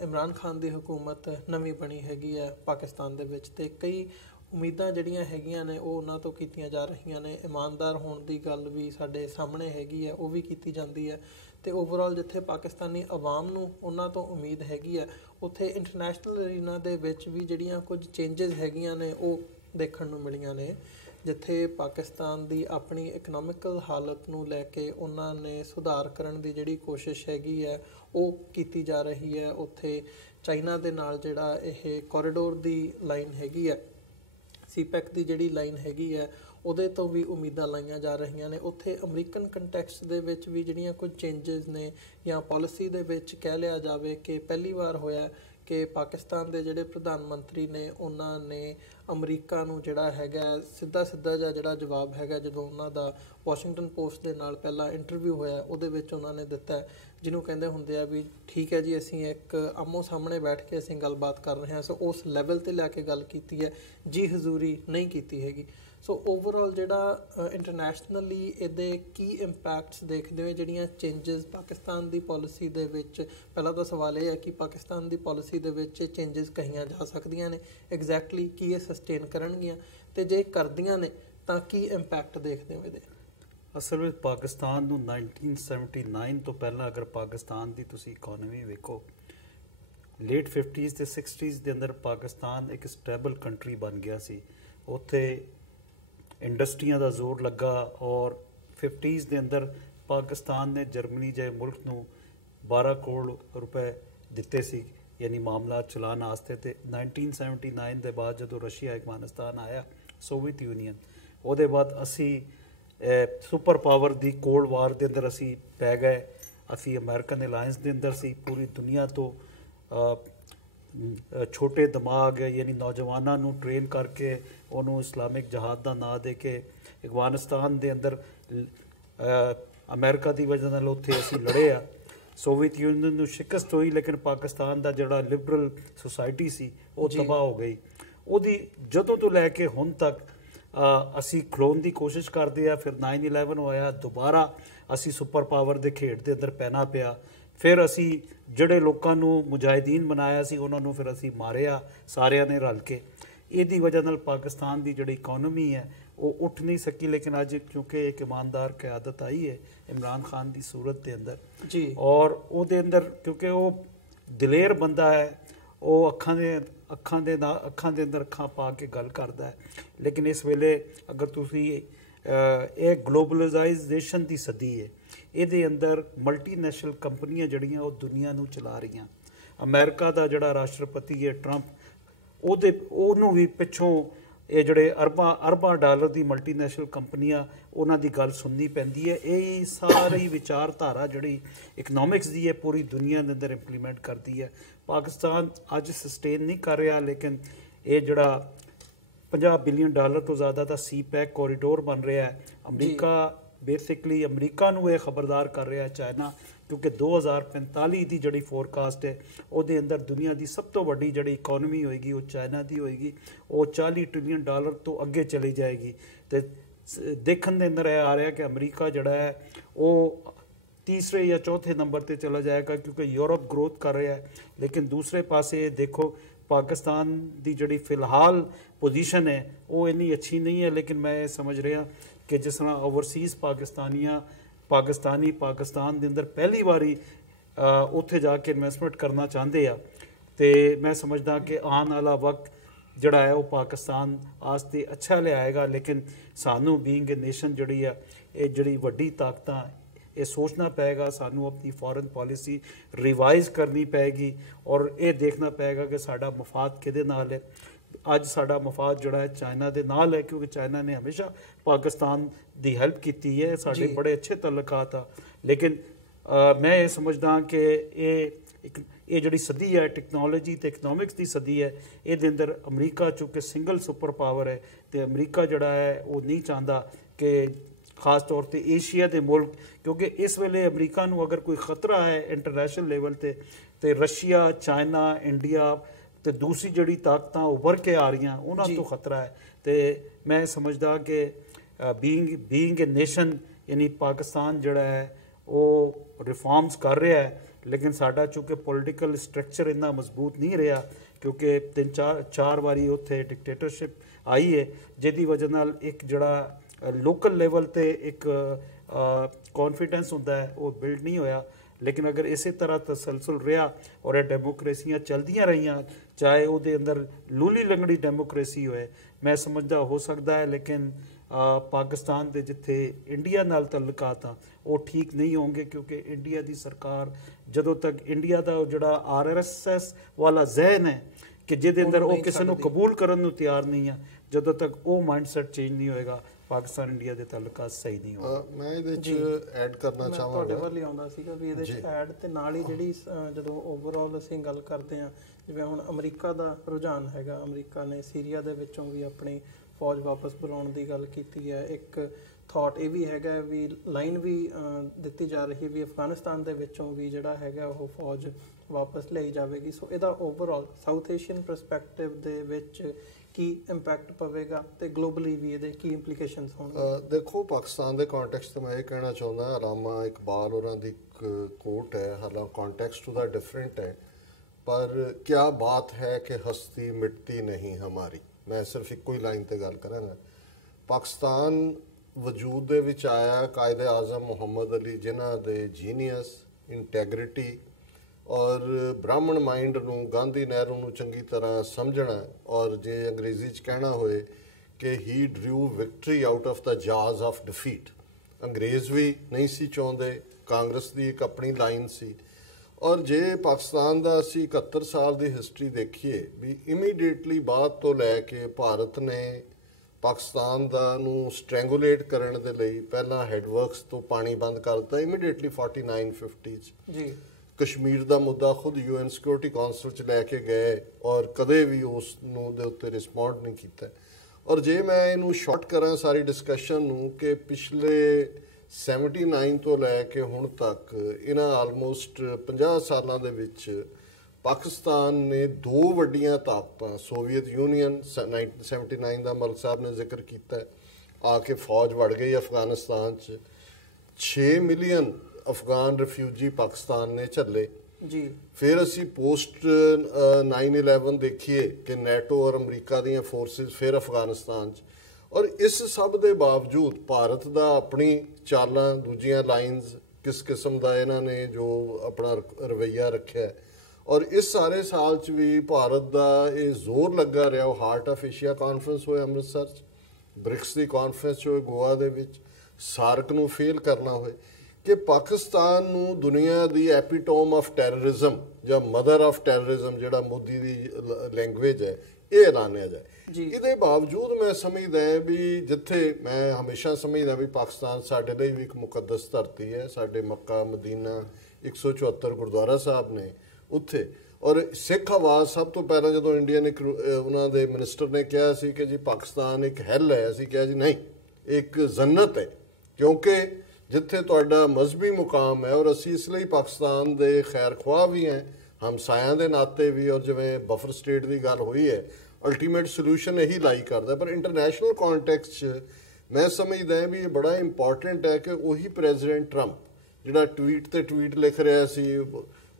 ਇਮਰਾਨ ਖਾਨ ਦੀ ਹਕੂਮਤ ਨਵੀਂ ਬਣੀ ਹੈਗੀ ਹੈ ਪਾਕਿਸਤਾਨ ਦੇ ਵਿੱਚ ਤੇ ਕਈ ਉਮੀਦਾਂ ਜਿਹੜੀਆਂ ਹੈਗੀਆਂ ਨੇ ਉਹ ਉਹਨਾਂ ਤੋਂ ਕੀਤੀਆਂ ਜਾ ਰਹੀਆਂ ਨੇ। ਇਮਾਨਦਾਰ ਹੋਣ ਦੀ ਗੱਲ ਵੀ ਸਾਡੇ ਸਾਹਮਣੇ ਹੈਗੀ ਹੈ, ਉਹ ਵੀ ਕੀਤੀ ਜਾਂਦੀ ਹੈ ਤੇ ਓਵਰਆਲ ਜਿੱਥੇ ਪਾਕਿਸਤਾਨੀ ਆਵਾਮ ਨੂੰ ਉਹਨਾਂ ਤੋਂ ਉਮੀਦ ਹੈਗੀ ਹੈ ਉੱਥੇ ਇੰਟਰਨੈਸ਼ਨਲ ਅਰੀਨਾ ਦੇ ਵਿੱਚ ਵੀ ਜਿਹੜੀਆਂ ਕੁਝ ਚੇਂਜਸ ਹੈਗੀਆਂ ਨੇ ਉਹ ਦੇਖਣ ਨੂੰ ਮਿਲੀਆਂ ਨੇ। ਜਿੱਥੇ ਪਾਕਿਸਤਾਨ ਦੀ ਆਪਣੀ ਇਕਨੋਮਿਕਲ ਹਾਲਤ ਨੂੰ ਲੈ ਕੇ ਉਹਨਾਂ ਨੇ ਸੁਧਾਰ ਕਰਨ ਦੀ ਜਿਹੜੀ ਕੋਸ਼ਿਸ਼ ਹੈਗੀ ਹੈ ਉਹ ਕੀਤੀ ਜਾ ਰਹੀ ਹੈ। ਉੱਥੇ ਚਾਈਨਾ ਦੇ ਨਾਲ ਜਿਹੜਾ ਇਹ ਕੋਰੀਡੋਰ ਦੀ ਲਾਈਨ ਹੈਗੀ ਹੈ, ਸੀਪੈਕ ਦੀ ਜਿਹੜੀ ਲਾਈਨ ਹੈਗੀ ਹੈ ਉਹਦੇ ਤੋਂ ਵੀ ਉਮੀਦਾਂ ਲਾਈਆਂ ਜਾ ਰਹੀਆਂ ਨੇ। ਉੱਥੇ ਅਮਰੀਕਨ ਕੰਟੈਕਸਟ ਦੇ ਵਿੱਚ ਵੀ ਜਿਹੜੀਆਂ ਕੁਝ ਚੇਂਜਸ ਨੇ ਜਾਂ ਪੋਲਿਸੀ ਦੇ ਵਿੱਚ ਕਹਿ ਲਿਆ ਜਾਵੇ ਕਿ ਪਹਿਲੀ ਵਾਰ ਹੋਇਆ ਕਿ ਪਾਕਿਸਤਾਨ ਦੇ ਜਿਹੜੇ ਪ੍ਰਧਾਨ ਮੰਤਰੀ ਨੇ ਉਹਨਾਂ ਨੇ ਅਮਰੀਕਾ ਨੂੰ ਜਿਹੜਾ ਹੈਗਾ ਸਿੱਧਾ ਜਿਹਾ ਜਿਹੜਾ ਜਵਾਬ ਹੈਗਾ, ਜਦੋਂ ਉਹਨਾਂ ਦਾ ਵਾਸ਼ਿੰਗਟਨ ਪੋਸਟ ਦੇ ਨਾਲ ਪਹਿਲਾ ਇੰਟਰਵਿਊ ਹੋਇਆ ਉਹਦੇ ਵਿੱਚ ਉਹਨਾਂ ਨੇ ਦਿੱਤਾ, ਜਿਹਨੂੰ ਕਹਿੰਦੇ ਹੁੰਦੇ ਆ ਵੀ ਠੀਕ ਹੈ ਜੀ ਅਸੀਂ ਇੱਕ ਆਮੋ ਸਾਹਮਣੇ ਬੈਠ ਕੇ ਅਸੀਂ ਗੱਲਬਾਤ ਕਰ ਰਹੇ ਹਾਂ। ਸੋ ਉਸ ਲੈਵਲ 'ਤੇ ਲੈ ਕੇ ਗੱਲ ਕੀਤੀ ਹੈ, ਜੀ ਹਜ਼ੂਰੀ ਨਹੀਂ ਕੀਤੀ ਹੈਗੀ। ਸੋ ਓਵਰਆਲ ਜਿਹੜਾ ਇੰਟਰਨੈਸ਼ਨਲੀ ਇਹਦੇ ਕੀ ਇੰਪੈਕਟਸ ਦੇਖਦੇ ਹੋਏ ਜਿਹੜੀਆਂ ਚੇਂਜਸ ਪਾਕਿਸਤਾਨ ਦੀ ਪੋਲਿਸੀ ਦੇ ਵਿੱਚ, ਪਹਿਲਾਂ ਤਾਂ ਸਵਾਲ ਇਹ ਹੈ ਕਿ ਪਾਕਿਸਤਾਨ ਦੀ ਪੋਲਿਸੀ ਦੇ ਵਿੱਚ ਚੇਂਜਸ ਕਹੀਆਂ ਜਾ ਸਕਦੀਆਂ ਨੇ, ਐਗਜ਼ੈਕਟਲੀ ਕੀ ਇਹ ਸਸਟੇਨ ਕਰਨਗੀਆਂ ਤੇ ਜੇ ਕਰਦੀਆਂ ਨੇ ਤਾਂ ਕੀ ਇੰਪੈਕਟ ਦੇਖਦੇ ਹੋ ਇਹਦੇ? ਅਸਲ ਵਿੱਚ ਪਾਕਿਸਤਾਨ ਨੂੰ 1979 ਤੋਂ ਪਹਿਲਾਂ ਅਗਰ ਪਾਕਿਸਤਾਨ ਦੀ ਤੁਸੀਂ ਇਕਨੋਮੀ ਵੇਖੋ, ਲੇਟ 50s ਤੇ 60s ਦੇ ਅੰਦਰ ਪਾਕਿਸਤਾਨ ਇੱਕ ਸਟੇਬਲ ਕੰਟਰੀ ਬਣ ਗਿਆ ਸੀ। ਉੱਥੇ ਇੰਡਸਟਰੀਆਂ ਦਾ ਜ਼ੋਰ ਲੱਗਾ ਔਰ 50s ਦੇ ਅੰਦਰ ਪਾਕਿਸਤਾਨ ਨੇ ਜਰਮਨੀ ਜਿਹੇ ਮੁਲਕ ਨੂੰ 12 ਕਰੋੜ ਰੁਪਏ ਦਿੱਤੇ ਸੀ ਯਾਨੀ ਮਾਮਲਾ ਚਲਾਉਣ ਵਾਸਤੇ। ਤੇ 1979 ਦੇ ਬਾਅਦ ਜਦੋਂ ਰਸ਼ੀਆ ਅਫਗਾਨਿਸਤਾਨ ਆਇਆ ਸੋਵੀਅਤ ਯੂਨੀਅਨ, ਉਹਦੇ ਬਾਅਦ ਅਸੀਂ ਸੁਪਰ ਪਾਵਰ ਦੀ ਕੋਲਡ ਵਾਰ ਦੇ ਅੰਦਰ ਅਸੀਂ ਪੈ ਗਏ। ਅਸੀਂ ਅਮਰੀਕਨ ਅਲਾਇੰਸ ਦੇ ਅੰਦਰ ਸੀ। ਪੂਰੀ ਦੁਨੀਆ ਤੋਂ ਛੋਟੇ ਦਿਮਾਗ ਯਾਨੀ ਨੌਜਵਾਨਾਂ ਨੂੰ ਟ੍ਰੇਨ ਕਰਕੇ ਉਹਨੂੰ ਇਸਲਾਮਿਕ ਜਹਾਦ ਦਾ ਨਾਂ ਦੇ ਕੇ ਅਫਗਾਨਿਸਤਾਨ ਦੇ ਅੰਦਰ ਅਮਰੀਕਾ ਦੀ ਵਜ੍ਹਾ ਨਾਲ ਉੱਥੇ ਅਸੀਂ ਲੜੇ ਆ। ਸੋਵੀਅਤ ਯੂਨੀਅਨ ਨੂੰ ਸ਼ਿਕਸਤ ਹੋਈ ਲੇਕਿਨ ਪਾਕਿਸਤਾਨ ਦਾ ਜਿਹੜਾ ਲਿਬਰਲ ਸੁਸਾਇਟੀ ਸੀ ਉਹ ਤਬਾਹ ਹੋ ਗਈ। ਉਹਦੀ ਜਦੋਂ ਤੋਂ ਲੈ ਕੇ ਹੁਣ ਤੱਕ ਅਸੀਂ ਖਲੋਣ ਦੀ ਕੋਸ਼ਿਸ਼ ਕਰਦੇ ਆ। ਫਿਰ 9/11 ਹੋਇਆ, ਦੁਬਾਰਾ ਅਸੀਂ ਸੁਪਰ ਪਾਵਰ ਦੇ ਖੇਡ ਦੇ ਅੰਦਰ ਪੈਣਾ ਪਿਆ। ਫਿਰ ਅਸੀਂ ਜਿਹੜੇ ਲੋਕਾਂ ਨੂੰ ਮੁਜਾਹਿਦੀਨ ਬਣਾਇਆ ਸੀ ਉਹਨਾਂ ਨੂੰ ਫਿਰ ਅਸੀਂ ਮਾਰਿਆ ਸਾਰਿਆਂ ਨੇ ਰਲ ਕੇ। ਇਹਦੀ ਵਜ੍ਹਾ ਨਾਲ ਪਾਕਿਸਤਾਨ ਦੀ ਜਿਹੜੀ ਇਕਨੋਮੀ ਹੈ ਉਹ ਉੱਠ ਨਹੀਂ ਸਕੀ। ਲੇਕਿਨ ਅੱਜ ਕਿਉਂਕਿ ਇੱਕ ਇਮਾਨਦਾਰ क़यादत ਆਈ ਹੈ ਇਮਰਾਨ ਖਾਨ ਦੀ ਸੂਰਤ ਦੇ ਅੰਦਰ ਜੀ, ਔਰ ਉਹਦੇ ਅੰਦਰ ਕਿਉਂਕਿ ਉਹ ਦਲੇਰ ਬੰਦਾ ਹੈ, ਉਹ ਅੱਖਾਂ ਦੇ ਅੰਦਰ ਅੱਖਾਂ ਪਾ ਕੇ ਗੱਲ ਕਰਦਾ ਹੈ। ਲੇਕਿਨ ਇਸ ਵੇਲੇ ਅਗਰ ਤੁਸੀਂ ਇਹ ਗਲੋਬਲਾਈਜੇਸ਼ਨ ਦੀ ਸਦੀ ਹੈ, ਇਹਦੇ ਅੰਦਰ ਮਲਟੀਨੈਸ਼ਨਲ ਕੰਪਨੀਆਂ ਜਿਹੜੀਆਂ ਉਹ ਦੁਨੀਆ ਨੂੰ ਚਲਾ ਰਹੀਆਂ। ਅਮਰੀਕਾ ਦਾ ਜਿਹੜਾ ਰਾਸ਼ਟਰਪਤੀ ਹੈ ਟਰੰਪ, ਉਹਨੂੰ ਵੀ ਪਿੱਛੋਂ ਇਹ ਜਿਹੜੇ ਅਰਬਾਂ ਡਾਲਰ ਦੀ ਮਲਟੀਨੈਸ਼ਨਲ ਕੰਪਨੀਆਂ ਉਹਨਾਂ ਦੀ ਗੱਲ ਸੁਣਨੀ ਪੈਂਦੀ ਹੈ। ਇਹ ਸਾਰੀ ਵਿਚਾਰਧਾਰਾ ਜਿਹੜੀ ਇਕਨੋਮਿਕਸ ਦੀ ਹੈ ਪੂਰੀ ਦੁਨੀਆ ਦੇ ਅੰਦਰ ਇੰਪਲੀਮੈਂਟ ਕਰਦੀ ਹੈ। ਪਾਕਿਸਤਾਨ ਅੱਜ ਸਸਟੇਨ ਨਹੀਂ ਕਰ ਰਿਹਾ, ਲੇਕਿਨ ਇਹ ਜਿਹੜਾ $50 ਬਿਲੀਅਨ ਤੋਂ ਜ਼ਿਆਦਾ ਦਾ ਸੀ-ਪੈਕ ਕੋਰੀਡੋਰ ਬਣ ਰਿਹਾ ਹੈ। ਅਮਰੀਕਾ ਬੇਸਿਕਲੀ ਅਮਰੀਕਾ ਨੂੰ ਇਹ ਖਬਰਦਾਰ ਕਰ ਰਿਹਾ, ਚਾਈਨਾ, ਕਿਉਂਕਿ 2045 ਦੀ ਜਿਹੜੀ ਫੋਰਕਾਸਟ ਹੈ ਉਹਦੇ ਅੰਦਰ ਦੁਨੀਆ ਦੀ ਸਭ ਤੋਂ ਵੱਡੀ ਜਿਹੜੀ ਇਕਨੋਮੀ ਹੋਏਗੀ ਉਹ ਚਾਈਨਾ ਦੀ ਹੋਏਗੀ। ਉਹ $40 ਟ੍ਰਿਲੀਅਨ ਤੋਂ ਅੱਗੇ ਚਲੀ ਜਾਏਗੀ। ਤੇ ਦੇਖਣ ਦੇ ਅੰਦਰ ਇਹ ਆ ਰਿਹਾ ਕਿ ਅਮਰੀਕਾ ਜਿਹੜਾ ਹੈ ਉਹ ਤੀਸਰੇ ਜਾਂ ਚੌਥੇ ਨੰਬਰ ਤੇ ਚਲਾ ਜਾਏਗਾ ਕਿਉਂਕਿ ਯੂਰਪ ਗਰੋਥ ਕਰ ਰਿਹਾ ਹੈ। ਲੇਕਿਨ ਦੂਸਰੇ ਪਾਸੇ ਦੇਖੋ ਪਾਕਿਸਤਾਨ ਦੀ ਜਿਹੜੀ ਫਿਲਹਾਲ ਪੋਜੀਸ਼ਨ ਹੈ ਉਹ ਇੰਨੀ ਅੱਛੀ ਨਹੀਂ ਹੈ। ਲੇਕਿਨ ਮੈਂ ਇਹ ਸਮਝ ਰਿਹਾ ਕਿ ਜਿਸ ਤਰ੍ਹਾਂ ਓਵਰਸੀਜ਼ ਪਾਕਿਸਤਾਨ ਦੇ ਅੰਦਰ ਪਹਿਲੀ ਵਾਰੀ ਉੱਥੇ ਜਾ ਕੇ ਇਨਵੈਸਟਮੈਂਟ ਕਰਨਾ ਚਾਹੁੰਦੇ ਆ, ਤੇ ਮੈਂ ਸਮਝਦਾ ਕਿ ਆਉਣ ਵਾਲਾ ਵਕਤ ਜਿਹੜਾ ਹੈ ਉਹ ਪਾਕਿਸਤਾਨ ਵਾਸਤੇ ਅੱਛਾ ਲਿਆਏਗਾ। ਲੇਕਿਨ ਸਾਨੂੰ ਬੀਇੰਗ ਏ ਨੇਸ਼ਨ ਜਿਹੜੀ ਆ ਇਹ ਜਿਹੜੀ ਵੱਡੀ ਤਾਕਤਾਂ ਇਹ ਸੋਚਣਾ ਪਏਗਾ, ਸਾਨੂੰ ਆਪਣੀ ਫੋਰਨ ਪਾਲਿਸੀ ਰਿਵਾਈਜ਼ ਕਰਨੀ ਪਏਗੀ ਔਰ ਇਹ ਦੇਖਣਾ ਪਏਗਾ ਕਿ ਸਾਡਾ ਮਫਾਦ ਕਿਹਦੇ ਨਾਲ ਹੈ। ਅੱਜ ਸਾਡਾ ਮਫਾਦ ਜਿਹੜਾ ਹੈ ਚਾਈਨਾ ਦੇ ਨਾਲ ਹੈ ਕਿਉਂਕਿ ਚਾਈਨਾ ਨੇ ਹਮੇਸ਼ਾ ਪਾਕਿਸਤਾਨ ਦੀ ਹੈਲਪ ਕੀਤੀ ਹੈ, ਸਾਡੇ ਬੜੇ ਅੱਛੇ ਤਲਕਾਤ ਆ। ਲੇਕਿਨ ਮੈਂ ਇਹ ਸਮਝਦਾ ਕਿ ਇਹ ਜਿਹੜੀ ਸਦੀ ਹੈ ਟੈਕਨੋਲੋਜੀ ਤੇ ਇਕਨੋਮਿਕਸ ਦੀ ਸਦੀ ਹੈ, ਇਹਦੇ ਅੰਦਰ ਅਮਰੀਕਾ ਚੂੰਕਿ ਸਿੰਗਲ ਸੁਪਰ ਪਾਵਰ ਹੈ ਤੇ ਅਮਰੀਕਾ ਜਿਹੜਾ ਹੈ ਉਹ ਨਹੀਂ ਚਾਹੁੰਦਾ ਕਿ ਖਾਸ ਤੌਰ ਤੇ ਏਸ਼ੀਆ ਦੇ ਮੁਲਕ, ਕਿਉਂਕਿ ਇਸ ਵੇਲੇ ਅਮਰੀਕਾ ਨੂੰ ਅਗਰ ਕੋਈ ਖਤਰਾ ਹੈ ਇੰਟਰਨੈਸ਼ਨਲ ਲੈਵਲ ਤੇ ਰਸ਼ੀਆ, ਚਾਈਨਾ, ਇੰਡੀਆ ਤੇ ਦੂਸਰੀ ਜਿਹੜੀ ਤਾਕਤਾਂ ਉੱਭਰ ਕੇ ਆ ਰਹੀਆਂ ਉਹਨਾਂ ਤੋਂ ਖਤਰਾ ਹੈ। ਤੇ ਮੈਂ ਸਮਝਦਾ ਕਿ ਬੀਇੰਗ ਏ ਨੇਸ਼ਨ ਯਾਨੀ ਪਾਕਿਸਤਾਨ ਜਿਹੜਾ ਹੈ ਉਹ ਰਿਫਾਰਮਸ ਕਰ ਰਿਹਾ ਹੈ, ਲੇਕਿਨ ਸਾਡਾ ਚੂੰਕਿ ਪੋਲੀਟੀਕਲ ਸਟਰਕਚਰ ਇੰਨਾ ਮਜ਼ਬੂਤ ਨਹੀਂ ਰਿਹਾ ਕਿਉਂਕਿ 3-4 ਵਾਰੀ ਉੱਥੇ ਡਿਕਟੇਟਰਸ਼ਿਪ ਆਈ ਹੈ, ਜਿਹਦੀ ਵਜ੍ਹਾ ਨਾਲ ਇੱਕ ਜਿਹੜਾ ਲੋਕਲ ਲੈਵਲ ਤੇ ਇੱਕ ਕੌਨਫੀਡੈਂਸ ਹੁੰਦਾ ਹੈ ਉਹ ਬਿਲਡ ਨਹੀਂ ਹੋਇਆ। ਲੇਕਿਨ ਅਗਰ ਇਸੇ ਤਰ੍ਹਾਂ ਤਸਲਸਲ ਰਿਹਾ ਔਰ ਇਹ ਡੈਮੋਕ੍ਰੇਸੀਆਂ ਚਲਦੀਆਂ ਰਹੀਆਂ, ਚਾਹੇ ਉਹਦੇ ਅੰਦਰ ਲੂਲੀ ਲੰਗੜੀ ਡੈਮੋਕ੍ਰੇਸੀ ਹੋਏ, ਮੈਂ ਸਮਝਦਾ ਹੋ ਸਕਦਾ ਹੈ। ਲੇਕਿਨ ਪਾਕਿਸਤਾਨ ਦੇ ਜਿੱਥੇ ਇੰਡੀਆ ਨਾਲ ਤਾਲੁਕਾਤ ਆ ਉਹ ਠੀਕ ਨਹੀਂ ਹੋਣਗੇ ਕਿਉਂਕਿ ਇੰਡੀਆ ਦੀ ਸਰਕਾਰ ਜਦੋਂ ਤੱਕ ਇੰਡੀਆ ਦਾ ਜਿਹੜਾ RSS ਵਾਲਾ ਜ਼ਹਿਨ ਹੈ ਕਿ ਜਿਹਦੇ ਅੰਦਰ ਉਹ ਕਿਸੇ ਨੂੰ ਕਬੂਲ ਕਰਨ ਨੂੰ ਤਿਆਰ ਨਹੀਂ ਆ, ਜਦੋਂ ਤੱਕ ਉਹ ਮਾਈਂਡਸੈਟ ਚੇਂਜ ਨਹੀਂ ਹੋਏਗਾ ਪਾਕਿਸਤਾਨ ਇੰਡੀਆ ਦੇ ਤਾਲੁਕਾਤ ਸਹੀ ਨਹੀਂ ਹੋਣਗੇ। ਮੈਂ ਇਹਦੇ ਚ ਐਡ ਕਰਨਾ ਚਾਹਾਂਗਾ, ਤੁਹਾਡੇ ਵੱਲ ਹੀ ਆਉਂਦਾ ਸੀਗਾ ਵੀ ਇਹਦੇ ਚ ਐਡ ਤੇ ਨਾਲ ਹੀ ਜਿਹੜੀ ਜਦੋਂ ਓਵਰਆਲ ਅਸੀਂ ਗੱਲ ਕਰਦੇ ਹਾਂ ਜਿਵੇਂ ਹੁਣ ਅਮਰੀਕਾ ਦਾ ਰੁਝਾਨ ਹੈਗਾ, ਅਮਰੀਕਾ ਨੇ ਸੀਰੀਆ ਦੇ ਵਿੱਚੋਂ ਵੀ ਆਪਣੀ ਫੌਜ ਵਾਪਸ ਬੁਲਾਉਣ ਦੀ ਗੱਲ ਕੀਤੀ ਹੈ। ਇੱਕ ਥਾਟ ਇਹ ਵੀ ਹੈਗਾ ਵੀ ਲਾਈਨ ਵੀ ਦਿੱਤੀ ਜਾ ਰਹੀ ਵੀ ਅਫਗਾਨਿਸਤਾਨ ਦੇ ਵਿੱਚੋਂ ਵੀ ਜਿਹੜਾ ਹੈਗਾ ਉਹ ਫੌਜ ਵਾਪਸ ਲਈ ਜਾਵੇਗੀ। ਸੋ ਇਹਦਾ ਓਵਰਆਲ ਸਾਊਥ ਏਸ਼ੀਅਨ ਪਰਸਪੈਕਟਿਵ ਦੇ ਵਿੱਚ ਕੀ ਇੰਪੈਕਟ ਪਵੇਗਾ ਤੇ ਗਲੋਬਲੀ ਵੀ ਇਹਦੇ ਕੀ ਇੰਪਲੀਕੇਸ਼ਨਸ ਹੋਣਗੇ? ਦੇਖੋ ਪਾਕਿਸਤਾਨ ਦੇ ਕੰਟੈਕਸਟ ਮੈਂ ਇਹ ਕਹਿਣਾ ਚਾਹੁੰਦਾ, ਅਲਾਮਾ ਇਕਬਾਲ ਹੋਰਾਂ ਦੀ ਕੋਟ ਹੈ, ਹਾਲਾਂ ਕੰਟੈਕਸਟ ਉਹਦਾ ਡਿਫਰੈਂਟ ਹੈ, ਪਰ ਕਿਆ ਬਾਤ ਹੈ ਕਿ ਹਸਤੀ ਮਿਟਤੀ ਨਹੀਂ ਹਮਾਰੀ। ਮੈਂ ਸਿਰਫ ਇੱਕੋ ਹੀ ਲਾਈਨ ਤੇ ਗੱਲ ਕਰਾਂਗਾ। ਪਾਕਿਸਤਾਨ ਵਜੂਦ ਦੇ ਵਿੱਚ ਆਇਆ ਕਾਇਦੇ ਆਜ਼ਮ ਮੁਹੰਮਦ ਅਲੀ, ਜਿਨ੍ਹਾਂ ਦੇ ਜੀਨੀਅਸ, ਇੰਟੈਗਰਿਟੀ ਔਰ ਬ੍ਰਾਹਮਣ ਮਾਈਂਡ ਨੂੰ, ਗਾਂਧੀ ਨਹਿਰੂ ਨੂੰ ਚੰਗੀ ਤਰ੍ਹਾਂ ਸਮਝਣਾ, ਔਰ ਜੇ ਅੰਗਰੇਜ਼ੀ 'ਚ ਕਹਿਣਾ ਹੋਏ ਕਿ he drew victory out of the jaws of defeat. ਅੰਗਰੇਜ਼ ਵੀ ਨਹੀਂ ਸੀ ਚਾਹੁੰਦੇ, ਕਾਂਗਰਸ ਦੀ ਇੱਕ ਆਪਣੀ ਲਾਈਨ ਸੀ। ਔਰ ਜੇ ਪਾਕਿਸਤਾਨ ਦਾ ਅਸੀਂ 71 ਸਾਲ ਦੀ ਹਿਸਟਰੀ ਦੇਖੀਏ ਵੀ ਇਮੀਡੀਏਟਲੀ ਬਾਅਦ ਤੋਂ ਲੈ ਕੇ ਭਾਰਤ ਨੇ ਪਾਕਿਸਤਾਨ ਦਾ ਨੂੰ ਸਟ੍ਰੈਂਗੂਲੇਟ ਕਰਨ ਦੇ ਲਈ ਪਹਿਲਾਂ ਹੈਡਵਰਕਸ ਤੋਂ ਪਾਣੀ ਬੰਦ ਕਰ ਦਿੱਤਾ ਇਮੀਡੀਏਟਲੀ 49-50 'ਚ ਜੀ। ਕਸ਼ਮੀਰ ਦਾ ਮੁੱਦਾ ਖੁਦ UN ਸਿਕਿਉਰਿਟੀ ਕਾਉਂਸਲ 'ਚ ਲੈ ਕੇ ਗਏ ਔਰ ਕਦੇ ਵੀ ਉਸ ਨੂੰ ਦੇ ਉੱਤੇ ਰਿਸਪੌਂਡ ਨਹੀਂ ਕੀਤਾ। ਔਰ ਜੇ ਮੈਂ ਇਹਨੂੰ ਸ਼ਾਰਟ ਕਰਾਂ ਸਾਰੀ ਡਿਸਕਸ਼ਨ ਨੂੰ ਕਿ ਪਿਛਲੇ 79 ਤੋਂ ਲੈ ਕੇ ਹੁਣ ਤੱਕ ਇਹਨਾਂ ਆਲਮੋਸਟ 50 ਸਾਲਾਂ ਦੇ ਵਿੱਚ ਪਾਕਿਸਤਾਨ ਨੇ ਦੋ ਵੱਡੀਆਂ ਤਾਕਤਾਂ, ਸੋਵੀਅਤ ਯੂਨੀਅਨ 1979 ਦਾ ਮਲਕ ਸਾਹਿਬ ਨੇ ਜ਼ਿਕਰ ਕੀਤਾ, ਆ ਕੇ ਫੌਜ ਵੜ ਗਈ ਅਫਗਾਨਿਸਤਾਨ 'ਚ, 6 ਮਿਲੀਅਨ ਅਫਗਾਨ ਰਿਫਿਊਜੀ ਪਾਕਿਸਤਾਨ ਨੇ ਝੱਲੇ ਜੀ। ਫਿਰ ਅਸੀਂ ਪੋਸਟ 9/11 ਦੇਖੀਏ ਕਿ ਨੈਟੋ ਔਰ ਅਮਰੀਕਾ ਦੀਆਂ ਫੋਰਸਿਸ ਫਿਰ ਅਫਗਾਨਿਸਤਾਨ 'ਚ, ਔਰ ਇਸ ਸਭ ਦੇ ਬਾਵਜੂਦ ਭਾਰਤ ਦਾ ਆਪਣੀ ਚਾਲਾਂ, ਦੂਜੀਆਂ ਲਾਈਨਸ, ਕਿਸ ਕਿਸਮ ਦਾ ਇਹਨਾਂ ਨੇ ਜੋ ਆਪਣਾ ਰਵੱਈਆ ਰੱਖਿਆ, ਔਰ ਇਸ ਸਾਰੇ ਸਾਲ 'ਚ ਵੀ ਭਾਰਤ ਦਾ ਇਹ ਜ਼ੋਰ ਲੱਗਾ ਰਿਹਾ। ਉਹ ਹਾਰਟ ਆਫ ਏਸ਼ੀਆ ਕਾਨਫਰੰਸ ਹੋਏ ਅੰਮ੍ਰਿਤਸਰ 'ਚ, ਬ੍ਰਿਕਸ ਦੀ ਕਾਨਫਰੰਸ ਹੋਏ ਗੋਆ ਦੇ ਵਿੱਚ, ਸਾਰਕ ਨੂੰ ਫੇਲ ਕਰਨਾ ਹੋਏ, ਕਿ ਪਾਕਿਸਤਾਨ ਨੂੰ ਦੁਨੀਆ ਦੀ ਐਪੀਟੋਮ ਆਫ ਟੈਰਰਿਜ਼ਮ ਜਾਂ ਮਦਰ ਆਫ ਟੈਰਰਿਜ਼ਮ, ਜਿਹੜਾ ਮੋਦੀ ਦੀ ਲੈਂਗੁਏਜ ਹੈ, ਇਹ ਐਲਾਨਿਆ ਜਾਏ। ਇਹਦੇ ਬਾਵਜੂਦ ਮੈਂ ਸਮਝਦਾ ਵੀ ਜਿੱਥੇ ਮੈਂ ਹਮੇਸ਼ਾ ਸਮਝਦਾ ਵੀ ਪਾਕਿਸਤਾਨ ਸਾਡੇ ਲਈ ਵੀ ਇੱਕ ਮੁਕੱਦਸ ਧਰਤੀ ਹੈ, ਸਾਡੇ ਮੱਕਾ ਮਦੀਨਾ 174 ਗੁਰਦੁਆਰਾ ਸਾਹਿਬ ਨੇ ਉੱਥੇ, ਔਰ ਸਿੱਖ ਆਵਾਜ਼ ਸਭ ਤੋਂ ਪਹਿਲਾਂ ਜਦੋਂ ਇੰਡੀਅਨ ਉਹਨਾਂ ਦੇ ਮਿਨਿਸਟਰ ਨੇ ਕਿਹਾ ਸੀ ਕਿ ਜੀ ਪਾਕਿਸਤਾਨ ਇੱਕ ਹੈਲ ਹੈ, ਅਸੀਂ ਕਿਹਾ ਜੀ ਨਹੀਂ, ਇੱਕ ਜੰਨਤ ਹੈ, ਕਿਉਂਕਿ ਜਿੱਥੇ ਤੁਹਾਡਾ ਮਜ਼ਹਬੀ ਮੁਕਾਮ ਹੈ, ਔਰ ਅਸੀਂ ਇਸ ਲਈ ਪਾਕਿਸਤਾਨ ਦੇ ਖੈਰ ਖਵਾਹ ਵੀ ਹਾਂ, ਹਮਸਾਇਆਂ ਦੇ ਨਾਤੇ ਵੀ, ਔਰ ਜਿਵੇਂ ਬਫਰ ਸਟੇਟ ਦੀ ਗੱਲ ਹੋਈ ਹੈ, ਅਲਟੀਮੇਟ ਸੋਲੂਸ਼ਨ ਇਹੀ ਲਾਈ ਕਰਦਾ। ਪਰ ਇੰਟਰਨੈਸ਼ਨਲ ਕੰਟੈਕਸਟ 'ਚ ਮੈਂ ਸਮਝਦਾ ਵੀ ਇਹ ਬੜਾ ਇੰਪੋਰਟੈਂਟ ਹੈ ਕਿ ਉਹੀ ਪ੍ਰੈਜ਼ੀਡੈਂਟ ਟਰੰਪ ਜਿਹੜਾ ਟਵੀਟ ਤੇ ਟਵੀਟ ਲਿਖ ਰਿਹਾ ਸੀ,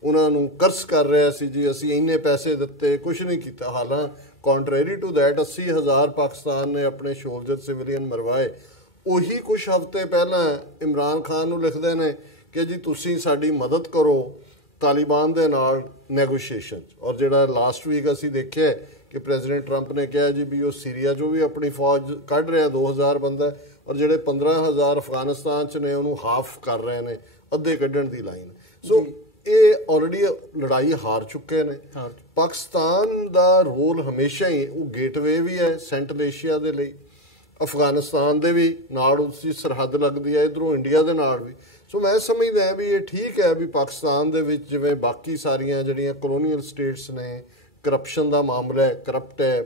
ਉਹਨਾਂ ਨੂੰ ਕਰਸ ਕਰ ਰਿਹਾ ਸੀ ਜੀ ਅਸੀਂ ਇੰਨੇ ਪੈਸੇ ਦਿੱਤੇ, ਕੁਝ ਨਹੀਂ ਕੀਤਾ, ਹਾਲਾਂ ਕੰਟਰੈਰੀ ਟੂ ਦੈਟ 80,000 ਪਾਕਿਸਤਾਨ ਨੇ ਆਪਣੇ ਸੋਲਜਰ ਸਿਵਿਲੀਅਨ ਮਰਵਾਏ। ਉਹੀ ਕੁਝ ਹਫ਼ਤੇ ਪਹਿਲਾਂ ਇਮਰਾਨ ਖਾਨ ਨੂੰ ਲਿਖਦੇ ਨੇ ਕਿ ਜੀ ਤੁਸੀਂ ਸਾਡੀ ਮਦਦ ਕਰੋ ਤਾਲਿਬਾਨ ਦੇ ਨਾਲ ਨੈਗੋਸ਼ੀਏਸ਼ਨ 'ਚ। ਔਰ ਜਿਹੜਾ ਲਾਸਟ ਵੀਕ ਅਸੀਂ ਦੇਖਿਆ ਕਿ ਪ੍ਰੈਜ਼ੀਡੈਂਟ ਟਰੰਪ ਨੇ ਕਿਹਾ ਜੀ ਵੀ ਉਹ ਸੀਰੀਆ 'ਚੋਂ ਵੀ ਆਪਣੀ ਫੌਜ ਕੱਢ ਰਿਹਾ 2,000 ਬੰਦਾ, ਔਰ ਜਿਹੜੇ 15,000 ਅਫਗਾਨਿਸਤਾਨ 'ਚ ਨੇ ਉਹਨੂੰ ਹਾਫ ਕਰ ਰਹੇ ਨੇ, ਅੱਧੇ ਕੱਢਣ ਦੀ ਲਾਈਨ। ਸੋ ਇਹ ਆਲਰੇਡੀ ਲੜਾਈ ਹਾਰ ਚੁੱਕੇ ਨੇ। ਪਾਕਿਸਤਾਨ ਦਾ ਰੋਲ ਹਮੇਸ਼ਾ ਹੀ ਉਹ ਗੇਟਵੇ ਵੀ ਹੈ ਸੈਂਟਰਲ ਏਸ਼ੀਆ ਦੇ ਲਈ, ਅਫਗਾਨਿਸਤਾਨ ਦੇ ਵੀ ਨਾਲ ਉਸਦੀ ਸਰਹੱਦ ਲੱਗਦੀ ਹੈ, ਇੱਧਰੋਂ ਇੰਡੀਆ ਦੇ ਨਾਲ ਵੀ। ਸੋ ਮੈਂ ਸਮਝਦਾ ਵੀ ਇਹ ਠੀਕ ਹੈ ਵੀ ਪਾਕਿਸਤਾਨ ਦੇ ਵਿੱਚ ਜਿਵੇਂ ਬਾਕੀ ਸਾਰੀਆਂ ਜਿਹੜੀਆਂ ਕਲੋਨੀਅਲ ਸਟੇਟਸ ਨੇ, ਕਰਪਸ਼ਨ ਦਾ ਮਾਮਲਾ ਹੈ, ਕਰਪਟ ਹੈ,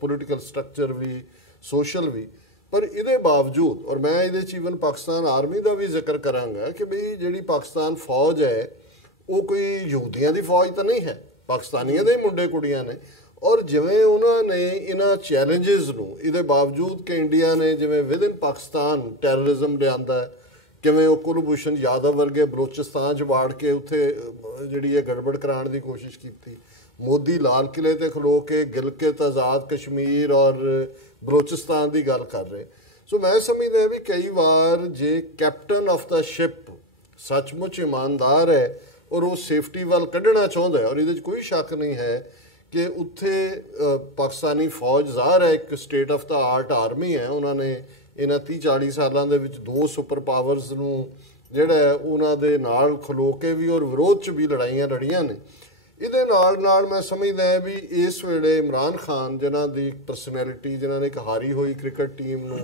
ਪੋਲੀਟੀਕਲ ਸਟਰਕਚਰ ਵੀ, ਸੋਸ਼ਲ ਵੀ, ਪਰ ਇਹਦੇ ਬਾਵਜੂਦ, ਔਰ ਮੈਂ ਇਹਦੇ 'ਚ ਈਵਨ ਪਾਕਿਸਤਾਨ ਆਰਮੀ ਦਾ ਵੀ ਜ਼ਿਕਰ ਕਰਾਂਗਾ ਕਿ ਬਈ ਜਿਹੜੀ ਪਾਕਿਸਤਾਨ ਫੌਜ ਹੈ ਉਹ ਕੋਈ ਯਹੂਦੀਆਂ ਦੀ ਫੌਜ ਤਾਂ ਨਹੀਂ ਹੈ, ਪਾਕਿਸਤਾਨੀਆਂ ਦੇ ਮੁੰਡੇ ਕੁੜੀਆਂ ਨੇ। ਔਰ ਜਿਵੇਂ ਉਹਨਾਂ ਨੇ ਇਹਨਾਂ ਚੈਲੰਜਸ ਨੂੰ, ਇਹਦੇ ਬਾਵਜੂਦ ਕਿ ਇੰਡੀਆ ਨੇ ਜਿਵੇਂ ਵਿਦਨ ਪਾਕਿਸਤਾਨ ਟੈਰਰਿਜ਼ਮ ਲਿਆਂਦਾ ਹੈ, ਕਿਵੇਂ ਉਹ ਕੁਲਭੂਸ਼ਣ ਯਾਦਵ ਵਰਗੇ ਬਲੋਚਿਸਤਾਨ 'ਚ ਵਾੜ ਕੇ ਉੱਥੇ ਜਿਹੜੀ ਇਹ ਗੜਬੜ ਕਰਾਉਣ ਦੀ ਕੋਸ਼ਿਸ਼ ਕੀਤੀ, ਮੋਦੀ ਲਾਲ ਕਿਲੇ ਤੇ ਖਲੋ ਕੇ ਗਿਲਕਿਤ ਆਜ਼ਾਦ ਕਸ਼ਮੀਰ ਔਰ ਬਲੋਚਿਸਤਾਨ ਦੀ ਗੱਲ ਕਰ ਰਹੇ। ਸੋ ਮੈਂ ਸਮਝਦਾ ਵੀ ਕਈ ਵਾਰ ਜੇ ਕੈਪਟਨ ਆਫ ਦਾ ਸ਼ਿਪ ਸੱਚਮੁੱਚ ਇਮਾਨਦਾਰ ਹੈ ਔਰ ਉਹ ਸੇਫਟੀ ਵੱਲ ਕੱਢਣਾ ਚਾਹੁੰਦਾ ਹੈ, ਔਰ ਇਹਦੇ 'ਚ ਕੋਈ ਸ਼ੱਕ ਨਹੀਂ ਹੈ ਕਿ ਉੱਥੇ ਪਾਕਿਸਤਾਨੀ ਫੌਜ ਜ਼ਾਹਰ ਹੈ ਇੱਕ state of the art army ਹੈ, ਉਹਨਾਂ ਨੇ ਇਹਨਾਂ 30-40 ਸਾਲਾਂ ਦੇ ਵਿੱਚ 2 ਸੁਪਰ ਪਾਵਰਸ ਨੂੰ ਜਿਹੜਾ ਉਹਨਾਂ ਦੇ ਨਾਲ ਖਲੋ ਕੇ ਵੀ ਔਰ ਵਿਰੋਧ 'ਚ ਵੀ ਲੜਾਈਆਂ ਲੜੀਆਂ ਨੇ। ਇਹਦੇ ਨਾਲ ਮੈਂ ਸਮਝਦਾ ਵੀ ਇਸ ਵੇਲੇ ਇਮਰਾਨ ਖਾਨ ਜਿਨ੍ਹਾਂ ਦੀ ਪਰਸਨੈਲਿਟੀ, ਜਿਨ੍ਹਾਂ ਨੇ ਇੱਕ ਹਾਰੀ ਹੋਈ ਕ੍ਰਿਕਟ ਟੀਮ ਨੂੰ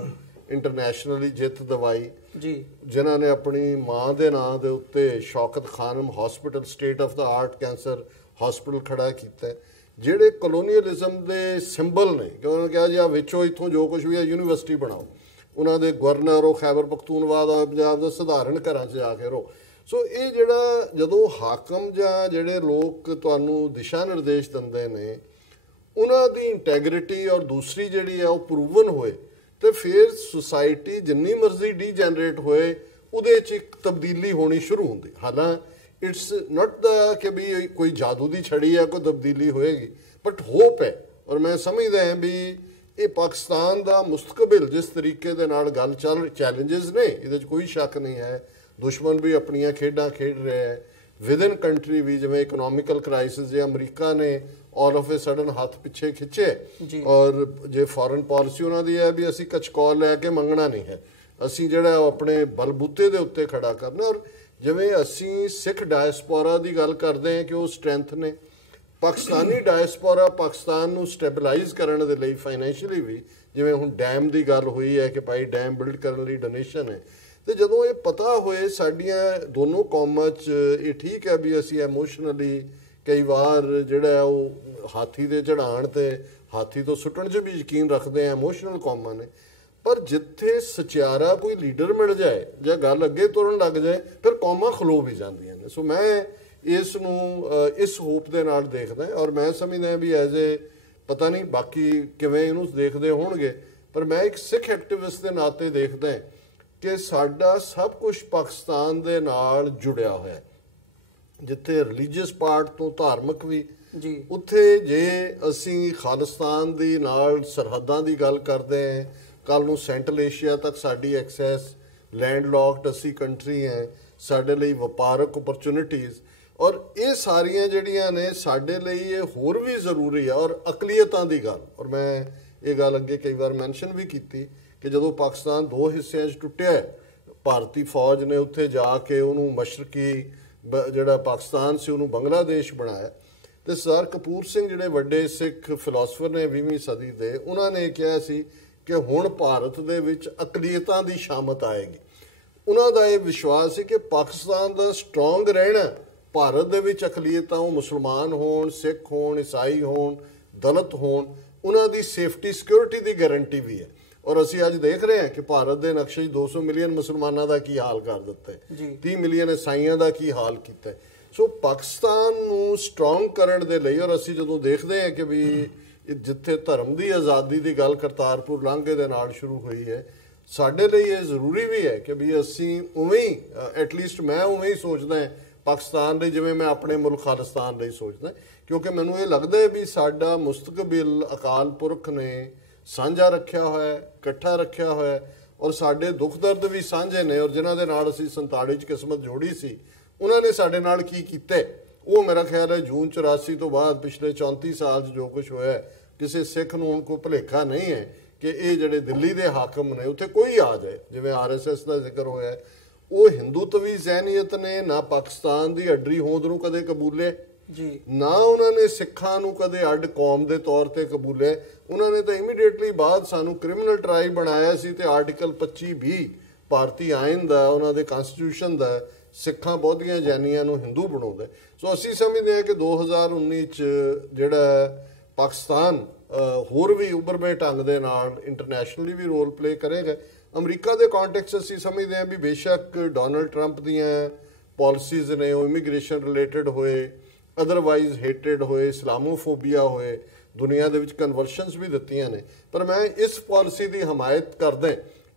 ਇੰਟਰਨੈਸ਼ਨਲੀ ਜਿੱਤ ਦਿਵਾਈ ਜੀ, ਜਿਨ੍ਹਾਂ ਨੇ ਆਪਣੀ ਮਾਂ ਦੇ ਨਾਂ ਦੇ ਉੱਤੇ Shaukat Khanum hospital state of the art cancer hospital ਖੜਾ ਕੀਤਾ, ਜਿਹੜੇ ਕਲੋਨੀਅਲਿਜ਼ਮ ਦੇ ਸਿੰਬਲ ਨੇ, ਕਿ ਉਹਨਾਂ ਨੇ ਕਿਹਾ ਜੀ ਆ ਵਿੱਚੋਂ ਇੱਥੋਂ ਜੋ ਕੁਝ ਵੀ ਹੈ ਯੂਨੀਵਰਸਿਟੀ ਬਣਾਓ, ਉਹਨਾਂ ਦੇ ਗਵਰਨਰ ਉਹ ਖੈਬਰ ਪਖਤੂਨਵਾ ਦਾ ਪੰਜਾਬ ਦਾ ਸਧਾਰਨ ਘਰਾਂ 'ਚ ਜਾ ਕੇ ਰਹੋ। ਸੋ ਇਹ ਜਿਹੜਾ ਜਦੋਂ ਹਾਕਮ ਜਾਂ ਜਿਹੜੇ ਲੋਕ ਤੁਹਾਨੂੰ ਦਿਸ਼ਾ ਨਿਰਦੇਸ਼ ਦਿੰਦੇ ਨੇ ਉਹਨਾਂ ਦੀ ਇੰਟੈਗ੍ਰਿਟੀ ਔਰ ਦੂਸਰੀ ਜਿਹੜੀ ਹੈ ਉਹ ਪ੍ਰੂਵਨ ਹੋਏ, ਤੇ ਫਿਰ ਸੁਸਾਇਟੀ ਜਿੰਨੀ ਮਰਜ਼ੀ ਡੀਜਨਰੇਟ ਹੋਏ ਉਹਦੇ 'ਚ ਇੱਕ ਤਬਦੀਲੀ ਹੋਣੀ ਸ਼ੁਰੂ ਹੁੰਦੀ। ਹਾਲਾਂ ਇਟਸ ਨਾਟ ਦਾ ਕਿ ਵੀ ਕੋਈ ਜਾਦੂ ਦੀ ਛੜੀ ਹੈ ਕੋਈ ਤਬਦੀਲੀ ਹੋਏਗੀ, ਬਟ ਹੋਪ ਹੈ। ਔਰ ਮੈਂ ਸਮਝਦਾ ਹਾਂ ਵੀ ਇਹ ਪਾਕਿਸਤਾਨ ਦਾ ਮੁਸਤਕਬਲ ਜਿਸ ਤਰੀਕੇ ਦੇ ਨਾਲ ਗੱਲ ਚੱਲ, ਚੈਲੰਜਸ ਨੇ, ਇਹਦੇ 'ਚ ਕੋਈ ਸ਼ੱਕ ਨਹੀਂ ਹੈ, ਦੁਸ਼ਮਣ ਵੀ ਆਪਣੀਆਂ ਖੇਡਾਂ ਖੇਡ ਰਿਹਾ ਹੈ, ਵਿਦਨ ਕੰਟਰੀ ਵੀ, ਜਿਵੇਂ ਇਕਨੋਮਿਕਲ ਕ੍ਰਾਈਸਿਸ ਜੇ ਅਮਰੀਕਾ ਨੇ ਆਲ ਆਫ ਏ ਸਡਨ ਹੱਥ ਪਿੱਛੇ ਖਿੱਚੇ, ਔਰ ਜੇ ਫੋਰਨ ਪਾਲਿਸੀ ਉਹਨਾਂ ਦੀ ਹੈ ਵੀ ਅਸੀਂ ਕਚਕੌਲ ਲੈ ਕੇ ਮੰਗਣਾ ਨਹੀਂ ਹੈ, ਅਸੀਂ ਜਿਹੜਾ ਉਹ ਆਪਣੇ ਬਲਬੂਤੇ ਦੇ ਉੱਤੇ ਖੜਾ ਕਰਨਾ। ਔਰ ਜਿਵੇਂ ਅਸੀਂ ਸਿੱਖ ਡਾਇਸਪੋਰਾ ਦੀ ਗੱਲ ਕਰਦੇ ਹਾਂ ਕਿ ਉਹ ਸਟਰੈਂਥ ਨੇ, ਪਾਕਿਸਤਾਨੀ ਡਾਇਸਪੋਰਾ ਪਾਕਿਸਤਾਨ ਨੂੰ ਸਟੈਬਲਾਈਜ਼ ਕਰਨ ਦੇ ਲਈ ਫਾਈਨੈਂਸ਼ੀਅਲੀ ਵੀ, ਜਿਵੇਂ ਹੁਣ ਡੈਮ ਦੀ ਗੱਲ ਹੋਈ ਹੈ ਕਿ ਭਾਈ ਡੈਮ ਬਿਲਡ ਕਰਨ ਲਈ ਡੋਨੇਸ਼ਨ ਹੈ, ਤੇ ਜਦੋਂ ਇਹ ਪਤਾ ਹੋਏ ਸਾਡੀਆਂ ਦੋਨੋਂ ਕੌਮਾਂ 'ਚ, ਇਹ ਠੀਕ ਹੈ ਵੀ ਅਸੀਂ ਇਮੋਸ਼ਨਲੀ ਕਈ ਵਾਰ ਜਿਹੜਾ ਉਹ ਹਾਥੀ ਦੇ ਚੜਾਉਣ ਤੇ ਹਾਥੀ ਤੋਂ ਸੁੱਟਣ 'ਚ ਵੀ ਯਕੀਨ ਰੱਖਦੇ ਆ, ਇਮੋਸ਼ਨਲ ਕੌਮਾਂ ਨੇ, ਪਰ ਜਿੱਥੇ ਸਚਿਆਰਾ ਕੋਈ ਲੀਡਰ ਮਿਲ ਜਾਏ ਜਾਂ ਗੱਲ ਅੱਗੇ ਤੁਰਨ ਲੱਗ ਜਾਏ ਫਿਰ ਕੌਮਾਂ ਖਲੋ ਵੀ ਜਾਂਦੀਆਂ ਨੇ। ਸੋ ਮੈਂ ਇਸ ਨੂੰ ਇਸ ਹੋਪ ਦੇ ਨਾਲ ਦੇਖਦਾ, ਔਰ ਮੈਂ ਸਮਝਦਾ ਵੀ ਐਜ਼ ਏ, ਪਤਾ ਨਹੀਂ ਬਾਕੀ ਕਿਵੇਂ ਇਹਨੂੰ ਦੇਖਦੇ ਹੋਣਗੇ, ਪਰ ਮੈਂ ਇੱਕ ਸਿੱਖ ਐਕਟਿਵਿਸਟ ਦੇ ਨਾਤੇ ਦੇਖਦਾ ਕਿ ਸਾਡਾ ਸਭ ਕੁਝ ਪਾਕਿਸਤਾਨ ਦੇ ਨਾਲ ਜੁੜਿਆ ਹੋਇਆ, ਜਿੱਥੇ ਰਿਲੀਜੀਅਸ ਪਾਰਟ ਤੋਂ ਧਾਰਮਿਕ ਵੀ ਜੀ, ਉੱਥੇ ਜੇ ਅਸੀਂ ਖਾਲਿਸਤਾਨ ਦੀ ਨਾਲ ਸਰਹੱਦਾਂ ਦੀ ਗੱਲ ਕਰਦੇ ਹਾਂ, ਕੱਲ ਨੂੰ ਸੈਂਟਰਲ ਏਸ਼ੀਆ ਤੱਕ ਸਾਡੀ ਐਕਸੈਸ, ਲੈਂਡ ਲੌਕਡ ਅਸੀਂ ਕੰਟਰੀ ਹੈ, ਸਾਡੇ ਲਈ ਵਪਾਰਕ ਓਪਰਚੁਨਿਟੀਜ਼, ਔਰ ਇਹ ਸਾਰੀਆਂ ਜਿਹੜੀਆਂ ਨੇ ਸਾਡੇ ਲਈ ਇਹ ਹੋਰ ਵੀ ਜ਼ਰੂਰੀ ਆ। ਔਰ ਅਕਲੀਅਤਾਂ ਦੀ ਗੱਲ, ਔਰ ਮੈਂ ਇਹ ਗੱਲ ਅੱਗੇ ਕਈ ਵਾਰ ਮੈਂਸ਼ਨ ਵੀ ਕੀਤੀ ਕਿ ਜਦੋਂ ਪਾਕਿਸਤਾਨ ਦੋ ਹਿੱਸਿਆਂ 'ਚ ਟੁੱਟਿਆ, ਭਾਰਤੀ ਫੌਜ ਨੇ ਉੱਥੇ ਜਾ ਕੇ ਉਹਨੂੰ ਮਸ਼ਰਕੀ ਜਿਹੜਾ ਪਾਕਿਸਤਾਨ ਸੀ ਉਹਨੂੰ ਬੰਗਲਾਦੇਸ਼ ਬਣਾਇਆ, ਤੇ ਸਰਦਾਰ ਕਪੂਰ ਸਿੰਘ ਜਿਹੜੇ ਵੱਡੇ ਸਿੱਖ ਫਿਲਾਸਫਰ ਨੇ 20ਵੀਂ ਸਦੀ ਦੇ, ਉਹਨਾਂ ਨੇ ਕਿਹਾ ਸੀ ਕਿ ਹੁਣ ਭਾਰਤ ਦੇ ਵਿੱਚ ਅਕਲੀਅਤਾਂ ਦੀ ਸ਼ਾਮਤ ਆਏਗੀ। ਉਹਨਾਂ ਦਾ ਇਹ ਵਿਸ਼ਵਾਸ ਸੀ ਕਿ ਪਾਕਿਸਤਾਨ ਦਾ ਸਟਰੋਂਗ ਰਹਿਣਾ, ਭਾਰਤ ਦੇ ਵਿੱਚ ਅਕਲੀਅਤਾਂ, ਉਹ ਮੁਸਲਮਾਨ ਹੋਣ, ਸਿੱਖ ਹੋਣ, ਈਸਾਈ ਹੋਣ, ਦਲਿਤ ਹੋਣ, ਉਹਨਾਂ ਦੀ ਸੇਫਟੀ ਸਿਕਿਉਰਿਟੀ ਦੀ ਗਾਰੰਟੀ ਵੀ ਹੈ। ਔਰ ਅਸੀਂ ਅੱਜ ਦੇਖ ਰਹੇ ਹਾਂ ਕਿ ਭਾਰਤ ਦੇ ਨਕਸ਼ੇ 'ਚ 200 ਮਿਲੀਅਨ ਮੁਸਲਮਾਨਾਂ ਦਾ ਕੀ ਹਾਲ ਕਰ ਦਿੱਤਾ ਹੈ, 30 ਮਿਲੀਅਨ ਈਸਾਈਆਂ ਦਾ ਕੀ ਹਾਲ ਕੀਤਾ ਹੈ। ਸੋ ਪਾਕਿਸਤਾਨ ਨੂੰ ਸਟਰੋਂਗ ਕਰਨ ਦੇ ਲਈ, ਔਰ ਅਸੀਂ ਜਦੋਂ ਦੇਖਦੇ ਹਾਂ ਕਿ ਵੀ ਜਿੱਥੇ ਧਰਮ ਦੀ ਆਜ਼ਾਦੀ ਦੀ ਗੱਲ ਕਰਤਾਰਪੁਰ ਲਾਂਘੇ ਦੇ ਨਾਲ ਸ਼ੁਰੂ ਹੋਈ ਹੈ, ਸਾਡੇ ਲਈ ਇਹ ਜ਼ਰੂਰੀ ਵੀ ਹੈ ਕਿ ਵੀ ਅਸੀਂ ਉਵੇਂ ਹੀ, ਐਟਲੀਸਟ ਮੈਂ ਉਵੇਂ ਹੀ ਸੋਚਦਾ ਹਾਂ ਪਾਕਿਸਤਾਨ ਲਈ ਜਿਵੇਂ ਮੈਂ ਆਪਣੇ ਮੁਲਕ ਖਾਲਿਸਤਾਨ ਲਈ ਸੋਚਦਾ, ਕਿਉਂਕਿ ਮੈਨੂੰ ਇਹ ਲੱਗਦਾ ਹੈ ਵੀ ਸਾਡਾ ਮੁਸਤਕਬਲ ਅਕਾਲ ਪੁਰਖ ਨੇ ਸਾਂਝਾ ਰੱਖਿਆ ਹੋਇਆ, ਇਕੱਠਾ ਰੱਖਿਆ ਹੋਇਆ, ਔਰ ਸਾਡੇ ਦੁੱਖ ਦਰਦ ਵੀ ਸਾਂਝੇ ਨੇ। ਔਰ ਜਿਨ੍ਹਾਂ ਦੇ ਨਾਲ ਅਸੀਂ 47 'ਚ ਕਿਸਮਤ ਜੋੜੀ ਸੀ, ਉਹਨਾਂ ਨੇ ਸਾਡੇ ਨਾਲ ਕੀ ਕੀਤਾ, ਉਹ ਮੇਰਾ ਖਿਆਲ ਹੈ ਜੂਨ 84 ਤੋਂ ਬਾਅਦ ਪਿਛਲੇ 34 ਸਾਲ 'ਚ ਜੋ ਕੁਝ ਹੋਇਆ, ਕਿਸੇ ਸਿੱਖ ਨੂੰ ਹੁਣ ਕੋਈ ਭੁਲੇਖਾ ਨਹੀਂ ਹੈ ਕਿ ਇਹ ਜਿਹੜੇ ਦਿੱਲੀ ਦੇ ਹਾਕਮ ਨੇ, ਉੱਥੇ ਕੋਈ ਆ ਜਾਏ, ਜਿਵੇਂ RSS ਦਾ ਜ਼ਿਕਰ ਹੋਇਆ, ਉਹ ਹਿੰਦੂਤਵੀ ਜ਼ਹਿਨੀਅਤ ਨੇ ਨਾ ਪਾਕਿਸਤਾਨ ਦੀ ਅੱਡਰੀ ਹੋਂਦ ਨੂੰ ਕਦੇ ਕਬੂਲੇ ਜੀ, ਨਾ ਉਹਨਾਂ ਨੇ ਸਿੱਖਾਂ ਨੂੰ ਕਦੇ ਅੱਡ ਕੌਮ ਦੇ ਤੌਰ ਤੇ ਕਬੂਲੇ। ਉਹਨਾਂ ਨੇ ਤਾਂ ਇਮੀਡੀਏਟਲੀ ਬਾਅਦ ਸਾਨੂੰ ਕ੍ਰਿਮੀਨਲ ਟ੍ਰਾਈਬ ਬਣਾਇਆ ਸੀ, ਤੇ ਆਰਟੀਕਲ 25B ਭਾਰਤੀ ਆਇਨ ਦਾ, ਉਹਨਾਂ ਦੇ ਕਨਸਟੀਟਿਊਸ਼ਨ ਦਾ, ਸਿੱਖਾਂ ਬਹੁਤੀਆਂ ਜੈਨੀਆਂ ਨੂੰ ਹਿੰਦੂ ਬਣਾਉਂਦਾ। ਸੋ ਅਸੀਂ ਸਮਝਦੇ ਹਾਂ ਕਿ 2019 'ਚ ਜਿਹੜਾ ਪਾਕਿਸਤਾਨ ਹੋਰ ਵੀ ਉਭਰਵੇਂ ਢੰਗ ਦੇ ਨਾਲ ਇੰਟਰਨੈਸ਼ਨਲੀ ਵੀ ਰੋਲ ਪਲੇ ਕਰੇਗਾ। ਅਮਰੀਕਾ ਦੇ ਕੰਟੈਕਸਟ ਅਸੀਂ ਸਮਝਦੇ ਹਾਂ ਵੀ ਬੇਸ਼ੱਕ ਡੋਨਲਡ ਟਰੰਪ ਦੀਆਂ ਪਾਲਿਸੀਜ਼ ਨੇ ਉਹ ਇਮੀਗ੍ਰੇਸ਼ਨ ਰਿਲੇਟਡ ਹੋਏ, ਅਦਰਵਾਈਜ਼ ਹੇਟਡ ਹੋਏ, ਇਸਲਾਮੋਫੋਬੀਆ ਹੋਏ, ਦੁਨੀਆ ਦੇ ਵਿੱਚ ਕਨਵਰਸ਼ਨਸ ਵੀ ਦਿੱਤੀਆਂ ਨੇ, ਪਰ ਮੈਂ ਇਸ ਪਾਲਿਸੀ ਦੀ ਹਮਾਇਤ ਕਰਦਾ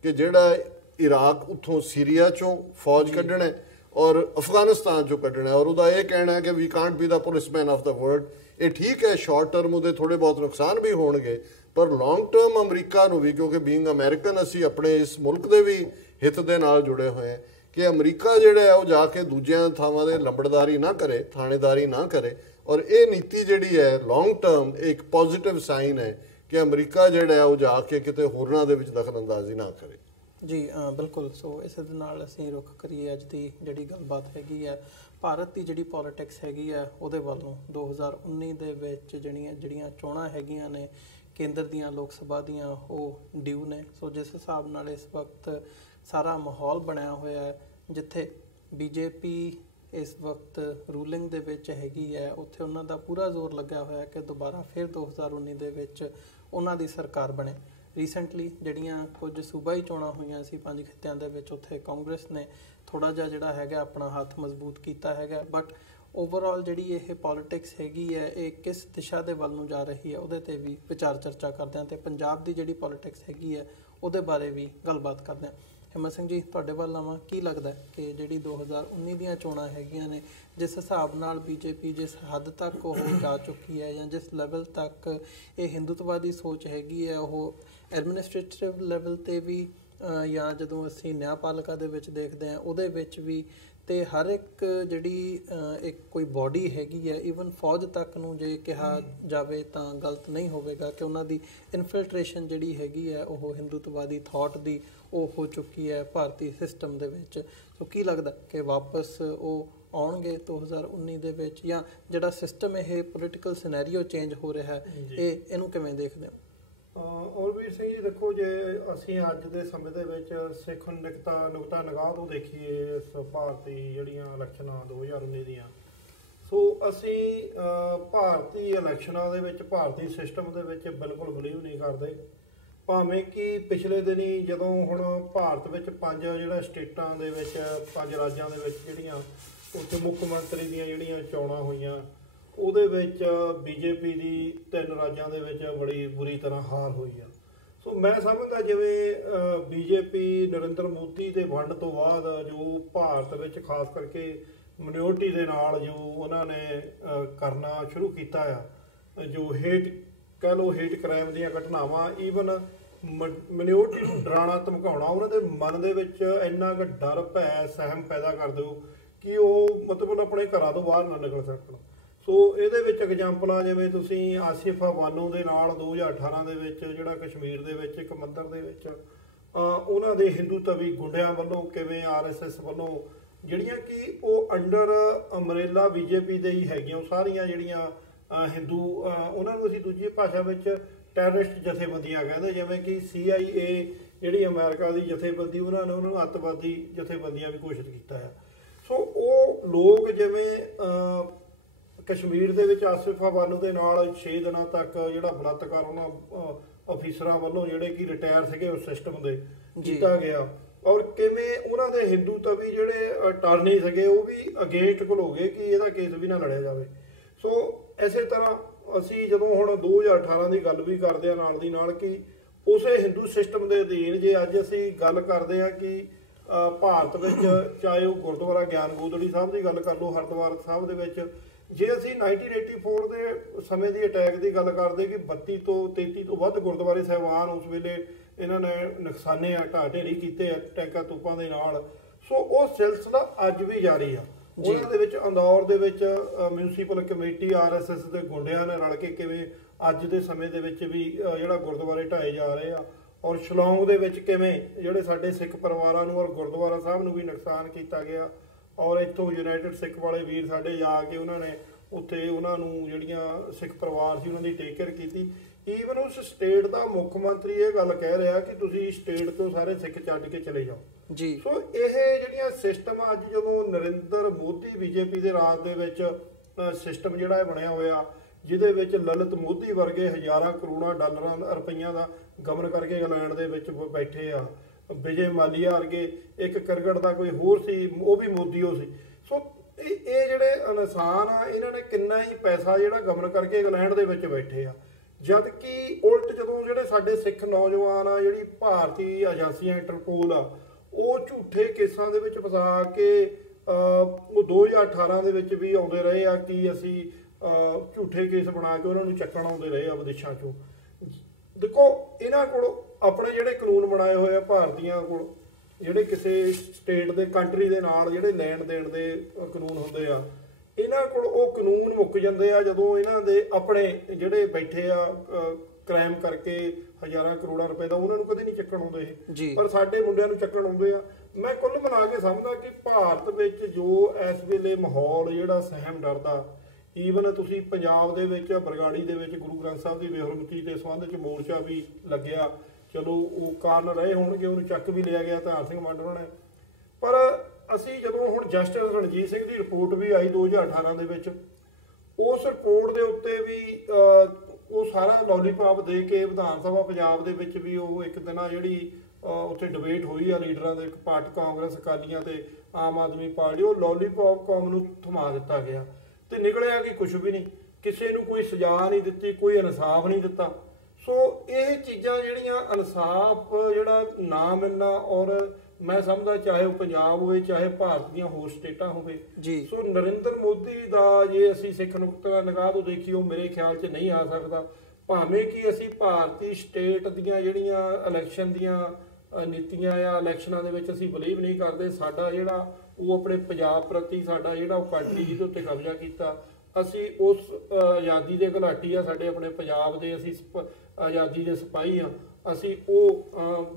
ਕਿ ਜਿਹੜਾ ਇਰਾਕ ਉੱਥੋਂ ਸੀਰੀਆ 'ਚੋਂ ਫੌਜ ਕੱਢਣਾ ਔਰ ਅਫਗਾਨਿਸਤਾਨ 'ਚੋਂ ਕੱਢਣਾ, ਔਰ ਉਹਦਾ ਇਹ ਕਹਿਣਾ ਕਿ we can't be the policeman of the world. ਇਹ ਠੀਕ ਹੈ, ਸ਼ਾਰਟ ਟਰਮ ਉਹਦੇ ਥੋੜੇ ਬਹੁਤ ਨੁਕਸਾਨ ਵੀ ਹੋਣਗੇ, ਪਰ ਲੌਂਗ ਟਰਮ ਅਮਰੀਕਾ ਨੂੰ ਵੀ, ਕਿਉਂਕਿ ਬੀਇੰਗ ਅਮਰੀਕਨ ਅਸੀਂ ਆਪਣੇ ਇਸ ਮੁਲਕ ਦੇ ਵੀ ਹਿੱਤ ਦੇ ਨਾਲ ਜੁੜੇ ਹੋਏ ਹਾਂ, ਕਿ ਅਮਰੀਕਾ ਜਿਹੜਾ ਹੈ ਉਹ ਜਾ ਕੇ ਦੂਜਿਆਂ ਥਾਵਾਂ ਦੇ ਲੰਬੜਦਾਰੀ ਨਾ ਕਰੇ, ਥਾਣੇਦਾਰੀ ਨਾ ਕਰੇ। ਔਰ ਇਹ ਨੀਤੀ ਜਿਹੜੀ ਹੈ ਲੌਂਗ ਟਰਮ ਇੱਕ ਪੋਜ਼ਿਟਿਵ ਸਾਈਨ ਹੈ ਕਿ ਅਮਰੀਕਾ ਜਿਹੜਾ ਹੈ ਉਹ ਜਾ ਕੇ ਕਿਤੇ ਹੋਰਨਾਂ ਦੇ ਵਿੱਚ ਦਖਲ ਅੰਦਾਜ਼ੀ ਨਾ ਕਰੇ। ਜੀ ਬਿਲਕੁਲ। ਸੋ ਇਸੇ ਦੇ ਨਾਲ ਅਸੀਂ ਰੁੱਖ ਕਰੀਏ ਅੱਜ ਦੀ ਜਿਹੜੀ ਗੱਲਬਾਤ ਹੈਗੀ ਹੈ ਭਾਰਤ ਦੀ ਜਿਹੜੀ ਪੋਲੀਟਿਕਸ ਹੈਗੀ ਹੈ ਉਹਦੇ ਵੱਲੋਂ। 2019 ਦੇ ਵਿੱਚ ਜਿਹੜੀਆਂ ਚੋਣਾਂ ਹੈਗੀਆਂ ਨੇ ਕੇਂਦਰ ਦੀਆਂ, ਲੋਕ ਸਭਾ ਦੀਆਂ, ਉਹ ਡਿਊ ਨੇ। ਸੋ ਜਿਸ ਹਿਸਾਬ ਨਾਲ ਇਸ ਵਕਤ ਸਾਰਾ ਮਾਹੌਲ ਬਣਿਆ ਹੋਇਆ ਹੈ, ਜਿੱਥੇ BJP ਇਸ ਵਕਤ ਰੂਲਿੰਗ ਦੇ ਵਿੱਚ ਹੈਗੀ ਹੈ, ਉੱਥੇ ਉਹਨਾਂ ਦਾ ਪੂਰਾ ਜ਼ੋਰ ਲੱਗਿਆ ਹੋਇਆ ਕਿ ਦੁਬਾਰਾ ਫਿਰ 2019 ਦੇ ਵਿੱਚ ਉਹਨਾਂ ਦੀ ਸਰਕਾਰ ਬਣੇ। ਰੀਸੈਂਟਲੀ ਜਿਹੜੀਆਂ ਕੁਝ ਸੂਬਾਈ ਚੋਣਾਂ ਹੋਈਆਂ ਸੀ 5 ਖਿੱਤਿਆਂ ਦੇ ਵਿੱਚ, ਉੱਥੇ ਕਾਂਗਰਸ ਨੇ ਥੋੜ੍ਹਾ ਜਿਹਾ ਜਿਹੜਾ ਹੈਗਾ ਆਪਣਾ ਹੱਥ ਮਜ਼ਬੂਤ ਕੀਤਾ ਹੈਗਾ, ਬਟ ਓਵਰਆਲ ਜਿਹੜੀ ਇਹ ਪੋਲੀਟਿਕਸ ਹੈਗੀ ਹੈ ਇਹ ਕਿਸ ਦਿਸ਼ਾ ਦੇ ਵੱਲ ਨੂੰ ਜਾ ਰਹੀ ਹੈ ਉਹਦੇ 'ਤੇ ਵੀ ਵਿਚਾਰ ਚਰਚਾ ਕਰਦੇ ਹਾਂ, ਅਤੇ ਪੰਜਾਬ ਦੀ ਜਿਹੜੀ ਪੋਲੀਟਿਕਸ ਹੈਗੀ ਹੈ ਉਹਦੇ ਬਾਰੇ ਵੀ ਗੱਲਬਾਤ ਕਰਦੇ ਹਾਂ। ਹਿੰਮਤ ਸਿੰਘ ਜੀ, ਤੁਹਾਡੇ ਵੱਲ ਆਵਾਂ, ਕੀ ਲੱਗਦਾ ਕਿ ਜਿਹੜੀ 2019 ਦੀਆਂ ਚੋਣਾਂ ਹੈਗੀਆਂ ਨੇ, ਜਿਸ ਹਿਸਾਬ ਨਾਲ BJP ਜਿਸ ਹੱਦ ਤੱਕ ਉਹ ਜਾ ਚੁੱਕੀ ਹੈ, ਜਾਂ ਜਿਸ ਲੈਵਲ ਤੱਕ ਇਹ ਹਿੰਦੂਤਵਾਦੀ ਸੋਚ ਹੈਗੀ ਹੈ, ਉਹ ਐਡਮਿਨਿਸਟ੍ਰੇਟਿਵ ਲੈਵਲ 'ਤੇ ਵੀ, ਜਾਂ ਜਦੋਂ ਅਸੀਂ ਨਿਆਂਪਾਲਿਕਾ ਦੇ ਵਿੱਚ ਦੇਖਦੇ ਹਾਂ ਉਹਦੇ ਵਿੱਚ ਵੀ, ਤੇ ਹਰ ਇੱਕ ਜਿਹੜੀ ਇੱਕ ਕੋਈ ਬਾਡੀ ਹੈਗੀ ਹੈ, ਈਵਨ ਫੌਜ ਤੱਕ ਨੂੰ ਜੇ ਕਿਹਾ ਜਾਵੇ ਤਾਂ ਗਲਤ ਨਹੀਂ ਹੋਵੇਗਾ ਕਿ ਉਹਨਾਂ ਦੀ ਇਨਫਿਲਟ੍ਰੇਸ਼ਨ ਜਿਹੜੀ ਹੈਗੀ ਹੈ ਉਹ ਹਿੰਦੂਤਵਾਦੀ ਥਾਟ ਦੀ ਉਹ ਹੋ ਚੁੱਕੀ ਹੈ ਭਾਰਤੀ ਸਿਸਟਮ ਦੇ ਵਿੱਚ। ਸੋ ਕੀ ਲੱਗਦਾ ਕਿ ਵਾਪਸ ਉਹ ਆਉਣਗੇ 2019 ਦੇ ਵਿੱਚ, ਜਾਂ ਜਿਹੜਾ ਸਿਸਟਮ ਇਹ ਪੋਲੀਟੀਕਲ ਸਿਨੈਰੀਓ ਚੇਂਜ ਹੋ ਰਿਹਾ ਹੈ ਇਹਨੂੰ ਕਿਵੇਂ ਦੇਖਦੇ ਹੋ? ਔਰਵੀਰ ਸਿੰਘ ਜੀ, ਦੇਖੋ ਜੇ ਅਸੀਂ ਅੱਜ ਦੇ ਸਮੇਂ ਦੇ ਵਿੱਚ ਸਿੱਖ ਨੁਕਤਾ ਨਿਗਾਹ ਤੋਂ ਦੇਖੀਏ ਇਸ ਭਾਰਤੀ ਜਿਹੜੀਆਂ ਇਲੈਕਸ਼ਨਾਂ 2019 ਦੀਆਂ, ਸੋ ਅਸੀਂ ਭਾਰਤੀ ਇਲੈਕਸ਼ਨਾਂ ਦੇ ਵਿੱਚ, ਭਾਰਤੀ ਸਿਸਟਮ ਦੇ ਵਿੱਚ ਬਿਲਕੁਲ ਬਿਲੀਵ ਨਹੀਂ ਕਰਦੇ। ਭਾਵੇਂ ਕਿ ਪਿਛਲੇ ਦਿਨੀ ਜਦੋਂ ਹੁਣ ਭਾਰਤ ਵਿੱਚ 5 ਜਿਹੜਾ ਸਟੇਟਾਂ ਦੇ ਵਿੱਚ 5 ਰਾਜਾਂ ਦੇ ਵਿੱਚ ਜਿਹੜੀਆਂ ਉੱਥੇ ਮੁੱਖ ਮੰਤਰੀ ਦੀਆਂ ਜਿਹੜੀਆਂ ਚੋਣਾਂ ਹੋਈਆਂ, ਉਹਦੇ ਵਿੱਚ ਬੀਜੇਪੀ ਦੀ 3 ਰਾਜਾਂ ਦੇ ਵਿੱਚ ਬੜੀ ਬੁਰੀ ਤਰ੍ਹਾਂ ਹਾਰ ਹੋਈ ਆ। ਸੋ ਮੈਂ ਸਮਝਦਾ ਜਿਵੇਂ ਬੀਜੇਪੀ ਨਰਿੰਦਰ ਮੋਦੀ ਦੇ ਵੰਡ ਤੋਂ ਬਾਅਦ ਜੋ ਭਾਰਤ ਵਿੱਚ ਖਾਸ ਕਰਕੇ ਮਿਨੋਰਟੀ ਦੇ ਨਾਲ ਜੋ ਉਹਨਾਂ ਨੇ ਕਰਨਾ ਸ਼ੁਰੂ ਕੀਤਾ ਆ, ਜੋ ਕਹਿ ਲਓ ਹੇਟ ਕ੍ਰਾਈਮ ਦੀਆਂ ਘਟਨਾਵਾਂ, ਈਵਨ ਮਿਨੋਰਟੀ ਨੂੰ ਡਰਾਉਣਾ ਧਮਕਾਉਣਾ, ਉਹਨਾਂ ਦੇ ਮਨ ਦੇ ਵਿੱਚ ਇੰਨਾ ਕੁ ਡਰ ਭੈ ਸਹਿਮ ਪੈਦਾ ਕਰ ਦਿਓ ਕਿ ਉਹ ਮਤਲਬ ਆਪਣੇ ਘਰਾਂ ਤੋਂ ਬਾਹਰ ਨਾ ਨਿਕਲ ਸਕਣ। ਸੋ ਇਹਦੇ ਵਿੱਚ ਐਗਜ਼ਾਮਪਲਾਂ ਜਿਵੇਂ ਤੁਸੀਂ ਆਸਿਫ ਬਾਨੋ ਦੇ ਨਾਲ 2018 ਦੇ ਵਿੱਚ ਜਿਹੜਾ ਕਸ਼ਮੀਰ ਦੇ ਵਿੱਚ ਇੱਕ ਮੰਦਿਰ ਦੇ ਵਿੱਚ ਉਹਨਾਂ ਦੇ ਹਿੰਦੂ ਤਵੀ ਗੁੰਡਿਆਂ ਵੱਲੋਂ ਕਿਵੇਂ RSS ਵੱਲੋਂ ਜਿਹੜੀਆਂ ਕਿ ਉਹ ਅੰਡਰ ਅੰਬਰੇਲਾ ਬੀਜੇਪੀ ਦੇ ਹੀ ਹੈਗੀਆਂ, ਉਹ ਸਾਰੀਆਂ ਜਿਹੜੀਆਂ ਹਿੰਦੂ, ਉਹਨਾਂ ਨੂੰ ਅਸੀਂ ਦੂਜੀ ਭਾਸ਼ਾ ਵਿੱਚ ਟੈਰਰਿਸਟ ਜਥੇਬੰਦੀਆਂ ਕਹਿੰਦੇ, ਜਿਵੇਂ ਕਿ CIA ਜਿਹੜੀ ਅਮਰੀਕਾ ਦੀ ਜਥੇਬੰਦੀ, ਉਹਨਾਂ ਨੇ ਉਹਨੂੰ ਅੱਤਵਾਦੀ ਜਥੇਬੰਦੀਆਂ ਵੀ ਘੋਸ਼ਿਤ ਕੀਤਾ ਹੈ। ਸੋ ਉਹ ਲੋਕ ਜਿਵੇਂ ਕਸ਼ਮੀਰ ਦੇ ਵਿੱਚ ਆਸਿਫ ਬਾਨੋ ਦੇ ਨਾਲ 6 ਦਿਨਾਂ ਤੱਕ ਜਿਹੜਾ ਬਲਾਤਕਾਰ ਉਹਨਾਂ ਅਫੀਸਰਾਂ ਵੱਲੋਂ ਜਿਹੜੇ ਕਿ ਰਿਟਾਇਰ ਸੀਗੇ ਉਸ ਸਿਸਟਮ ਦੇ ਕੀਤਾ ਗਿਆ, ਔਰ ਕਿਵੇਂ ਉਹਨਾਂ ਦੇ ਹਿੰਦੂ ਤਵੀ ਜਿਹੜੇ ਅਟਾਰਨੀ ਸੀਗੇ ਉਹ ਵੀ ਅਗੇਂਸਟ ਹੋ ਗਏ ਕਿ ਇਹਦਾ ਕੇਸ ਵੀ ਨਾ ਲੜਿਆ ਜਾਵੇ। ਸੋ ਇਸੇ ਤਰ੍ਹਾਂ ਅਸੀਂ ਜਦੋਂ ਹੁਣ 2018 ਦੀ ਗੱਲ ਵੀ ਕਰਦੇ ਹਾਂ ਨਾਲ ਦੀ ਨਾਲ ਕਿ ਉਸੇ ਹਿੰਦੂ ਸਿਸਟਮ ਦੇ ਅਧੀਨ ਜੇ ਅੱਜ ਅਸੀਂ ਗੱਲ ਕਰਦੇ ਹਾਂ ਕਿ ਭਾਰਤ ਵਿੱਚ ਚਾਹੇ ਉਹ ਗੁਰਦੁਆਰਾ ਗਿਆਨ ਗੋਦੜੀ ਸਾਹਿਬ ਦੀ ਗੱਲ ਕਰ ਲਓ, ਹਰਿਦੁਆਰ ਸਾਹਿਬ ਦੇ ਵਿੱਚ, ਜੇ ਅਸੀਂ 1984 ਦੇ ਸਮੇਂ ਦੀ ਅਟੈਕ ਦੀ ਗੱਲ ਕਰਦੇ ਕਿ 32 ਤੋਂ 33 ਤੋਂ ਵੱਧ ਗੁਰਦੁਆਰੇ ਸਾਹਿਬਾਨ ਉਸ ਵੇਲੇ ਇਹਨਾਂ ਨੇ ਨੁਕਸਾਨੇ ਆ, ਢਾਹ ਢੇਰੀ ਕੀਤੇ ਆ ਟੈਂਕਾਂ ਤੋਪਾਂ ਦੇ ਨਾਲ। ਸੋ ਉਹ ਸਿਲਸਿਲਾ ਅੱਜ ਵੀ ਜਾਰੀ ਆ। ਉਹਨਾਂ ਦੇ ਵਿੱਚ ਅੰਦੌਰ ਦੇ ਵਿੱਚ ਮਿਊਨਿਸਪਲ ਕਮੇਟੀ RSS ਦੇ ਗੁੰਡਿਆਂ ਨੇ ਰਲ ਕੇ ਕਿਵੇਂ ਅੱਜ ਦੇ ਸਮੇਂ ਦੇ ਵਿੱਚ ਵੀ ਜਿਹੜਾ ਗੁਰਦੁਆਰੇ ਢਾਏ ਜਾ ਰਹੇ ਆ, ਔਰ ਸ਼ਿਲੌਂਗ ਦੇ ਵਿੱਚ ਕਿਵੇਂ ਜਿਹੜੇ ਸਾਡੇ ਸਿੱਖ ਪਰਿਵਾਰਾਂ ਨੂੰ ਔਰ ਗੁਰਦੁਆਰਾ ਸਾਹਿਬ ਨੂੰ ਵੀ ਨੁਕਸਾਨ ਕੀਤਾ ਗਿਆ, ਔਰ ਇੱਥੋਂ ਯੂਨਾਈਟਿਡ ਸਿੱਖ ਵਾਲੇ ਵੀਰ ਸਾਡੇ ਜਾ ਕੇ ਉਹਨਾਂ ਨੇ ਉੱਥੇ ਉਹਨਾਂ ਨੂੰ ਜਿਹੜੀਆਂ ਸਿੱਖ ਪਰਿਵਾਰ ਸੀ ਉਹਨਾਂ ਦੀ ਟੇਕ ਕੇਅਰ ਕੀਤੀ। ਈਵਨ ਉਸ ਸਟੇਟ ਦਾ ਮੁੱਖ ਮੰਤਰੀ ਇਹ ਗੱਲ ਕਹਿ ਰਿਹਾ ਕਿ ਤੁਸੀਂ ਸਟੇਟ ਤੋਂ ਸਾਰੇ ਸਿੱਖ ਛੱਡ ਕੇ ਚਲੇ ਜਾਓ ਜੀ। ਸੋ ਇਹ ਜਿਹੜੀਆਂ ਸਿਸਟਮ ਅੱਜ ਜਦੋਂ ਨਰਿੰਦਰ ਮੋਦੀ ਬੀਜੇਪੀ ਦੇ ਰਾਜ ਦੇ ਵਿੱਚ ਸਿਸਟਮ ਜਿਹੜਾ ਇਹ ਬਣਿਆ ਹੋਇਆ, ਜਿਹਦੇ ਵਿੱਚ ਲਲਿਤ ਮੋਦੀ ਵਰਗੇ ਹਜ਼ਾਰਾਂ ਕਰੋੜਾਂ ਡਾਲਰਾਂ ਰੁਪਈਆਂ ਦਾ ਗਬਨ ਕਰਕੇ ਇੰਗਲੈਂਡ ਦੇ ਵਿੱਚ ਬੈਠੇ ਆ, ਵਿਜੇ ਮਾਲੀਆ ਵਰਗੇ ਇੱਕ ਕ੍ਰਿਕਟ ਦਾ ਕੋਈ ਹੋਰ ਸੀ ਉਹ ਵੀ ਮੋਦੀ ਉਹ ਸੀ। ਸੋ ਇਹ ਜਿਹੜੇ ਇਨਸਾਨ ਆ ਇਹਨਾਂ ਨੇ ਕਿੰਨਾ ਹੀ ਪੈਸਾ ਜਿਹੜਾ ਗਬਨ ਕਰਕੇ ਇੰਗਲੈਂਡ ਦੇ ਵਿੱਚ ਬੈਠੇ ਆ, ਜਦ ਕਿ ਉਲਟ ਜਦੋਂ ਜਿਹੜੇ ਸਾਡੇ ਸਿੱਖ ਨੌਜਵਾਨ ਆ, ਜਿਹੜੀ ਭਾਰਤੀ ਏਜੰਸੀਆਂ ਇੰਟਰਪੋਲ ਆ, ਉਹ ਝੂਠੇ ਕੇਸਾਂ ਦੇ ਵਿੱਚ ਫਸਾ ਕੇ ਉਹ 2018 ਦੇ ਵਿੱਚ ਵੀ ਆਉਂਦੇ ਰਹੇ ਆ ਕਿ ਅਸੀਂ ਝੂਠੇ ਕੇਸ ਬਣਾ ਕੇ ਉਹਨਾਂ ਨੂੰ ਚੱਕਣ ਆਉਂਦੇ ਰਹੇ ਆ ਵਿਦੇਸ਼ਾਂ ਚੋਂ। ਦੇਖੋ ਇਹਨਾਂ ਕੋਲ ਆਪਣੇ ਜਿਹੜੇ ਕਾਨੂੰਨ ਬਣਾਏ ਹੋਏ ਆ ਭਾਰਤੀਆਂ ਕੋਲ, ਜਿਹੜੇ ਕਿਸੇ ਸਟੇਟ ਦੇ ਕੰਟਰੀ ਦੇ ਨਾਲ ਜਿਹੜੇ ਲੈਣ ਦੇਣ ਦੇ ਕਾਨੂੰਨ ਹੁੰਦੇ ਆ, ਇਹਨਾਂ ਕੋਲ ਉਹ ਕਾਨੂੰਨ ਮੁੱਕ ਜਾਂਦੇ ਆ ਜਦੋਂ ਇਹਨਾਂ ਦੇ ਆਪਣੇ ਜਿਹੜੇ ਬੈਠੇ ਆ ਕ੍ਰਾਈਮ ਕਰਕੇ ਹਜ਼ਾਰਾਂ ਕਰੋੜਾਂ ਰੁਪਏ ਦਾ, ਉਹਨਾਂ ਨੂੰ ਕਦੇ ਨਹੀਂ ਚੱਕਣ ਆਉਂਦੇ ਇਹ, ਪਰ ਸਾਡੇ ਮੁੰਡਿਆਂ ਨੂੰ ਚੱਕਣ ਆਉਂਦੇ ਆ। ਮੈਂ ਕੁੱਲ ਮਿਲਾ ਕੇ ਸਮਝਦਾ ਕਿ ਭਾਰਤ ਵਿੱਚ ਜੋ ਇਸ ਵੇਲੇ ਮਾਹੌਲ ਜਿਹੜਾ ਸਹਿਮ ਡਰ ਦਾ, ਈਵਨ ਤੁਸੀਂ ਪੰਜਾਬ ਦੇ ਵਿੱਚ ਬਰਗਾੜੀ ਦੇ ਵਿੱਚ ਗੁਰੂ ਗ੍ਰੰਥ ਸਾਹਿਬ ਦੀ ਬੇਹਰਮਤੀ ਦੇ ਸੰਬੰਧ 'ਚ ਮੋਰਚਾ ਵੀ ਲੱਗਿਆ, ਚਲੋ ਉਹ ਕਾਰਨ ਰਹੇ ਹੋਣਗੇ, ਉਹਨੂੰ ਚੱਕ ਵੀ ਲਿਆ ਗਿਆ ਧਾਰ ਸਿੰਘ ਮੰਡ ਉਹਨਾਂ ਨੇ। ਪਰ ਅਸੀਂ ਜਦੋਂ ਹੁਣ ਜਸਟਿਸ ਰਣਜੀਤ ਸਿੰਘ ਦੀ ਰਿਪੋਰਟ ਵੀ ਆਈ 2018 ਦੇ ਵਿੱਚ, ਉਸ ਰਿਪੋਰਟ ਦੇ ਉੱਤੇ ਵੀ ਉਹ ਸਾਰਾ ਲੋਲੀਪੌਪ ਦੇ ਕੇ ਵਿਧਾਨ ਸਭਾ ਪੰਜਾਬ ਦੇ ਵਿੱਚ ਵੀ ਉਹ ਇੱਕ ਦਿਨ ਆ ਜਿਹੜੀ ਉੱਥੇ ਡਿਬੇਟ ਹੋਈ ਆ ਲੀਡਰਾਂ ਦੇ, ਇੱਕ ਪਾਰਟੀ ਕਾਂਗਰਸ ਅਕਾਲੀਆਂ ਤੇ ਆਮ ਆਦਮੀ ਪਾਰਟੀ, ਉਹ ਲੋਲੀਪੌਪ ਕੌਮ ਨੂੰ ਥਮਾ ਦਿੱਤਾ ਗਿਆ ਤੇ ਨਿਕਲਿਆ ਕਿ ਕੁਝ ਵੀ ਨਹੀਂ, ਕਿਸੇ ਨੂੰ ਕੋਈ ਸਜ਼ਾ ਨਹੀਂ ਦਿੱਤੀ, ਕੋਈ ਇਨਸਾਫ ਨਹੀਂ ਦਿੱਤਾ। ਸੋ ਇਹ ਚੀਜ਼ਾਂ ਜਿਹੜੀਆਂ ਇਨਸਾਫ ਜਿਹੜਾ ਨਾ ਮਿਲਣਾ, ਔਰ ਮੈਂ ਸਮਝਦਾ ਚਾਹੇ ਉਹ ਪੰਜਾਬ ਹੋਵੇ ਚਾਹੇ ਭਾਰਤ ਦੀਆਂ ਹੋਰ ਸਟੇਟਾਂ ਹੋਵੇ, ਸੋ ਨਰਿੰਦਰ ਮੋਦੀ ਦਾ ਜੇ ਅਸੀਂ ਸਿੱਖ ਨੁਕਤਾ ਨਿਗਾਹ ਤੋਂ ਦੇਖੀਏ ਉਹ ਮੇਰੇ ਖਿਆਲ 'ਚ ਨਹੀਂ ਆ ਸਕਦਾ। ਭਾਵੇਂ ਕਿ ਅਸੀਂ ਭਾਰਤੀ ਸਟੇਟ ਦੀਆਂ ਜਿਹੜੀਆਂ ਇਲੈਕਸ਼ਨ ਦੀਆਂ ਨੀਤੀਆਂ ਜਾਂ ਇਲੈਕਸ਼ਨਾਂ ਦੇ ਵਿੱਚ ਅਸੀਂ ਬਲੀਵ ਨਹੀਂ ਕਰਦੇ, ਸਾਡਾ ਜਿਹੜਾ ਉਹ ਆਪਣੇ ਪੰਜਾਬ ਪ੍ਰਤੀ ਸਾਡਾ ਜਿਹੜਾ ਉਹ ਕੰਟਰੀ ਜਿਹਦੇ ਉੱਤੇ ਕਬਜ਼ਾ ਕੀਤਾ, ਅਸੀਂ ਉਸ ਆਜ਼ਾਦੀ ਦੇ ਘੁਲਾਟੀ ਆ, ਸਾਡੇ ਆਪਣੇ ਪੰਜਾਬ ਦੇ ਅਸੀਂ ਆਜ਼ਾਦੀ ਦੇ ਸਿਪਾਹੀ ਆ। ਅਸੀਂ ਉਹ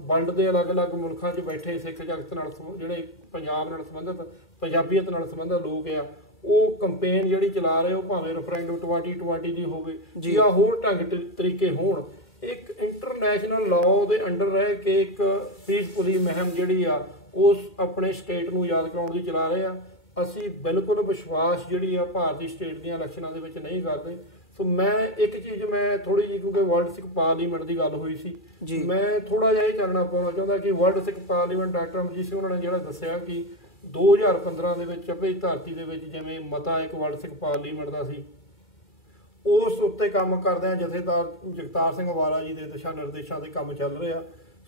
ਵਰਲਡ ਦੇ ਅਲੱਗ-ਅਲੱਗ ਮੁਲਕਾਂ 'ਚ ਬੈਠੇ ਸਿੱਖ ਜਗਤ ਨਾਲ ਜਿਹੜੇ ਪੰਜਾਬ ਨਾਲ ਸੰਬੰਧਿਤ, ਪੰਜਾਬੀਅਤ ਨਾਲ ਸੰਬੰਧਿਤ ਲੋਕ ਆ, ਉਹ ਕੰਪੇਨ ਜਿਹੜੀ ਚਲਾ ਰਹੇ, ਉਹ ਭਾਵੇਂ ਰੈਫਰੈਂਡਮ 2020 ਦੀ ਹੋਵੇ ਜਾਂ ਹੋਰ ਢੰਗ ਤਰੀਕੇ ਹੋਣ, ਇੱਕ ਇੰਟਰਨੈਸ਼ਨਲ ਲਾਅ ਦੇ ਅੰਡਰ ਰਹਿ ਕੇ ਇੱਕ ਪੀਸਫੁਲੀ ਮੁਹਿੰਮ ਜਿਹੜੀ ਆ ਉਸ ਆਪਣੇ ਸਟੇਟ ਨੂੰ ਯਾਦ ਕਰਾਉਣ ਦੀ ਚਲਾ ਰਹੇ ਆ। ਅਸੀਂ ਬਿਲਕੁਲ ਵਿਸ਼ਵਾਸ ਜਿਹੜੀ ਆ ਭਾਰਤੀ ਸਟੇਟ ਦੀਆਂ ਇਲੈਕਸ਼ਨਾਂ ਦੇ ਵਿੱਚ ਨਹੀਂ ਕਰਦੇ। ਸੋ ਮੈਂ ਇੱਕ ਚੀਜ਼ ਮੈਂ ਥੋੜੀ ਜਿਹੀ, ਕਿਉਂਕਿ ਵਰਲਡ ਸਿੱਖ ਪਾਰਲੀਮੈਂਟ ਦੀ ਗੱਲ ਹੋਈ ਸੀ, ਮੈਂ ਥੋੜਾ ਜਿਹਾ ਇਹ ਚਾਨਣਾ ਪਾਉਣਾ ਚਾਹੁੰਦਾ ਕਿ ਵਰਲਡ ਸਿੱਖ ਪਾਰਲੀਮੈਂਟ ਡਾਕਟਰ ਅਮਰਜੀਤ ਸਿੰਘ ਉਹਨਾਂ ਨੇ ਜਿਹੜਾ ਦੱਸਿਆ ਕਿ 2015 ਦੇ ਵਿੱਚ ਚੱਬੇ ਧਰਤੀ ਦੇ ਵਿੱਚ ਜਿਵੇਂ ਮਤਾ ਇੱਕ ਵਰਲਡ ਸਿੱਖ ਪਾਰਲੀਮੈਂਟ ਦਾ ਸੀ, ਉਸ ਉੱਤੇ ਕੰਮ ਕਰਦਿਆਂ ਜਥੇਦਾਰ ਜਗਤਾਰ ਸਿੰਘ ਵਾਲਾ ਜੀ ਦੇ ਦਿਸ਼ਾ ਨਿਰਦੇਸ਼ਾਂ ਤੇ ਕੰਮ ਚੱਲ ਰਿਹਾ।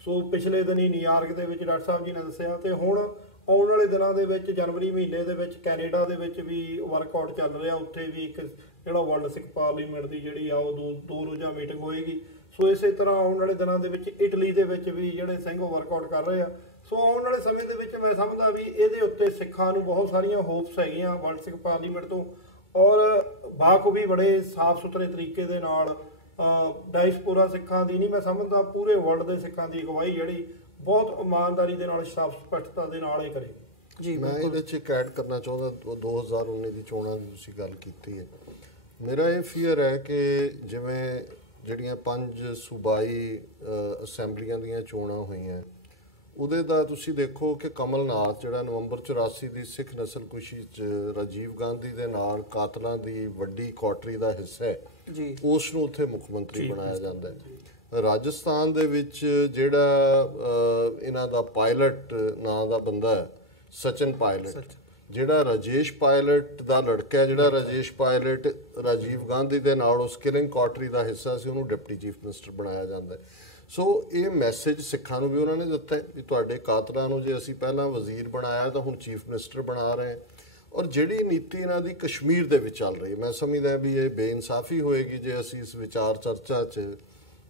ਸੋ ਪਿਛਲੇ ਦਿਨੀ ਨਿਊਯਾਰਕ ਦੇ ਵਿੱਚ ਡਾਕਟਰ ਸਾਹਿਬ ਜੀ ਨੇ ਦੱਸਿਆ, ਤੇ ਹੁਣ ਆਉਣ ਵਾਲੇ ਦਿਨਾਂ ਦੇ ਵਿੱਚ ਜਨਵਰੀ ਮਹੀਨੇ ਦੇ ਵਿੱਚ ਕੈਨੇਡਾ ਦੇ ਵਿੱਚ ਵੀ ਵਰਕਆਊਟ ਚੱਲ ਰਿਹਾ, ਉੱਥੇ ਵੀ ਇੱਕ ਜਿਹੜਾ ਵਰਲਡ ਸਿੱਖ ਪਾਰਲੀਮੈਂਟ ਦੀ ਜਿਹੜੀ ਆ ਉਹ ਦੋ ਰੋਜ਼ਾ ਮੀਟਿੰਗ ਹੋਏਗੀ। ਸੋ ਇਸੇ ਤਰ੍ਹਾਂ ਆਉਣ ਵਾਲੇ ਦਿਨਾਂ ਦੇ ਵਿੱਚ ਇਟਲੀ ਦੇ ਵਿੱਚ ਵੀ ਜਿਹੜੇ ਸਿੰਘ ਵਰਕਆਊਟ ਕਰ ਰਹੇ ਆ। ਸੋ ਆਉਣ ਵਾਲੇ ਸਮੇਂ ਦੇ ਵਿੱਚ ਮੈਂ ਸਮਝਦਾ ਵੀ ਇਹਦੇ ਉੱਤੇ ਸਿੱਖਾਂ ਨੂੰ ਬਹੁਤ ਸਾਰੀਆਂ ਹੋਪਸ ਹੈਗੀਆਂ ਵਰਲਡ ਸਿੱਖ ਪਾਰਲੀਮੈਂਟ ਤੋਂ, ਔਰ ਬਾਖੂਬੀ ਬੜੇ ਸਾਫ਼ ਸੁਥਰੇ ਤਰੀਕੇ ਦੇ ਨਾਲ ਡਾਇਸਪੋਰਾ ਸਿੱਖਾਂ ਦੀ ਨਹੀਂ, ਮੈਂ ਸਮਝਦਾ ਪੂਰੇ ਵਰਲਡ ਦੇ ਸਿੱਖਾਂ ਦੀ ਅਗਵਾਈ ਜਿਹੜੀ ਬਹੁਤ ਇਮਾਨਦਾਰੀ ਦੇ ਨਾਲ, ਸਾਫ਼ ਸਪਸ਼ਟਤਾ ਦੇ ਨਾਲ ਇਹ ਕਰੇਗੀ। ਜੀ ਮੈਂ ਇਹਦੇ 'ਚ ਇੱਕ ਐਡ ਕਰਨਾ ਚਾਹੁੰਦਾ, 2019 ਦੀ ਚੋਣਾਂ ਦੀ ਤੁਸੀਂ ਗੱਲ ਕੀਤੀ ਹੈ, ਮੇਰਾ ਇਹ ਫੀਅਰ ਹੈ ਕਿ ਜਿਵੇਂ ਜਿਹੜੀਆਂ 5 ਸੂਬਾਈ ਅਸੈਂਬਲੀਆਂ ਦੀਆਂ ਚੋਣਾਂ ਹੋਈਆਂ, ਉਹਦੇ ਦਾ ਤੁਸੀਂ ਦੇਖੋ ਕਿ ਕਮਲਨਾਥ ਜਿਹੜਾ ਨਵੰਬਰ 84 ਦੀ ਸਿੱਖ ਨਸਲਕੁਸ਼ੀ 'ਚ ਰਾਜੀਵ ਗਾਂਧੀ ਦੇ ਨਾਲ ਕਾਤਲਾਂ ਦੀ ਵੱਡੀ ਕੋਟਰੀ ਦਾ ਹਿੱਸਾ ਹੈ, ਉਸ ਨੂੰ ਉੱਥੇ ਮੁੱਖ ਮੰਤਰੀ ਬਣਾਇਆ ਜਾਂਦਾ ਹੈ। ਰਾਜਸਥਾਨ ਦੇ ਵਿੱਚ ਜਿਹੜਾ ਇਹਨਾਂ ਦਾ ਪਾਇਲਟ ਨਾਂ ਦਾ ਬੰਦਾ ਹੈ, ਸਚਿਨ ਪਾਇਲਟ, ਜਿਹੜਾ ਰਾਜੇਸ਼ ਪਾਇਲਟ ਦਾ ਲੜਕਾ ਹੈ, ਜਿਹੜਾ ਰਾਜੇਸ਼ ਪਾਇਲਟ ਰਾਜੀਵ ਗਾਂਧੀ ਦੇ ਨਾਲ ਉਸ ਕਿਲਿੰਗ ਕੋਟਰੀ ਦਾ ਹਿੱਸਾ ਸੀ, ਉਹਨੂੰ ਡਿਪਟੀ ਚੀਫ ਮਿਨਿਸਟਰ ਬਣਾਇਆ ਜਾਂਦਾ ਹੈ। ਸੋ ਇਹ ਮੈਸੇਜ ਸਿੱਖਾਂ ਨੂੰ ਵੀ ਉਹਨਾਂ ਨੇ ਦਿੱਤਾ ਹੈ ਵੀ ਤੁਹਾਡੇ ਕਾਤਲਾਂ ਨੂੰ ਜੇ ਅਸੀਂ ਪਹਿਲਾਂ ਵਜ਼ੀਰ ਬਣਾਇਆ ਤਾਂ ਹੁਣ ਚੀਫ ਮਿਨਿਸਟਰ ਬਣਾ ਰਹੇ ਹਾਂ। ਔਰ ਜਿਹੜੀ ਨੀਤੀ ਇਹਨਾਂ ਦੀ ਕਸ਼ਮੀਰ ਦੇ ਵਿੱਚ ਚੱਲ ਰਹੀ, ਮੈਂ ਸਮਝਦਾ ਵੀ ਇਹ ਬੇਇਨਸਾਫੀ ਹੋਏਗੀ ਜੇ ਅਸੀਂ ਇਸ ਵਿਚਾਰ ਚਰਚਾ 'ਚ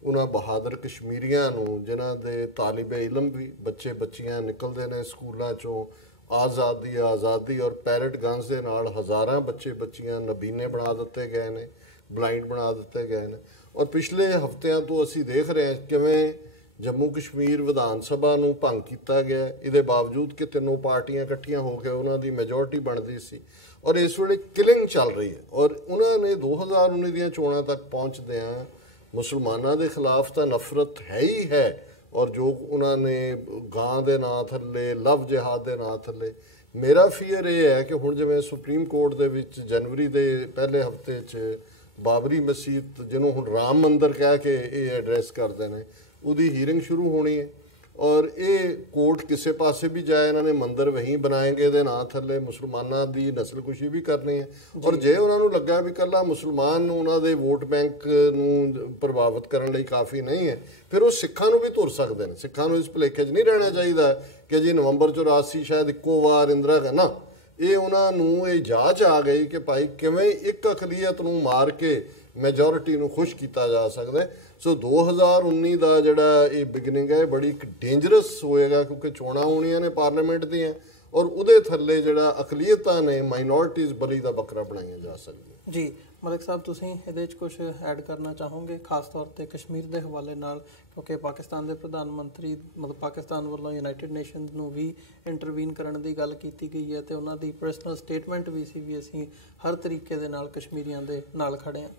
ਉਹਨਾਂ ਬਹਾਦਰ ਕਸ਼ਮੀਰੀਆਂ ਨੂੰ, ਜਿਨ੍ਹਾਂ ਦੇ ਤਾਲਿਬੇ ਇਲਮ ਵੀ ਬੱਚੇ ਬੱਚੀਆਂ ਨਿਕਲਦੇ ਨੇ ਸਕੂਲਾਂ 'ਚੋਂ ਆਜ਼ਾਦੀ ਔਰ ਪੈਰਟ ਗਨਸ ਦੇ ਨਾਲ ਹਜ਼ਾਰਾਂ ਬੱਚੇ ਬੱਚੀਆਂ ਨਬੀਨੇ ਬਣਾ ਦਿੱਤੇ ਗਏ ਨੇ, ਬਲਾਈਂਡ ਬਣਾ ਦਿੱਤੇ ਗਏ ਨੇ। ਔਰ ਪਿਛਲੇ ਹਫ਼ਤਿਆਂ ਤੋਂ ਅਸੀਂ ਦੇਖ ਰਹੇ ਹਾਂ ਕਿਵੇਂ ਜੰਮੂ ਕਸ਼ਮੀਰ ਵਿਧਾਨ ਸਭਾ ਨੂੰ ਭੰਗ ਕੀਤਾ ਗਿਆ, ਇਹਦੇ ਬਾਵਜੂਦ ਕਿ ਤਿੰਨੋਂ ਪਾਰਟੀਆਂ ਇਕੱਠੀਆਂ ਹੋ ਕੇ ਉਹਨਾਂ ਦੀ ਮੈਜੋਰਟੀ ਬਣਦੀ ਸੀ, ਔਰ ਇਸ ਵੇਲੇ ਕਿਲਿੰਗ ਚੱਲ ਰਹੀ ਹੈ। ਔਰ ਉਹਨਾਂ ਨੇ 2019 ਦੀਆਂ ਚੋਣਾਂ ਤੱਕ ਪਹੁੰਚਦਿਆਂ ਮੁਸਲਮਾਨਾਂ ਦੇ ਖਿਲਾਫ ਤਾਂ ਨਫ਼ਰਤ ਹੈ ਹੀ ਹੈ, ਔਰ ਜੋ ਉਹਨਾਂ ਨੇ ਗਾਂ ਦੇ ਨਾਂ ਥੱਲੇ, ਲਵ ਜਿਹਾਦ ਦੇ ਨਾਂ ਥੱਲੇ, ਮੇਰਾ ਫੀਅਰ ਇਹ ਹੈ ਕਿ ਹੁਣ ਜਿਵੇਂ ਸੁਪਰੀਮ ਕੋਰਟ ਦੇ ਵਿੱਚ ਜਨਵਰੀ ਦੇ ਪਹਿਲੇ ਹਫ਼ਤੇ 'ਚ ਬਾਬਰੀ ਮਸਜਿਦ, ਜਿਹਨੂੰ ਹੁਣ ਰਾਮ ਮੰਦਿਰ ਕਹਿ ਕੇ ਇਹ ਐਡਰੈਸ ਕਰਦੇ ਨੇ, ਉਹਦੀ ਹੀਅਰਿੰਗ ਸ਼ੁਰੂ ਹੋਣੀ ਹੈ। ਔਰ ਇਹ ਕੋਰਟ ਕਿਸੇ ਪਾਸੇ ਵੀ ਜਾਏ, ਇਹਨਾਂ ਨੇ ਮੰਦਿਰ ਵਹੀਂ ਬਣਾਏਗੇ ਦੇ ਨਾਂ ਥੱਲੇ, ਮੁਸਲਮਾਨਾਂ ਦੀ ਨਸਲਕੁਸ਼ੀ ਵੀ ਕਰਨੀ ਹੈ। ਔਰ ਜੇ ਉਹਨਾਂ ਨੂੰ ਲੱਗਾ ਵੀ ਇਕੱਲਾ ਮੁਸਲਮਾਨ ਨੂੰ ਉਹਨਾਂ ਦੇ ਵੋਟ ਬੈਂਕ ਨੂੰ ਪ੍ਰਭਾਵਿਤ ਕਰਨ ਲਈ ਕਾਫੀ ਨਹੀਂ ਹੈ, ਫਿਰ ਉਹ ਸਿੱਖਾਂ ਨੂੰ ਵੀ ਧੁਰ ਸਕਦੇ ਨੇ। ਸਿੱਖਾਂ ਨੂੰ ਇਸ ਭੁਲੇਖੇ 'ਚ ਨਹੀਂ ਰਹਿਣਾ ਚਾਹੀਦਾ ਕਿ ਜੀ ਨਵੰਬਰ 84 ਸ਼ਾਇਦ ਇੱਕੋ ਵਾਰ ਇੰਦਰਾ ਨਾ, ਇਹ ਉਹਨਾਂ ਨੂੰ ਇਹ ਜਾਂਚ ਆ ਗਈ ਕਿ ਭਾਈ ਕਿਵੇਂ ਇੱਕ ਅਕਲੀਅਤ ਨੂੰ ਮਾਰ ਕੇ ਮੈਜੋਰਿਟੀ ਨੂੰ ਖੁਸ਼ ਕੀਤਾ ਜਾ ਸਕਦਾ। ਸੋ 2019 ਦਾ ਜਿਹੜਾ ਇਹ ਬਿਗਨਿੰਗ ਹੈ ਬੜੀ ਇੱਕ ਡੇਂਜਰਸ ਹੋਏਗਾ, ਕਿਉਂਕਿ ਚੋਣਾਂ ਹੋਣੀਆਂ ਨੇ ਪਾਰਲੀਮੈਂਟ ਦੀਆਂ, ਔਰ ਉਹਦੇ ਥੱਲੇ ਜਿਹੜਾ ਅਕਲੀਅਤਾਂ ਨੇ, ਮਾਈਨੋਰਟੀਜ਼ ਬਲੀ ਦਾ ਬੱਕਰਾ ਬਣਾਈਆਂ ਜਾ ਸਕਦੀਆਂ। ਜੀ ਮਲਿਕ ਸਾਹਿਬ, ਤੁਸੀਂ ਇਹਦੇ 'ਚ ਕੁਝ ਐਡ ਕਰਨਾ ਚਾਹੋਗੇ, ਖਾਸ ਤੌਰ ਤੇ ਕਸ਼ਮੀਰ ਦੇ ਹਵਾਲੇ ਨਾਲ, ਕਿਉਂਕਿ ਪਾਕਿਸਤਾਨ ਦੇ ਪ੍ਰਧਾਨ ਮੰਤਰੀ ਮਤਲਬ ਪਾਕਿਸਤਾਨ ਵੱਲੋਂ ਯੂਨਾਈਟਿਡ ਨੇਸ਼ਨਸ ਨੂੰ ਵੀ ਇੰਟਰਵੀਨ ਕਰਨ ਦੀ ਗੱਲ ਕੀਤੀ ਗਈ ਹੈ, ਤੇ ਉਹਨਾਂ ਦੀ ਪਰਸਨਲ ਸਟੇਟਮੈਂਟ ਵੀ ਸੀ ਵੀ ਅਸੀਂ ਹਰ ਤਰੀਕੇ ਦੇ ਨਾਲ ਕਸ਼ਮੀਰੀਆਂ ਦੇ ਨਾਲ ਖੜੇ ਹਾਂ।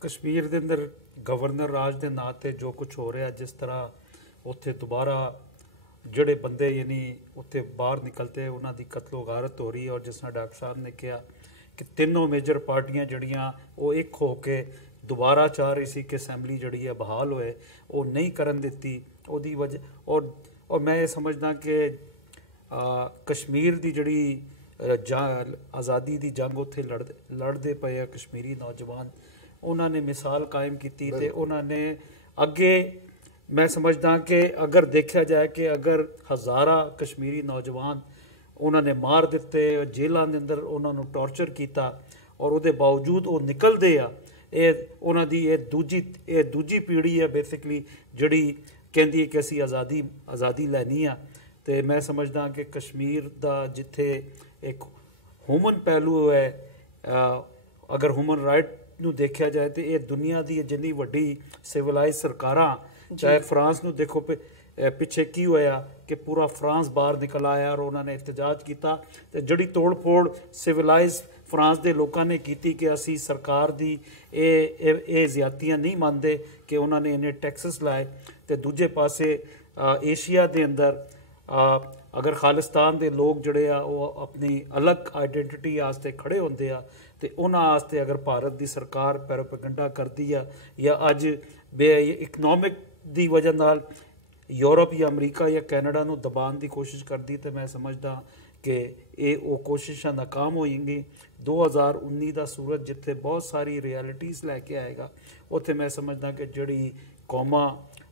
ਕਸ਼ਮੀਰ ਦੇ ਅੰਦਰ ਗਵਰਨਰ ਰਾਜ ਦੇ ਨਾਂ 'ਤੇ ਜੋ ਕੁਝ ਹੋ ਰਿਹਾ, ਜਿਸ ਤਰ੍ਹਾਂ ਉੱਥੇ ਦੁਬਾਰਾ ਜਿਹੜੇ ਬੰਦੇ ਯਾਨੀ ਉੱਥੇ ਬਾਹਰ ਨਿਕਲਤੇ ਉਹਨਾਂ ਦੀ ਕਤਲੋ ਗਾਰਤ ਹੋ ਰਹੀ ਹੈ, ਔਰ ਜਿਸ ਤਰ੍ਹਾਂ ਡਾਕਟਰ ਸਾਹਿਬ ਨੇ ਕਿਹਾ ਕਿ ਤਿੰਨੋਂ ਮੇਜਰ ਪਾਰਟੀਆਂ ਜਿਹੜੀਆਂ ਉਹ ਇੱਕ ਹੋ ਕੇ ਦੁਬਾਰਾ ਚਾਹ ਰਹੀ ਸੀ ਕਿ ਅਸੈਂਬਲੀ ਜਿਹੜੀ ਹੈ ਬਹਾਲ ਹੋਏ, ਉਹ ਨਹੀਂ ਕਰਨ ਦਿੱਤੀ ਉਹਦੀ ਵਜ੍ਹਾ। ਔਰ ਮੈਂ ਇਹ ਸਮਝਦਾ ਕਿ ਕਸ਼ਮੀਰ ਦੀ ਜਿਹੜੀ ਆਜ਼ਾਦੀ ਦੀ ਜੰਗ ਉੱਥੇ ਲੜਦੇ ਪਏ ਆ ਕਸ਼ਮੀਰੀ ਨੌਜਵਾਨ, ਉਹਨਾਂ ਨੇ ਮਿਸਾਲ ਕਾਇਮ ਕੀਤੀ, ਤੇ ਉਹਨਾਂ ਨੇ ਅੱਗੇ ਮੈਂ ਸਮਝਦਾ ਕਿ ਅਗਰ ਦੇਖਿਆ ਜਾਏ ਕਿ ਅਗਰ ਹਜ਼ਾਰਾਂ ਕਸ਼ਮੀਰੀ ਨੌਜਵਾਨ ਉਹਨਾਂ ਨੇ ਮਾਰ ਦਿੱਤੇ, ਜੇਲ੍ਹਾਂ ਦੇ ਅੰਦਰ ਉਹਨਾਂ ਨੂੰ ਟੌਰਚਰ ਕੀਤਾ, ਔਰ ਉਹਦੇ ਬਾਵਜੂਦ ਉਹ ਨਿਕਲਦੇ ਆ, ਇਹ ਉਹਨਾਂ ਦੀ ਇਹ ਦੂਜੀ ਪੀੜ੍ਹੀ ਹੈ ਬੇਸਿਕਲੀ ਜਿਹੜੀ ਕਹਿੰਦੀ ਹੈ ਕਿ ਅਸੀਂ ਆਜ਼ਾਦੀ ਲੈਣੀ ਆ। ਤੇ ਮੈਂ ਸਮਝਦਾ ਕਿ ਕਸ਼ਮੀਰ ਦਾ ਜਿੱਥੇ ਇੱਕ ਹਿਊਮਨ ਪਹਿਲੂ ਹੈ, ਅਗਰ ਹਿਊਮਨ ਰਾਈਟ ਨੂੰ ਦੇਖਿਆ ਜਾਏ ਤੇ ਇਹ ਦੁਨੀਆ ਦੀ ਜਿੰਨੀ ਵੱਡੀ ਸਿਵਲਾਈਜ਼ ਸਰਕਾਰਾਂ, ਚਾਹੇ ਫਰਾਂਸ ਨੂੰ ਦੇਖੋ ਪਿੱਛੇ ਕੀ ਹੋਇਆ ਕਿ ਪੂਰਾ ਫਰਾਂਸ ਬਾਹਰ ਨਿਕਲ ਆਇਆ ਔਰ ਉਹਨਾਂ ਨੇ ਇhtਜਾਜ ਕੀਤਾ, ਤੇ ਜਿਹੜੀ ਤੋੜ ਫੋੜ ਸਿਵਲਾਈਜ਼ ਫਰਾਂਸ ਦੇ ਲੋਕਾਂ ਨੇ ਕੀਤੀ ਕਿ ਅਸੀਂ ਸਰਕਾਰ ਦੀ ਇਹ ਜ਼ਿਆਦਤੀਆਂ ਨਹੀਂ ਮੰਨਦੇ ਕਿ ਉਹਨਾਂ ਨੇ ਇੰਨੇ ਟੈਕਸਸ ਲਾਏ। ਤੇ ਦੂਜੇ ਪਾਸੇ ਏਸ਼ੀਆ ਦੇ ਅੰਦਰ ਅਗਰ ਖਾਲਿਸਤਾਨ ਦੇ ਲੋਕ ਜਿਹੜੇ ਆ ਉਹ ਆਪਣੀ ਅਲੱਗ ਆਈਡੈਂਟੀਟੀ ਵਾਸਤੇ ਖੜੇ ਹੁੰਦੇ ਆ ਤੇ ਉਹਨਾਂ ਵਾਸਤੇ ਅਗਰ ਭਾਰਤ ਦੀ ਸਰਕਾਰ ਪੈਰੋਪਗੰਡਾ ਕਰਦੀ ਆ ਜਾਂ ਅੱਜ ਇਕਨੋਮਿਕ ਦੀ ਵਜ੍ਹਾ ਨਾਲ ਯੂਰਪ ਜਾਂ ਅਮਰੀਕਾ ਜਾਂ ਕੈਨੇਡਾ ਨੂੰ ਦਬਾਉਣ ਦੀ ਕੋਸ਼ਿਸ਼ ਕਰਦੀ, ਤੇ ਮੈਂ ਸਮਝਦਾ ਕਿ ਇਹ ਉਹ ਕੋਸ਼ਿਸ਼ਾਂ ਨਾਕਾਮ ਹੋਣਗੀਆਂ। 2019 ਦਾ ਸੂਰਜ ਜਿੱਥੇ ਬਹੁਤ ਸਾਰੀ ਰਿਐਲਿਟੀਜ਼ ਲੈ ਕੇ ਆਏਗਾ, ਉੱਥੇ ਮੈਂ ਸਮਝਦਾ ਕਿ ਜਿਹੜੀ ਕੌਮਾਂ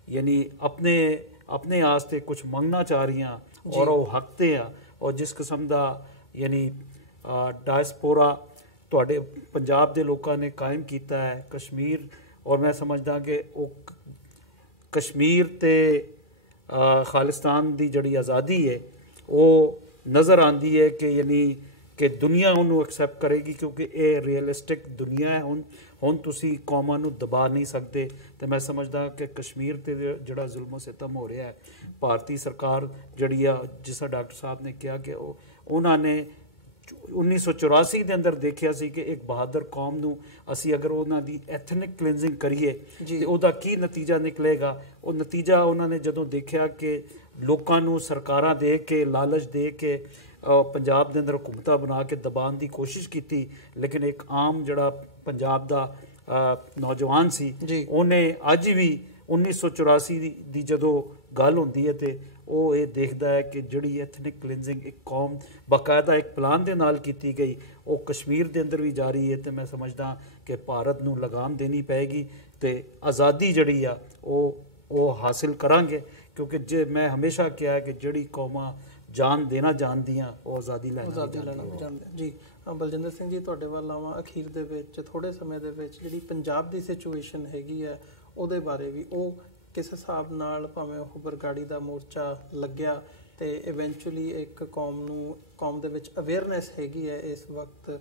ਯਾਨੀ ਆਪਣੇ ਵਾਸਤੇ ਕੁਝ ਮੰਗਣਾ ਚਾਹ ਰਹੀਆਂ ਔਰ ਉਹ ਹੱਕ ਤੇ ਆ, ਔਰ ਜਿਸ ਕਿਸਮ ਦਾ ਯਾਨੀ ਡਾਇਸਪੋਰਾ ਤੁਹਾਡੇ ਪੰਜਾਬ ਦੇ ਲੋਕਾਂ ਨੇ ਕਾਇਮ ਕੀਤਾ ਹੈ ਕਸ਼ਮੀਰ, ਔਰ ਮੈਂ ਸਮਝਦਾ ਕਿ ਉਹ ਕਸ਼ਮੀਰ ਤੇ ਖਾਲਿਸਤਾਨ ਦੀ ਜਿਹੜੀ ਆਜ਼ਾਦੀ ਹੈ ਉਹ ਨਜ਼ਰ ਆਉਂਦੀ ਹੈ ਕਿ ਯਾਨੀ ਕਿ ਦੁਨੀਆ ਉਹਨੂੰ ਐਕਸੈਪਟ ਕਰੇਗੀ, ਕਿਉਂਕਿ ਇਹ ਰੀਅਲਿਸਟਿਕ ਦੁਨੀਆ ਹੈ। ਹੁਣ ਤੁਸੀਂ ਕੌਮਾਂ ਨੂੰ ਦਬਾ ਨਹੀਂ ਸਕਦੇ। ਤੇ ਮੈਂ ਸਮਝਦਾ ਕਿ ਕਸ਼ਮੀਰ ਤੇ ਜਿਹੜਾ ਜ਼ੁਲਮ ਸਿਤਮ ਹੋ ਰਿਹਾ ਹੈ, ਭਾਰਤੀ ਸਰਕਾਰ ਜਿਹੜੀ ਆ, ਜਿਸ ਤਰ੍ਹਾਂ ਡਾਕਟਰ ਸਾਹਿਬ ਨੇ ਕਿਹਾ ਕਿ ਉਹਨਾਂ ਨੇ 1984 ਦੇ ਅੰਦਰ ਦੇਖਿਆ ਸੀ ਕਿ ਇੱਕ ਬਹਾਦਰ ਕੌਮ ਨੂੰ ਅਸੀਂ ਅਗਰ ਉਹਨਾਂ ਦੀ ਐਥਨਿਕ ਕਲੀਨਜ਼ਿੰਗ ਕਰੀਏ ਤੇ ਉਹਦਾ ਕੀ ਨਤੀਜਾ ਨਿਕਲੇਗਾ। ਉਹ ਨਤੀਜਾ ਉਹਨਾਂ ਨੇ ਜਦੋਂ ਦੇਖਿਆ ਕਿ ਲੋਕਾਂ ਨੂੰ ਸਰਕਾਰਾਂ ਦੇ ਕੇ ਲਾਲਚ ਦੇ ਕੇ ਪੰਜਾਬ ਦੇ ਅੰਦਰ ਹਕੂਮਤਾਂ ਬਣਾ ਕੇ ਦਬਾਉਣ ਦੀ ਕੋਸ਼ਿਸ਼ ਕੀਤੀ, ਲੇਕਿਨ ਇੱਕ ਆਮ ਜਿਹੜਾ ਪੰਜਾਬ ਦਾ ਨੌਜਵਾਨ ਸੀ ਉਹਨੇ ਅੱਜ ਵੀ 1984 ਦੀ ਜਦੋਂ ਗੱਲ ਹੁੰਦੀ ਹੈ ਤੇ ਉਹ ਇਹ ਦੇਖਦਾ ਹੈ ਕਿ ਜਿਹੜੀ ਐਥਨਿਕ ਕਲੀਨਜ਼ਿੰਗ ਇੱਕ ਕੌਮ ਬਾਕਾਇਦਾ ਇੱਕ ਪਲਾਨ ਦੇ ਨਾਲ ਕੀਤੀ ਗਈ, ਉਹ ਕਸ਼ਮੀਰ ਦੇ ਅੰਦਰ ਵੀ ਜਾਰੀ ਹੈ। ਤੇ ਮੈਂ ਸਮਝਦਾ ਕਿ ਭਾਰਤ ਨੂੰ ਲਗਾਮ ਦੇਣੀ ਪਏਗੀ ਤੇ ਆਜ਼ਾਦੀ ਜਿਹੜੀ ਆ ਉਹ ਹਾਸਿਲ ਕਰਾਂਗੇ, ਕਿਉਂਕਿ ਜੇ ਮੈਂ ਹਮੇਸ਼ਾ ਕਿਹਾ ਕਿ ਜਿਹੜੀ ਕੌਮਾਂ ਜਾਨ ਦੇਣਾ ਜਾਣਦੀਆਂ ਉਹ ਆਜ਼ਾਦੀ ਲੈਣਾ ਜਾਣਦੇ। ਜੀ ਬਲਜਿੰਦਰ ਸਿੰਘ ਜੀ, ਤੁਹਾਡੇ ਵੱਲ ਆਵਾਂ ਅਖੀਰ ਦੇ ਵਿੱਚ ਥੋੜੇ ਸਮੇਂ ਦੇ ਵਿੱਚ ਜਿਹੜੀ ਪੰਜਾਬ ਦੀ ਸਿਚੁਏਸ਼ਨ ਹੈਗੀ ਹੈ ਉਹਦੇ ਬਾਰੇ ਵੀ, ਉਹ ਕਿਸ ਹਿਸਾਬ ਨਾਲ ਭਾਵੇਂ ਉਹ ਬਰਗਾੜੀ ਦਾ ਮੋਰਚਾ ਲੱਗਿਆ ਤੇ ਇਵੈਂਚੁਅਲੀ ਇੱਕ ਕੌਮ ਦੇ ਵਿੱਚ ਅਵੇਅਰਨੈਸ ਹੈਗੀ ਹੈ ਇਸ ਵਕਤ।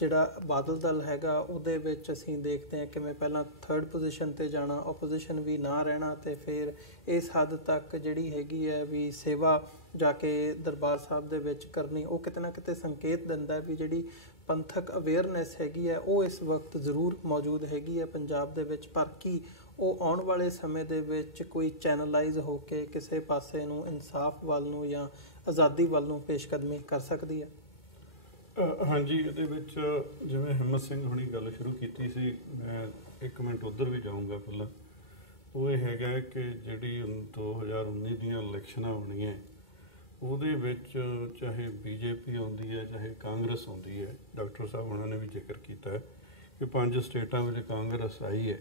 ਜਿਹੜਾ ਬਾਦਲ ਦਲ ਹੈਗਾ ਉਹਦੇ ਵਿੱਚ ਅਸੀਂ ਦੇਖਦੇ ਹਾਂ ਕਿਵੇਂ ਪਹਿਲਾਂ 3rd ਪੋਜੀਸ਼ਨ ਤੇ ਜਾਣਾ, ਆਪੋਜੀਸ਼ਨ ਵੀ ਨਾ ਰਹਿਣਾ, ਤੇ ਫਿਰ ਇਸ ਹੱਦ ਤੱਕ ਜਿਹੜੀ ਹੈਗੀ ਹੈ ਵੀ ਸੇਵਾ ਜਾ ਕੇ ਦਰਬਾਰ ਸਾਹਿਬ ਦੇ ਵਿੱਚ ਕਰਨੀ, ਉਹ ਕਿਤੇ ਨਾ ਕਿਤੇ ਸੰਕੇਤ ਦਿੰਦਾ ਵੀ ਜਿਹੜੀ ਪੰਥਕ ਅਵੇਅਰਨੈਸ ਹੈਗੀ ਹੈ ਉਹ ਇਸ ਵਕਤ ਜ਼ਰੂਰ ਮੌਜੂਦ ਹੈਗੀ ਹੈ ਪੰਜਾਬ ਦੇ ਵਿੱਚ, ਪਰ ਕੀ ਉਹ ਆਉਣ ਵਾਲੇ ਸਮੇਂ ਦੇ ਵਿੱਚ ਕੋਈ ਚੈਨਲਾਈਜ਼ ਹੋ ਕੇ ਕਿਸੇ ਪਾਸੇ ਨੂੰ ਇਨਸਾਫ ਵੱਲ ਨੂੰ ਜਾਂ ਆਜ਼ਾਦੀ ਵੱਲ ਨੂੰ ਪੇਸ਼ਕਦਮੀ ਕਰ ਸਕਦੀ ਹੈ? ਹਾਂਜੀ, ਇਹਦੇ ਵਿੱਚ ਜਿਵੇਂ ਹਿੰਮਤ ਸਿੰਘ ਹੁਣੀ ਗੱਲ ਸ਼ੁਰੂ ਕੀਤੀ ਸੀ, ਮੈਂ 1 ਮਿੰਟ ਉੱਧਰ ਵੀ ਜਾਊਂਗਾ। ਪਹਿਲਾਂ ਉਹ ਇਹ ਹੈਗਾ ਕਿ ਜਿਹੜੀ 2019 ਦੀਆਂ ਇਲੈਕਸ਼ਨਾਂ ਹੋਣੀਆਂ ਉਹਦੇ ਵਿੱਚ ਚਾਹੇ ਬੀਜੇਪੀ ਆਉਂਦੀ ਹੈ ਚਾਹੇ ਕਾਂਗਰਸ ਆਉਂਦੀ ਹੈ, ਡਾਕਟਰ ਸਾਹਿਬ ਉਹਨਾਂ ਨੇ ਵੀ ਜ਼ਿਕਰ ਕੀਤਾ ਹੈ ਕਿ 5 ਸਟੇਟਾਂ ਵਿੱਚ ਕਾਂਗਰਸ ਆਈ ਹੈ।